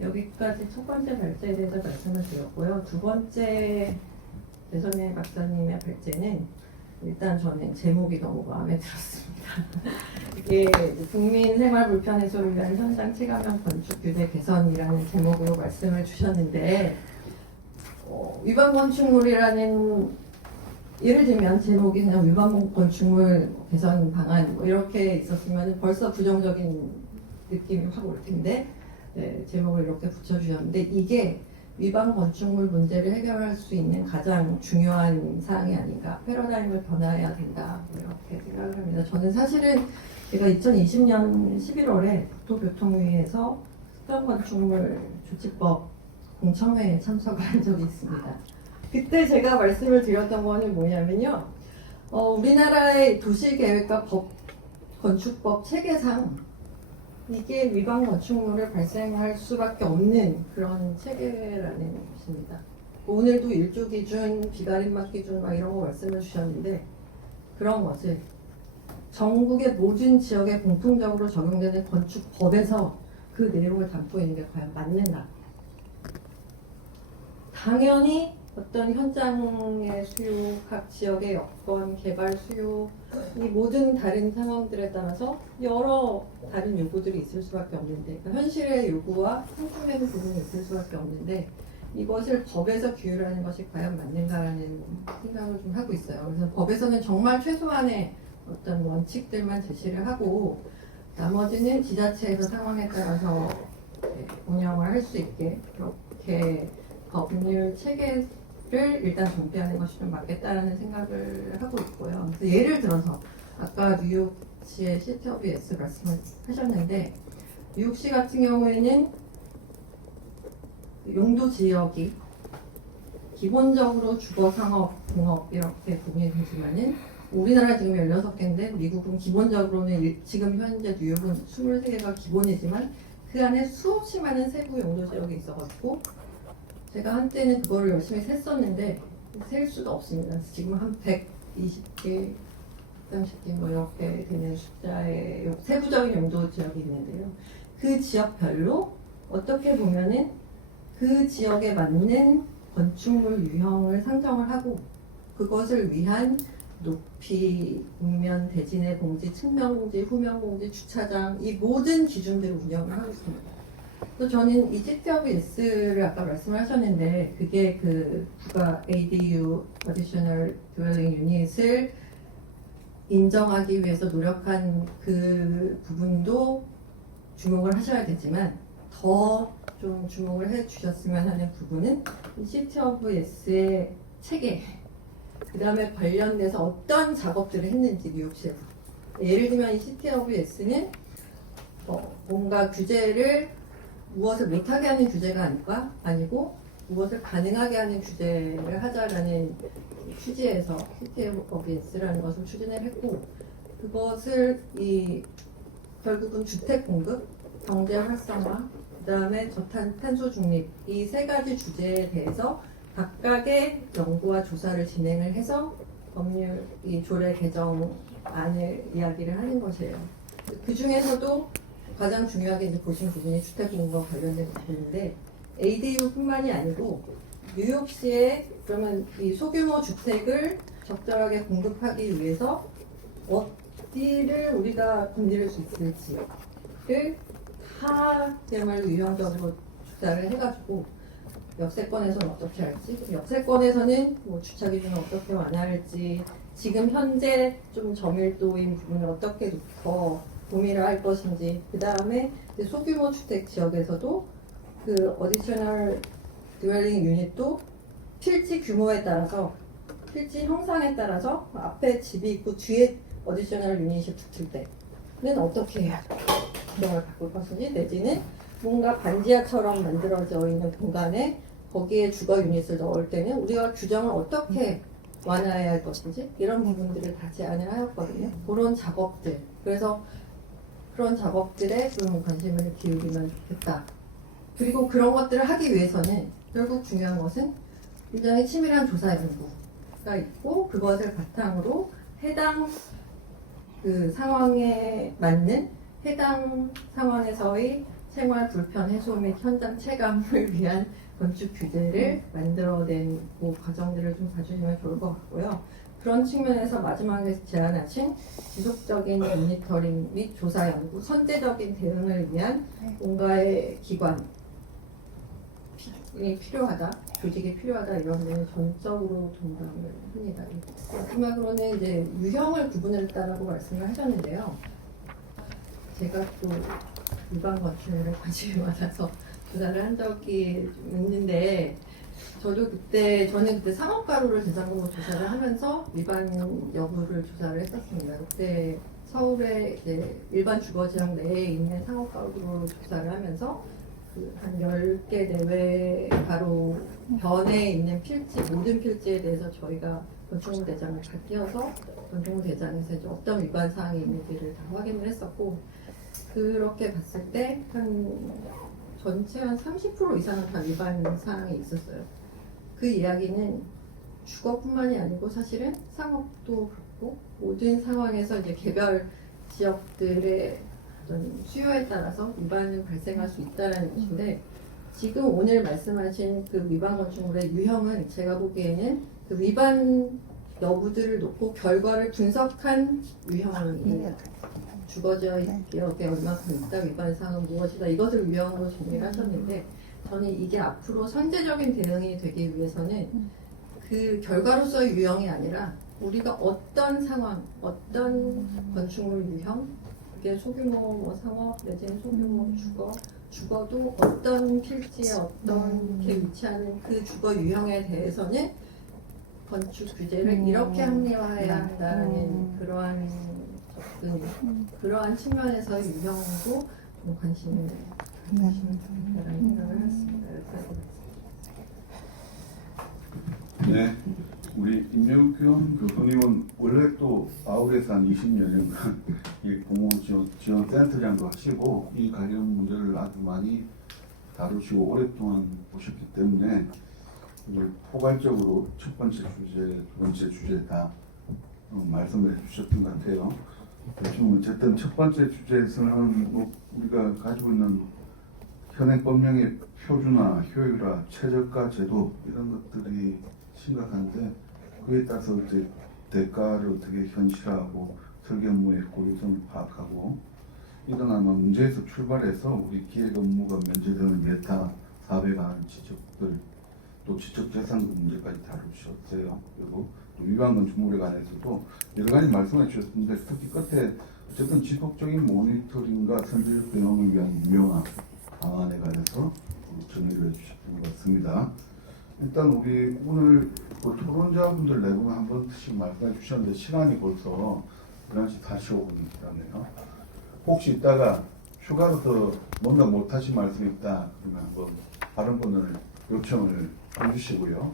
여기까지 첫 번째 발제에 대해서 말씀을 드렸고요. 두 번째 배선혜 박사님의 발제는 일단 저는 제목이 너무 마음에 들었습니다. 이게 국민 생활 불편 해소를 위한 현장 체감형 건축 규제 개선이라는 제목으로 말씀을 주셨는데 위반 건축물이라는 예를 들면 제목이 그냥 위반 건축물 개선 방안 뭐 이렇게 있었으면 벌써 부정적인 느낌이 확 올 텐데 제목을 이렇게 붙여주셨는데 이게 위반 건축물 문제를 해결할 수 있는 가장 중요한 사항이 아닌가 패러다임을 변화해야 된다 이렇게 생각을 합니다. 저는 사실은 제가 2020년 11월에 국토교통위에서 습관건축물 조치법 공청회에 참석을 한 적이 있습니다. 그때 제가 말씀을 드렸던 거는 뭐냐면요. 우리나라의 도시계획과 건축법 체계상 이게 위반 건축물을 발생할 수밖에 없는 그런 체계라는 것입니다. 오늘도 일조 기준, 비가림막 기준 막 이런 거 말씀을 주셨는데 그런 것을 전국의 모든 지역에 공통적으로 적용되는 건축법에서 그 내용을 담고 있는 게 과연 맞는가? 당연히 어떤 현장의 수요, 각 지역의 여건, 개발 수요, 이 모든 다른 상황들에 따라서 여러 다른 요구들이 있을 수밖에 없는데, 그러니까 현실의 요구와 상충되는 부분이 있을 수밖에 없는데, 이것을 법에서 규율하는 것이 과연 맞는가라는 생각을 좀 하고 있어요. 그래서 법에서는 정말 최소한의 어떤 원칙들만 제시를 하고, 나머지는 지자체에서 상황에 따라서 운영을 할 수 있게 그렇게 법률 체계를 일단 정비하는 것이 좀 맞겠다라는 생각을 하고 있고요. 그래서 예를 들어서 아까 뉴욕시의 시티 오브 예스 말씀을 하셨는데, 뉴욕시 같은 경우에는 용도 지역이 기본적으로 주거, 상업, 공업 이렇게 구분이 되지만은 우리나라 지금 16개인데 미국은 기본적으로는 지금 현재 뉴욕은 23개가 기본이지만 그 안에 수없이 많은 세부 용도 지역이 있어가지고 제가 한때는 그거를 열심히 셌었는데 셀 수가 없습니다. 지금 한 120개, 30개 뭐 이렇게 되는 숫자의 세부적인 용도 지역이 있는데요. 그 지역별로 어떻게 보면은 그 지역에 맞는 건축물 유형을 상정을 하고 그것을 위한 높이, 읍면, 대진의 공지, 측면 공지, 후면 공지, 주차장 이 모든 기준들을 운영을 하고 있습니다. 또 저는 이 시티 오브 예스를 아까 말씀을 하셨는데 그게 그 부가 ADU (Additional Dwelling Unit을) 인정하기 위해서 노력한 그 부분도 주목을 하셔야 되지만 더 좀 주목을 해 주셨으면 하는 부분은 이 시티 오브 예스의 체계, 그 다음에 관련돼서 어떤 작업들을 했는지 뉴욕시에서. 예를 들면 이 시티 오브 예스는 뭔가 규제를 무엇을 못하게 하는 규제가 아니고 무엇을 가능하게 하는 규제를 하자라는 취지에서 시티 오브 예스라는 것을 추진을 했고, 그것을 결국은 주택 공급, 경제 활성화, 그 다음에 저탄소 중립 이 세 가지 주제에 대해서 각각의 연구와 조사를 진행을 해서 법률 이 조례 개정안을 이야기를 하는 것이에요. 그 중에서도 가장 중요하게 이제 보신 부분이 주택 공급과 관련된 부분인데 ADU뿐만이 아니고 뉴욕시에 그러면 이 소규모 주택을 적절하게 공급하기 위해서 어디를 우리가 건드릴 수 있을지를 다야말로 유형적으로 조사를 해가지고 역세권에서는 어떻게 할지, 역세권에서는 뭐 주차 기준을 어떻게 완화할지, 지금 현재 좀 저밀도인 부분을 어떻게 더 고민을 할 것인지, 그 다음에 소규모 주택 지역에서도 그 어디셔널 드웰링 유닛도 필지 규모에 따라서, 필지 형상에 따라서 앞에 집이 있고 뒤에 어디셔널 유닛이 붙을 때는 어떻게 해야 규정을 바꿀 것인지, 내지는 뭔가 반지하처럼 만들어져 있는 공간에 거기에 주거 유닛을 넣을 때는 우리가 규정을 어떻게 완화해야 할 것인지 이런 부분들을 다 제안을 하였거든요. 그런 작업들. 그래서 그런 작업들에 좀 관심을 기울이면 좋겠다. 그리고 그런 것들을 하기 위해서는 결국 중요한 것은 굉장히 치밀한 조사 연구가 있고 그것을 바탕으로 해당 그 상황에 맞는 해당 상황에서의 생활 불편 해소 및 현장 체감을 위한 건축 규제를 만들어낸 그 과정들을 좀 봐주시면 좋을 것 같고요. 그런 측면에서 마지막에 제안하신 지속적인 모니터링 및 조사 연구, 선제적인 대응을 위한 뭔가의 기관이 필요하다, 조직이 필요하다 이런 데는 전적으로 동감을 합니다. 마지막으로는 이제 유형을 구분했다라고 말씀을 하셨는데요. 제가 또 일반 건축물에 관심이 많아서 조사를 한 적이 좀 있는데, 저는 그때 상업가로를 대상으로 조사를 하면서 일반 여부를 조사를 했었습니다. 그때 서울의 이제 일반 주거지역 내에 있는 상업가로를 조사를 하면서 한 10개 내외 가로 변에 있는 필지, 모든 필지에 대해서 저희가 건축물 대장을 다 띄어서 건축물 대장에서 이제 어떤 위반 사항이 있는지를 다 확인을 했었고, 그렇게 봤을 때 전체 한 30% 이상은 다 위반 사항이 있었어요. 그 이야기는 주거뿐만이 아니고 사실은 상업도 그렇고 모든 상황에서 이제 개별 지역들의 어떤 수요에 따라서 위반은 발생할 수 있다는 것인데 지금 오늘 말씀하신 그 위반 건축물의 유형은 제가 보기에는 그 위반 여부들을 놓고 결과를 분석한 유형입니다. 주거지와 기업에 얼마큼 있다, 위반 사항은 무엇이다, 이것을 유형으로 정리를 하셨는데 저는 이게 앞으로 선제적인 대응이 되기 위해서는 그 결과로서의 유형이 아니라 우리가 어떤 상황, 어떤 건축물 유형, 그게 소규모 뭐 상업 내지는 소규모 주거도 어떤 필지에 어떤 게 위치하는 그 주거 유형에 대해서는 건축 규제를 이렇게 합리화해야 한다는 그러한 접근, 그러한 측면에서의 유형도 좀 관심을 가지시면 좋겠다는 생각을 했습니다. 네, 우리 임명균 교수님은 원래 또 아울에서 한 20여 년간 이 공무지원센터장도 하시고 이 관련 문제를 아주 많이 다루시고 오랫동안 보셨기 때문에 포괄적으로 첫 번째 주제, 두 번째 주제 다 말씀을 해주셨던 것 같아요. 요즘 어쨌든 첫 번째 주제에서는 뭐 우리가 가지고 있는 현행 법령의 표준화, 효율화, 최저가 제도 이런 것들이 심각한데 그에 따라서 이제 대가를 어떻게 현실화하고 설계업무의 고유성을 파악하고 이런 아마 문제에서 출발해서 우리 기획 업무가 면제되는 예타, 사업에 관한 지적들 또 지적재산권 문제까지 다루셨어요. 그리고 또 위반 건축물에 관해서도 여러 가지 말씀해 주셨는데 특히 끝에 어쨌든 지속적인 모니터링과 선질 변형을 위한 유명한 방안에 관해서 정리를 해주셨던 것 같습니다. 일단 우리 오늘 그 토론자분들 내부는 한 번씩 말씀해 주셨는데 시간이 벌써 11시 45분이라네요. 혹시 이따가 추가로 더 뭔가 못하신 말씀이 있다 그러면 한번 발언권을 요청을 해주시고요.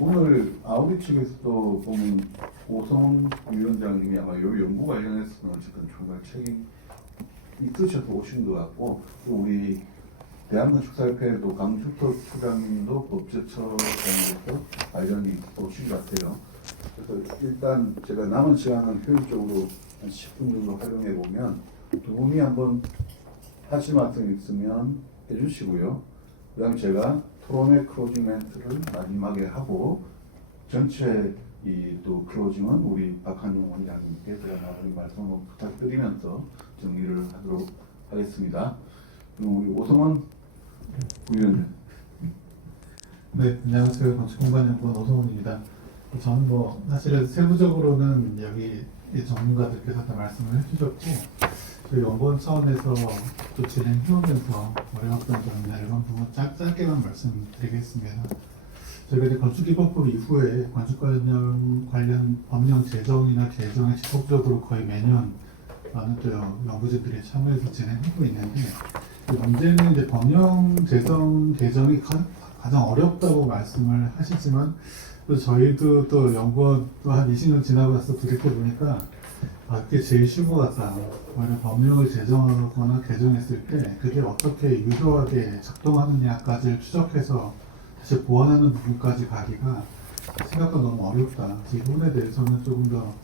오늘 아우리 측에서도 보면 오성 위원장님이 아마 이 연구 관련해서는 어쨌든 정말 책임 있으셔서 오신 것 같고 또 우리 대한건축사협회도 강주터 수장님도 법제처장으로서 관련이 오신 것 같아요. 그래서 일단 제가 남은 시간은 효율적으로 한 10분 정도 활용해 보면 두 분이 한번 하실 말씀 있으면 해주시고요. 그 다음 제가 토론의 클로징 멘트를 마지막에 하고 전체 이 또 클로징은 우리 박한용 원장님께 제가 마무리 말씀을 부탁드리면서 정리를 하도록 하겠습니다. 그럼 우리 오성원 부위원님. 네, 안녕하세요. 건축공간연구원 오성훈입니다. 저는 뭐 사실은 세부적으로는 여기 전문가들께서 다 말씀을 해주셨고 저희 연구원 차원에서 또 진행해오면서 어려웠던 점이나 이런 부분 짧게만 말씀드리겠습니다. 저희가 이제 건축기본법 이후에 건축 관련 법령 제정이나 개정에 지속적으로 거의 매년 많은 또 연구진들이 참여해서 진행하고 있는데 문제는 이제 법령 제정 개정이 가장 어렵다고 말씀을 하시지만 또 저희도 또 연구원 또 한 20년 지나고 나서 돌이켜 보니까 그게 제일 쉬운 것 같다. 오히려 법령을 제정하거나 개정했을 때 그게 어떻게 유효하게 작동하느냐까지를 추적해서 다시 보완하는 부분까지 가기가 생각보다 너무 어렵다. 이 부분에 대해서는 조금 더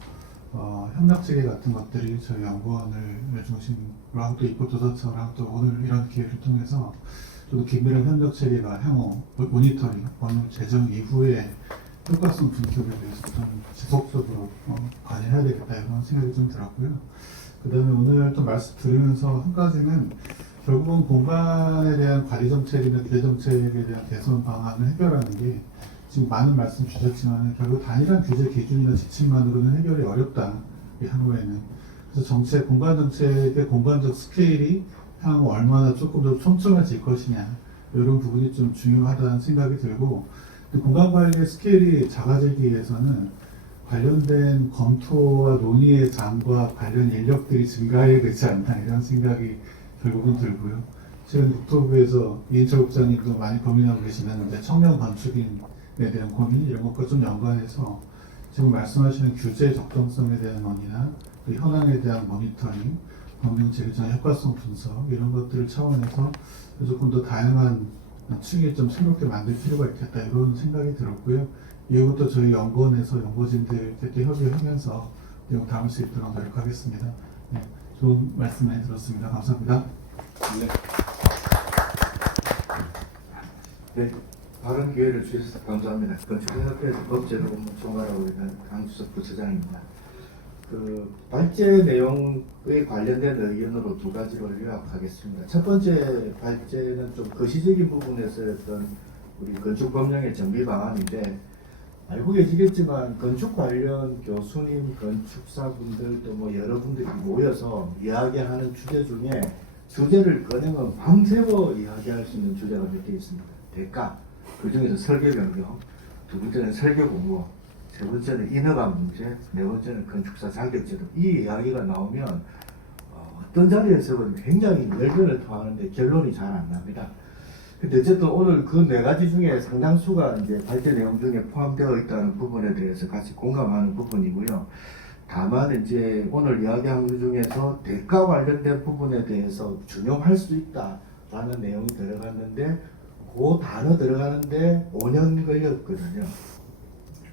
협력 체계 같은 것들이 저희 연구원을 중심으로 하고 또 입법도서처랑 또 오늘 이런 기회를 통해서 좀 긴밀한 협력 체계가 향후 모니터링, 법령 제정 이후에 효과성 분석에 대해서 좀 지속적으로 관여해야 되겠다 이런 생각이 좀 들었고요. 그 다음에 오늘 또 말씀 들으면서 한 가지는 결국은 공간에 대한 관리 정책이나 규제 정책에 대한 개선 방안을 해결하는 게 지금 많은 말씀 주셨지만 결국 단일한 규제 기준이나 지침만으로는 해결이 어렵다. 향후에는. 그래서 정책, 공간 정책의 공간적 스케일이 향후 얼마나 조금 더 촘촘해질 것이냐 이런 부분이 좀 중요하다는 생각이 들고 공간 관리의 스케일이 작아지기 위해서는 관련된 검토와 논의의 장과 관련 인력들이 증가해야 되지 않나 이런 생각이 결국은 들고요. 최근 국토부에서 이인철 국장님도 많이 고민하고 계시는 이제 청년 건축인에 대한 고민 이런 것과 좀 연관해서 지금 말씀하시는 규제 적정성에 대한 논의나 그 현황에 대한 모니터링, 법령 제정 효과성 분석 이런 것들을 차원해서 조금 더 다양한 층이 좀 새롭게 만들 필요가 있겠다 이런 생각이 들었고요. 이것도 저희 연구원에서 연구진들께 협의하면서 내용 담을 수 있도록 노력하겠습니다. 네, 좋은 말씀 많이 들었습니다. 감사합니다. 네, 바른 기회를 주셔서 감사합니다. 건축협회에서 법제도 업무 총괄하고 있는 강주석 부처장입니다. 그 발제 내용에 관련된 의견으로 두 가지를 요약하겠습니다. 첫 번째 발제는 좀 거시적인 부분에서 어떤 우리 건축 법령의 정비 방안인데, 알고 계시겠지만 건축 관련 교수님, 건축사분들 또 뭐 여러분들이 모여서 이야기하는 주제 중에 주제를 꺼내면 밤새워 이야기할 수 있는 주제가 몇 개 있습니다. 대가, 그 중에서 설계 변경, 두 번째는 설계 공고, 세 번째는 인허가 문제, 네 번째는 건축사 자격제도. 이 이야기가 나오면 어떤 자리에서는 굉장히 열변을 토하는데 결론이 잘 안 납니다. 근데 어쨌든 오늘 그 네 가지 중에 상당수가 이제 발제 내용 중에 포함되어 있다는 부분에 대해서 같이 공감하는 부분이고요. 다만 이제 오늘 이야기한 것 중에서 대가 관련된 부분에 대해서 준용할 수 있다라는 내용이 들어갔는데, 그 단어 들어가는데 5년 걸렸거든요.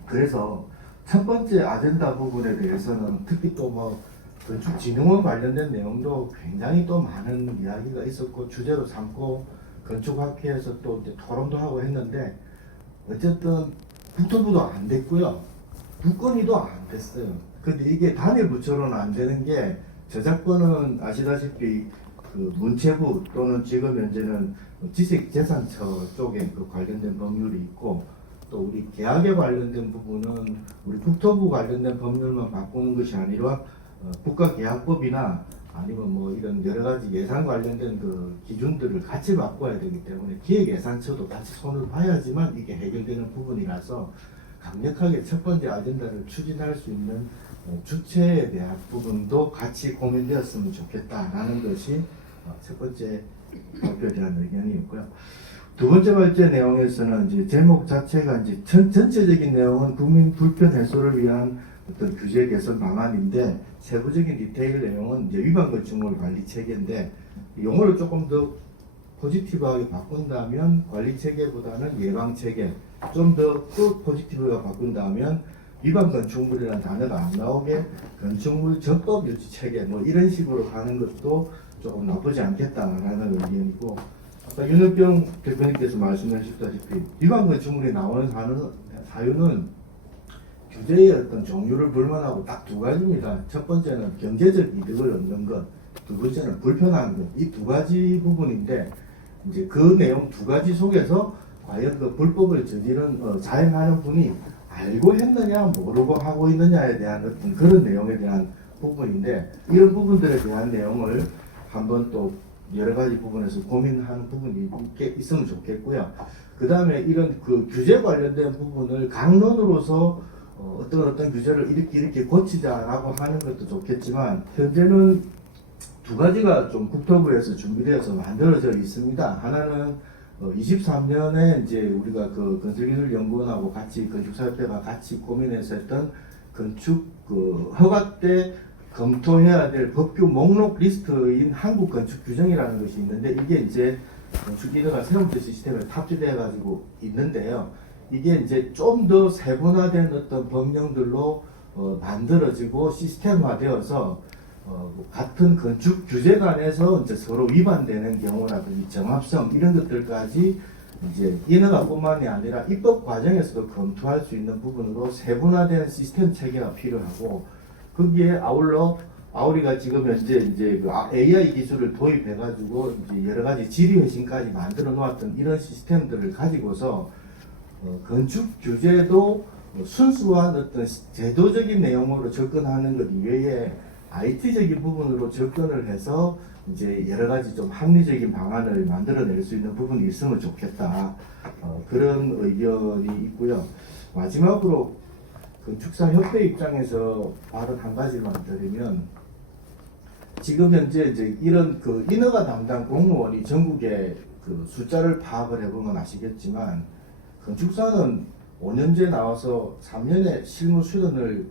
그래서 첫 번째 아젠다 부분에 대해서는 특히 또 뭐 건축진흥원 관련된 내용도 굉장히 또 많은 이야기가 있었고 주제로 삼고 건축학회에서 또 이제 토론도 하고 했는데, 어쨌든 국토부도 안 됐고요. 부건위도 안 됐어요. 근데 이게 단일 부처로는 안 되는 게, 저작권은 아시다시피 그 문체부 또는 지금 현재는 지식재산처 쪽에 그 관련된 법률이 있고, 또 우리 계약에 관련된 부분은 우리 국토부 관련된 법률만 바꾸는 것이 아니라 국가계약법이나 아니면 뭐 이런 여러 가지 예산 관련된 그 기준들을 같이 바꿔야 되기 때문에 기획예산처도 같이 손을 봐야지만 이게 해결되는 부분이라서 강력하게 첫 번째 아젠다를 추진할 수 있는 주체에 대한 부분도 같이 고민되었으면 좋겠다라는 것이 첫 번째 발표에 대한 의견이었고요. 두 번째 발제 내용에서는 이제 제목 자체가 이제 전체적인 내용은 국민 불편 해소를 위한 어떤 규제 개선 방안인데, 세부적인 디테일 내용은 이제 위반 건축물 관리 체계인데, 용어를 조금 더 포지티브하게 바꾼다면 관리 체계보다는 예방 체계, 좀 더 또 포지티브하게 바꾼다면 위반 건축물이라는 단어가 안 나오게 건축물 적법 유지 체계 뭐 이런 식으로 가는 것도 조금 나쁘지 않겠다라는 의견이고, 아까 윤혁경 대표님께서 말씀해 주셨다시피 위반 건축물이 나오는 사유는 규제의 어떤 종류를 불문하고 딱 두 가지입니다. 첫 번째는 경제적 이득을 얻는 것, 두 번째는 불편한 것. 이 두 가지 부분인데, 이제 그 내용 두 가지 속에서 과연 그 불법을 저지른 자행하는 분이 알고 했느냐 모르고 하고 있느냐에 대한 어떤 그런 내용에 대한 부분인데, 이런 부분들에 대한 내용을 한번 또 여러 가지 부분에서 고민하는 부분이 있으면 좋겠고요. 그 다음에 이런 그 규제 관련된 부분을 강론으로서 어떤 규제를 이렇게 고치자라고 하는 것도 좋겠지만, 현재는 두 가지가 좀 국토부에서 준비되어서 만들어져 있습니다. 하나는 23년에 이제 우리가 그 건설기술연구원하고 같이 건축사협회가 같이 고민해서 했던 건축 그 허가 때 검토해야 될 법규 목록 리스트인 한국건축규정이라는 것이 있는데, 이게 이제 건축인허가 세움제 시스템에 탑재되어 가지고 있는데요. 이게 이제 좀 더 세분화된 어떤 법령들로 만들어지고 시스템화되어서 같은 건축 규제 간에서 이제 서로 위반되는 경우라든지 정합성 이런 것들까지 이제 인허가뿐만이 아니라 입법 과정에서도 검토할 수 있는 부분으로 세분화된 시스템 체계가 필요하고, 거기에 아우리가 지금 현재 이제 그 AI 기술을 도입해가지고 이제 여러 가지 질의회신까지 만들어 놓았던 이런 시스템들을 가지고서 건축 규제도 순수한 어떤 제도적인 내용으로 접근하는 것 이외에 IT적인 부분으로 접근을 해서 이제 여러 가지 좀 합리적인 방안을 만들어낼 수 있는 부분이 있으면 좋겠다. 그런 의견이 있고요. 마지막으로 건축사협회 입장에서 발언 한 가지만 드리면, 지금 현재 이제 이런 그 인허가 담당 공무원이 전국에 그 숫자를 파악을 해보면 아시겠지만, 건축사는 5년제 나와서 3년의 실무 수련을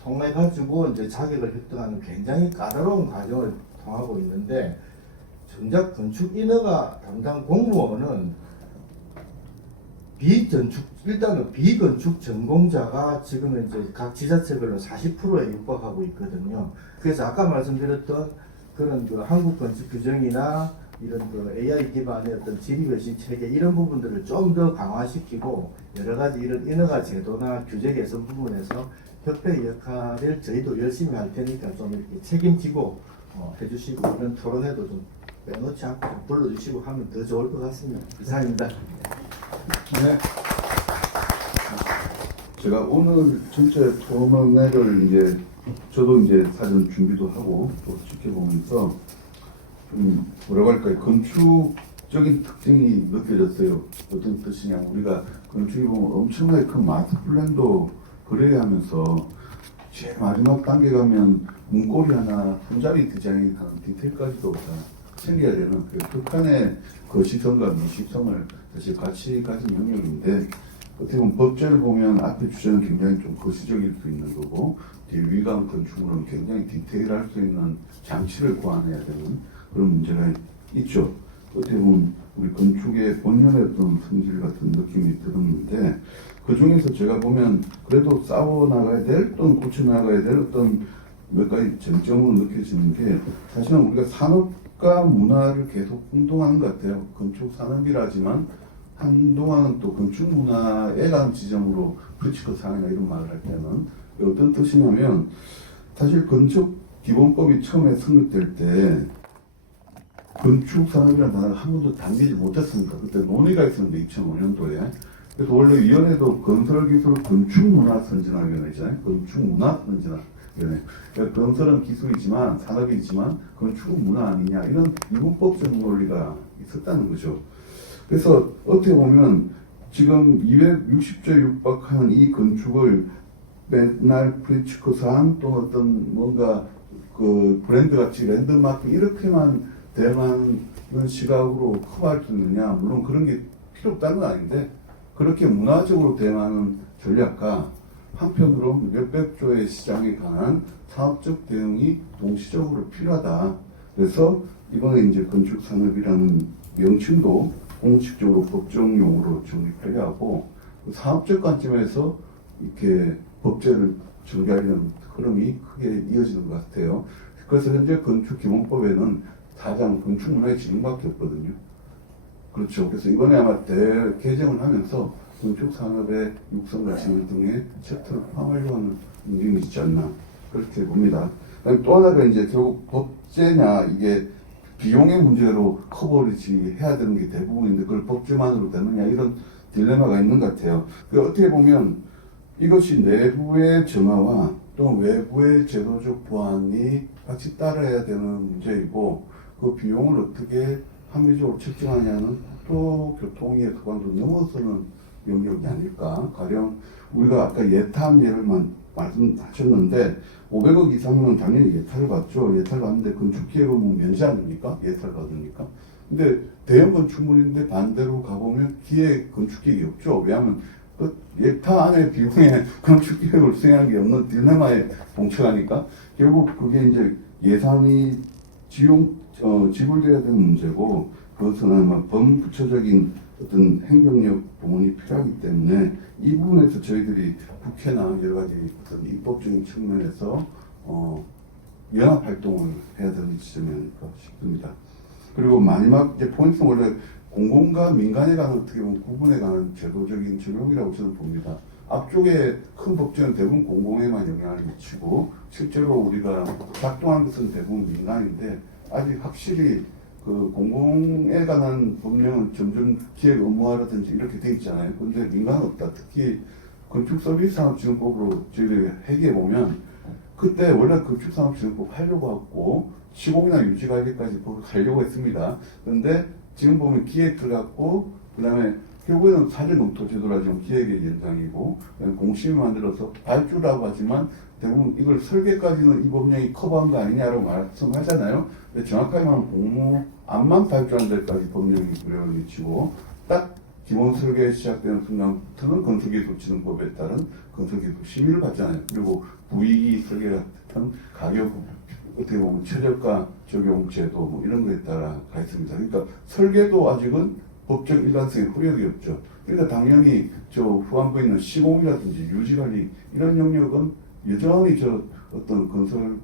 통해 가지고 이제 자격을 획득하는 굉장히 까다로운 과정을 통하고 있는데, 정작 건축 인허가 담당 공무원은 일단은 비건축 전공자가 지금은 이제 각 지자체별로 40%에 육박하고 있거든요. 그래서 아까 말씀드렸던 그런 그 한국 건축 규정이나 이런 그 AI 기반의 어떤 지리결식 체계 이런 부분들을 좀 더 강화시키고 여러 가지 이런 인허가 제도나 규제 개선 부분에서 협회의 역할을 저희도 열심히 할 테니까 좀 이렇게 책임지고 해주시고 이런 토론회도 좀 빼놓지 않고 좀 불러주시고 하면 더 좋을 것 같습니다. 이상입니다. 네. 제가 오늘 전체 토론회를 이제 저도 이제 사전 준비도 하고 또 지켜보면서 좀 뭐라고 할까요? 건축적인 특징이 느껴졌어요. 어떤 뜻이냐? 우리가 건축이 보면 엄청나게 큰 마스터 플랜도 그려야 하면서 제일 마지막 단계 가면 문고리 하나, 한 자리 디자인 하는 디테일까지도 다 챙겨야 되는 그 극한의 거시성과 미시성을 사실 같이 가진 영역인데 어떻게 보면 법제를 보면 앞에 주제는 굉장히 좀 거시적일 수 있는 거고 뒤에 위강 건축물은 굉장히 디테일할 수 있는 장치를 고안해야 되는 그런 문제가 있죠. 어떻게 보면 우리 건축의 본연의 어떤 성질 같은 느낌이 들었는데 그 중에서 제가 보면 그래도 싸워 나가야 될 또는 고쳐 나가야 될 어떤 몇 가지 쟁점으로 느껴지는 게 사실은 우리가 산업과 문화를 계속 혼동하는 것 같아요. 건축 산업이라지만 한동안은 또 건축 문화에 관한 지점으로 프리츠커 상이나 이런 말을 할 때는 어떤 뜻이냐면 사실 건축 기본법이 처음에 성립될 때 건축 산업이라는 단어를 한 번도 당기지 못했습니다. 그때 논의가 있었는데 2005년도에. 그래서 원래 위원회도 건설기술 건축문화선진화위원회잖아요. 건축문화선진화위원회. 그러니까 건설은 기술이지만 산업이지만 건축은 문화 아니냐 이런 이분법적 논리가 있었다는 거죠. 그래서 어떻게 보면 지금 260조에 육박한 이 건축을 맨날 프리츠커상 또 어떤 뭔가 그 브랜드 가치 랜드마크 이렇게만 대만은 시각으로 커버할 수 있느냐 물론 그런 게 필요 없다는 건 아닌데 그렇게 문화적으로 대응하는 전략과 한편으로 몇백 조의 시장에 관한 사업적 대응이 동시적으로 필요하다. 그래서 이번에 이제 건축산업이라는 명칭도 공식적으로 법정용어로 정립하려 하고 사업적 관점에서 이렇게 법제를 전개하려는 흐름이 크게 이어지는 것 같아요. 그래서 현재 건축기본법에는 4장 건축문화의 지능밖에 없거든요. 그렇죠. 그래서 이번에 아마 개정을 하면서 건축산업의 육성과 진흥 등의 챕터를 포함하려고 하는 움직임이 있지 않나 그렇게 봅니다. 또 하나가 이제 결국 법제냐 이게 비용의 문제로 커버리지 해야 되는 게 대부분인데 그걸 법제만으로 되느냐 이런 딜레마가 있는 것 같아요. 어떻게 보면 이것이 내부의 정화와 또 외부의 제도적 보완이 같이 따라야 되는 문제이고 그 비용을 어떻게 합리적으로 책정하냐는 또 교통의 도관도 넘어서는 영역이 아닐까. 가령 우리가 아까 예탄 예를만 말씀하셨는데 500억 이상은 당연히 예탈을 받죠. 예탈 받는데 건축기획은 뭐 면제 아닙니까? 예탈 받으니까. 근데 대형 건축물인데 반대로 가보면 기획 건축기획이 없죠. 왜냐하면 그 예탄 안에 비용에 건축기획을 수행하는 게 없는 딜레마에 봉착하니까 결국 그게 이제 예산이 지불돼야 되는 문제고 그것은 아마 범부처적인 어떤 행정력 부분이 필요하기 때문에 이 부분에서 저희들이 국회나 여러 가지 어떤 입법적인 측면에서 연합 활동을 해야 되는 지점이 아닐까 싶습니다. 그리고 마지막 이제 포인트는 원래 공공과 민간에 관한 어떻게 보면 구분에 관한 제도적인 적용이라고 저는 봅니다. 앞쪽에 큰 법제는 대부분 공공에만 영향을 미치고 실제로 우리가 작동하는 것은 대부분 민간인데 아직 확실히 그 공공에 관한 법령은 점점 기획 의무화라든지 이렇게 돼 있잖아요. 근데 민간은 없다. 특히 건축서비스산업지원법으로 저희들이 회계해 보면 그때 원래 건축산업지원법 하려고 하고 시공이나 유지관리까지 법을 하려고 했습니다. 그런데 지금 보면 기획 들어갔고 그다음에 결국에는 사전검토 제도라 지금 기획의 연장이고 공심을 만들어서 발주라고 하지만 대부분 이걸 설계까지는 이 법령이 커버한 거 아니냐라고 말씀하잖아요. 근데 정확하게 말하면 공모 안만 발주하는 데까지 법령이 구력을 미치고 딱 기본 설계 시작되는 순간부터는 건설기술진흥법에 따른 건설기술 심의를 받잖아요. 그리고 부익이 설계 같은 가격 어떻게 보면 최저가 적용 제도 뭐 이런 거에 따라 가 있습니다. 그러니까 설계도 아직은 법적 일관성이 허력이 없죠. 그러니까 당연히 저 후반부에 있는 시공이라든지 유지관리 이런 영역은 여전히 저 어떤 건설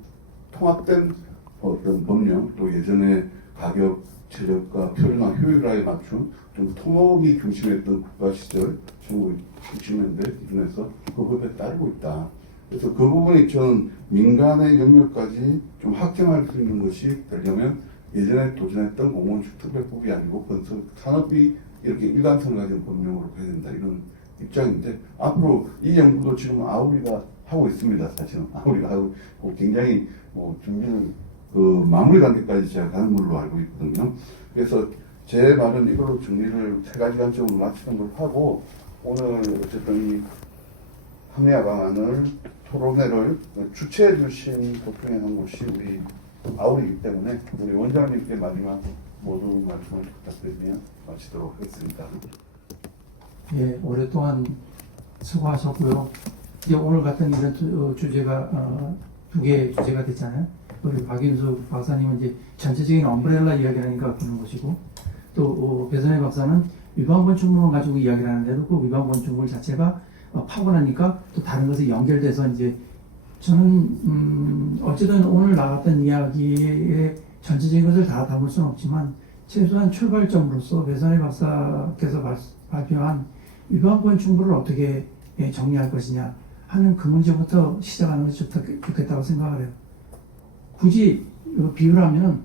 통합된 어떤 법령 또 예전에 가격, 최저가, 표준화, 효율화에 맞춘 좀 토목이 중심했던 국가 시절 1960년대 기준에서 그 법에 따르고 있다. 그래서 그 부분이 저는 민간의 영역까지 좀 확정할 수 있는 것이 되려면 예전에 도전했던 공무원축 특별법이 아니고 건설 산업이 이렇게 일관성을 가진 법령으로 해야 된다 이런 입장인데 앞으로 이 연구도 지금 아우리가 하고 있습니다. 사실은 아우리가 하고 굉장히 준비를 마무리 단계까지 제가 가는 걸로 알고 있거든요. 그래서 제 말은 이걸로 정리를 3가지 관점으로 마치는 걸 하고 오늘 어쨌든 이 합리화 방안을 토론회를 주최해 주신 보통의 한 곳이 우리 아우리이기 때문에 우리 원장님께 마지막 모두 말씀을 부탁드리며 마치도록 하겠습니다. 예, 오랫동안 수고하셨고요. 이제 오늘 같은 이런 주제가 2개의 주제가 됐잖아요. 우리 박윤수 박사님은 이제 전체적인 엄브렐라 이야기를 하니까 그런 것이고 또 배선혜 박사는 위반 건축물을 가지고 이야기를 하는데도 그 위반 건축물 자체가 파고나니까 또 다른 것에 연결돼서 이제 저는 어쨌든 오늘 나갔던 이야기의 전체적인 것을 다 담을 수는 없지만 최소한 출발점으로서 배선혜 박사께서 발표한 위반 건축물을 어떻게 정리할 것이냐 하는 그 문제부터 시작하는 것이 좋겠다고 생각을 해요. 굳이 비유하면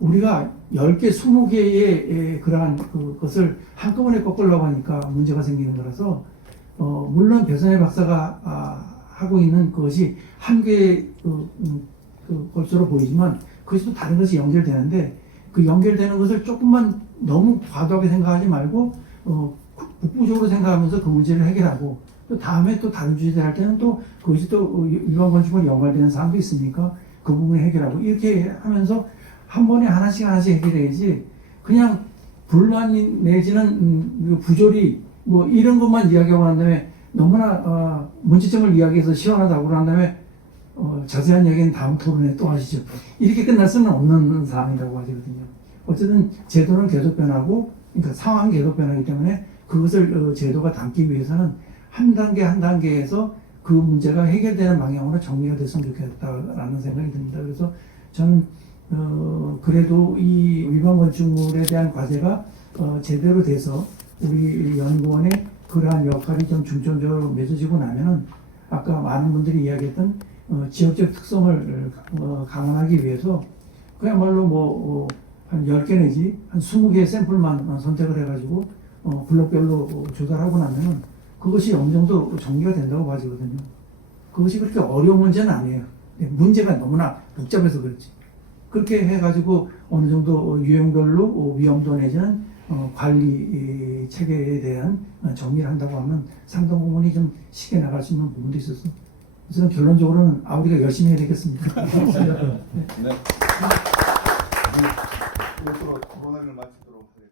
우리가 10개, 20개의 그러한 것을 한꺼번에 꺾으려고 하니까 문제가 생기는 거라서 물론 배선혜 박사가 하고 있는 것이 한 개의 것으로 보이지만 그것이 또 다른 것이 연결되는데 그 연결되는 것을 조금만 너무 과도하게 생각하지 말고 국부적으로 생각하면서 그 문제를 해결하고 또 다음에 또 다른 주제를 할 때는 또 그것이 또 위반 건축물 연관되는 사항도 있으니까 그 부분을 해결하고 이렇게 하면서 한 번에 하나씩 해결해야지 그냥 불만 내지는 부조리 뭐 이런 것만 이야기하고 난 다음에 너무나 문제점을 이야기해서 시원하다고 한 다음에 자세한 이야기는 다음 토론에 또 하시죠. 이렇게 끝날 수는 없는 사항이라고 하거든요. 어쨌든 제도는 계속 변하고 그러니까 상황이 계속 변하기 때문에 그것을 제도가 담기 위해서는 한 단계 한 단계에서 그 문제가 해결되는 방향으로 정리가 됐으면 좋겠다라는 생각이 듭니다. 그래서 저는 그래도 이 위반 건축물에 대한 과제가 제대로 돼서 우리 연구원의 그러한 역할이 좀 중점적으로 맺어지고 나면은 아까 많은 분들이 이야기했던 지역적 특성을 강화하기 위해서 그야말로 한 10개 내지 한 20개의 샘플만 선택을 해가지고 블록별로 조달하고 나면은 그것이 어느 정도 정리가 된다고 봐지거든요. 그것이 그렇게 어려운 문제는 아니에요. 문제가 너무나 복잡해서 그렇지. 그렇게 해가지고 어느 정도 유형별로 위험도 내지는 관리 체계에 대한 정리를 한다고 하면 상당 부분이 좀 쉽게 나갈 수 있는 부분도 있어서 그래서 결론적으로는 우리가 열심히 해야 되겠습니다. 네. 이것으로 토론회를 마치도록 하겠습니다.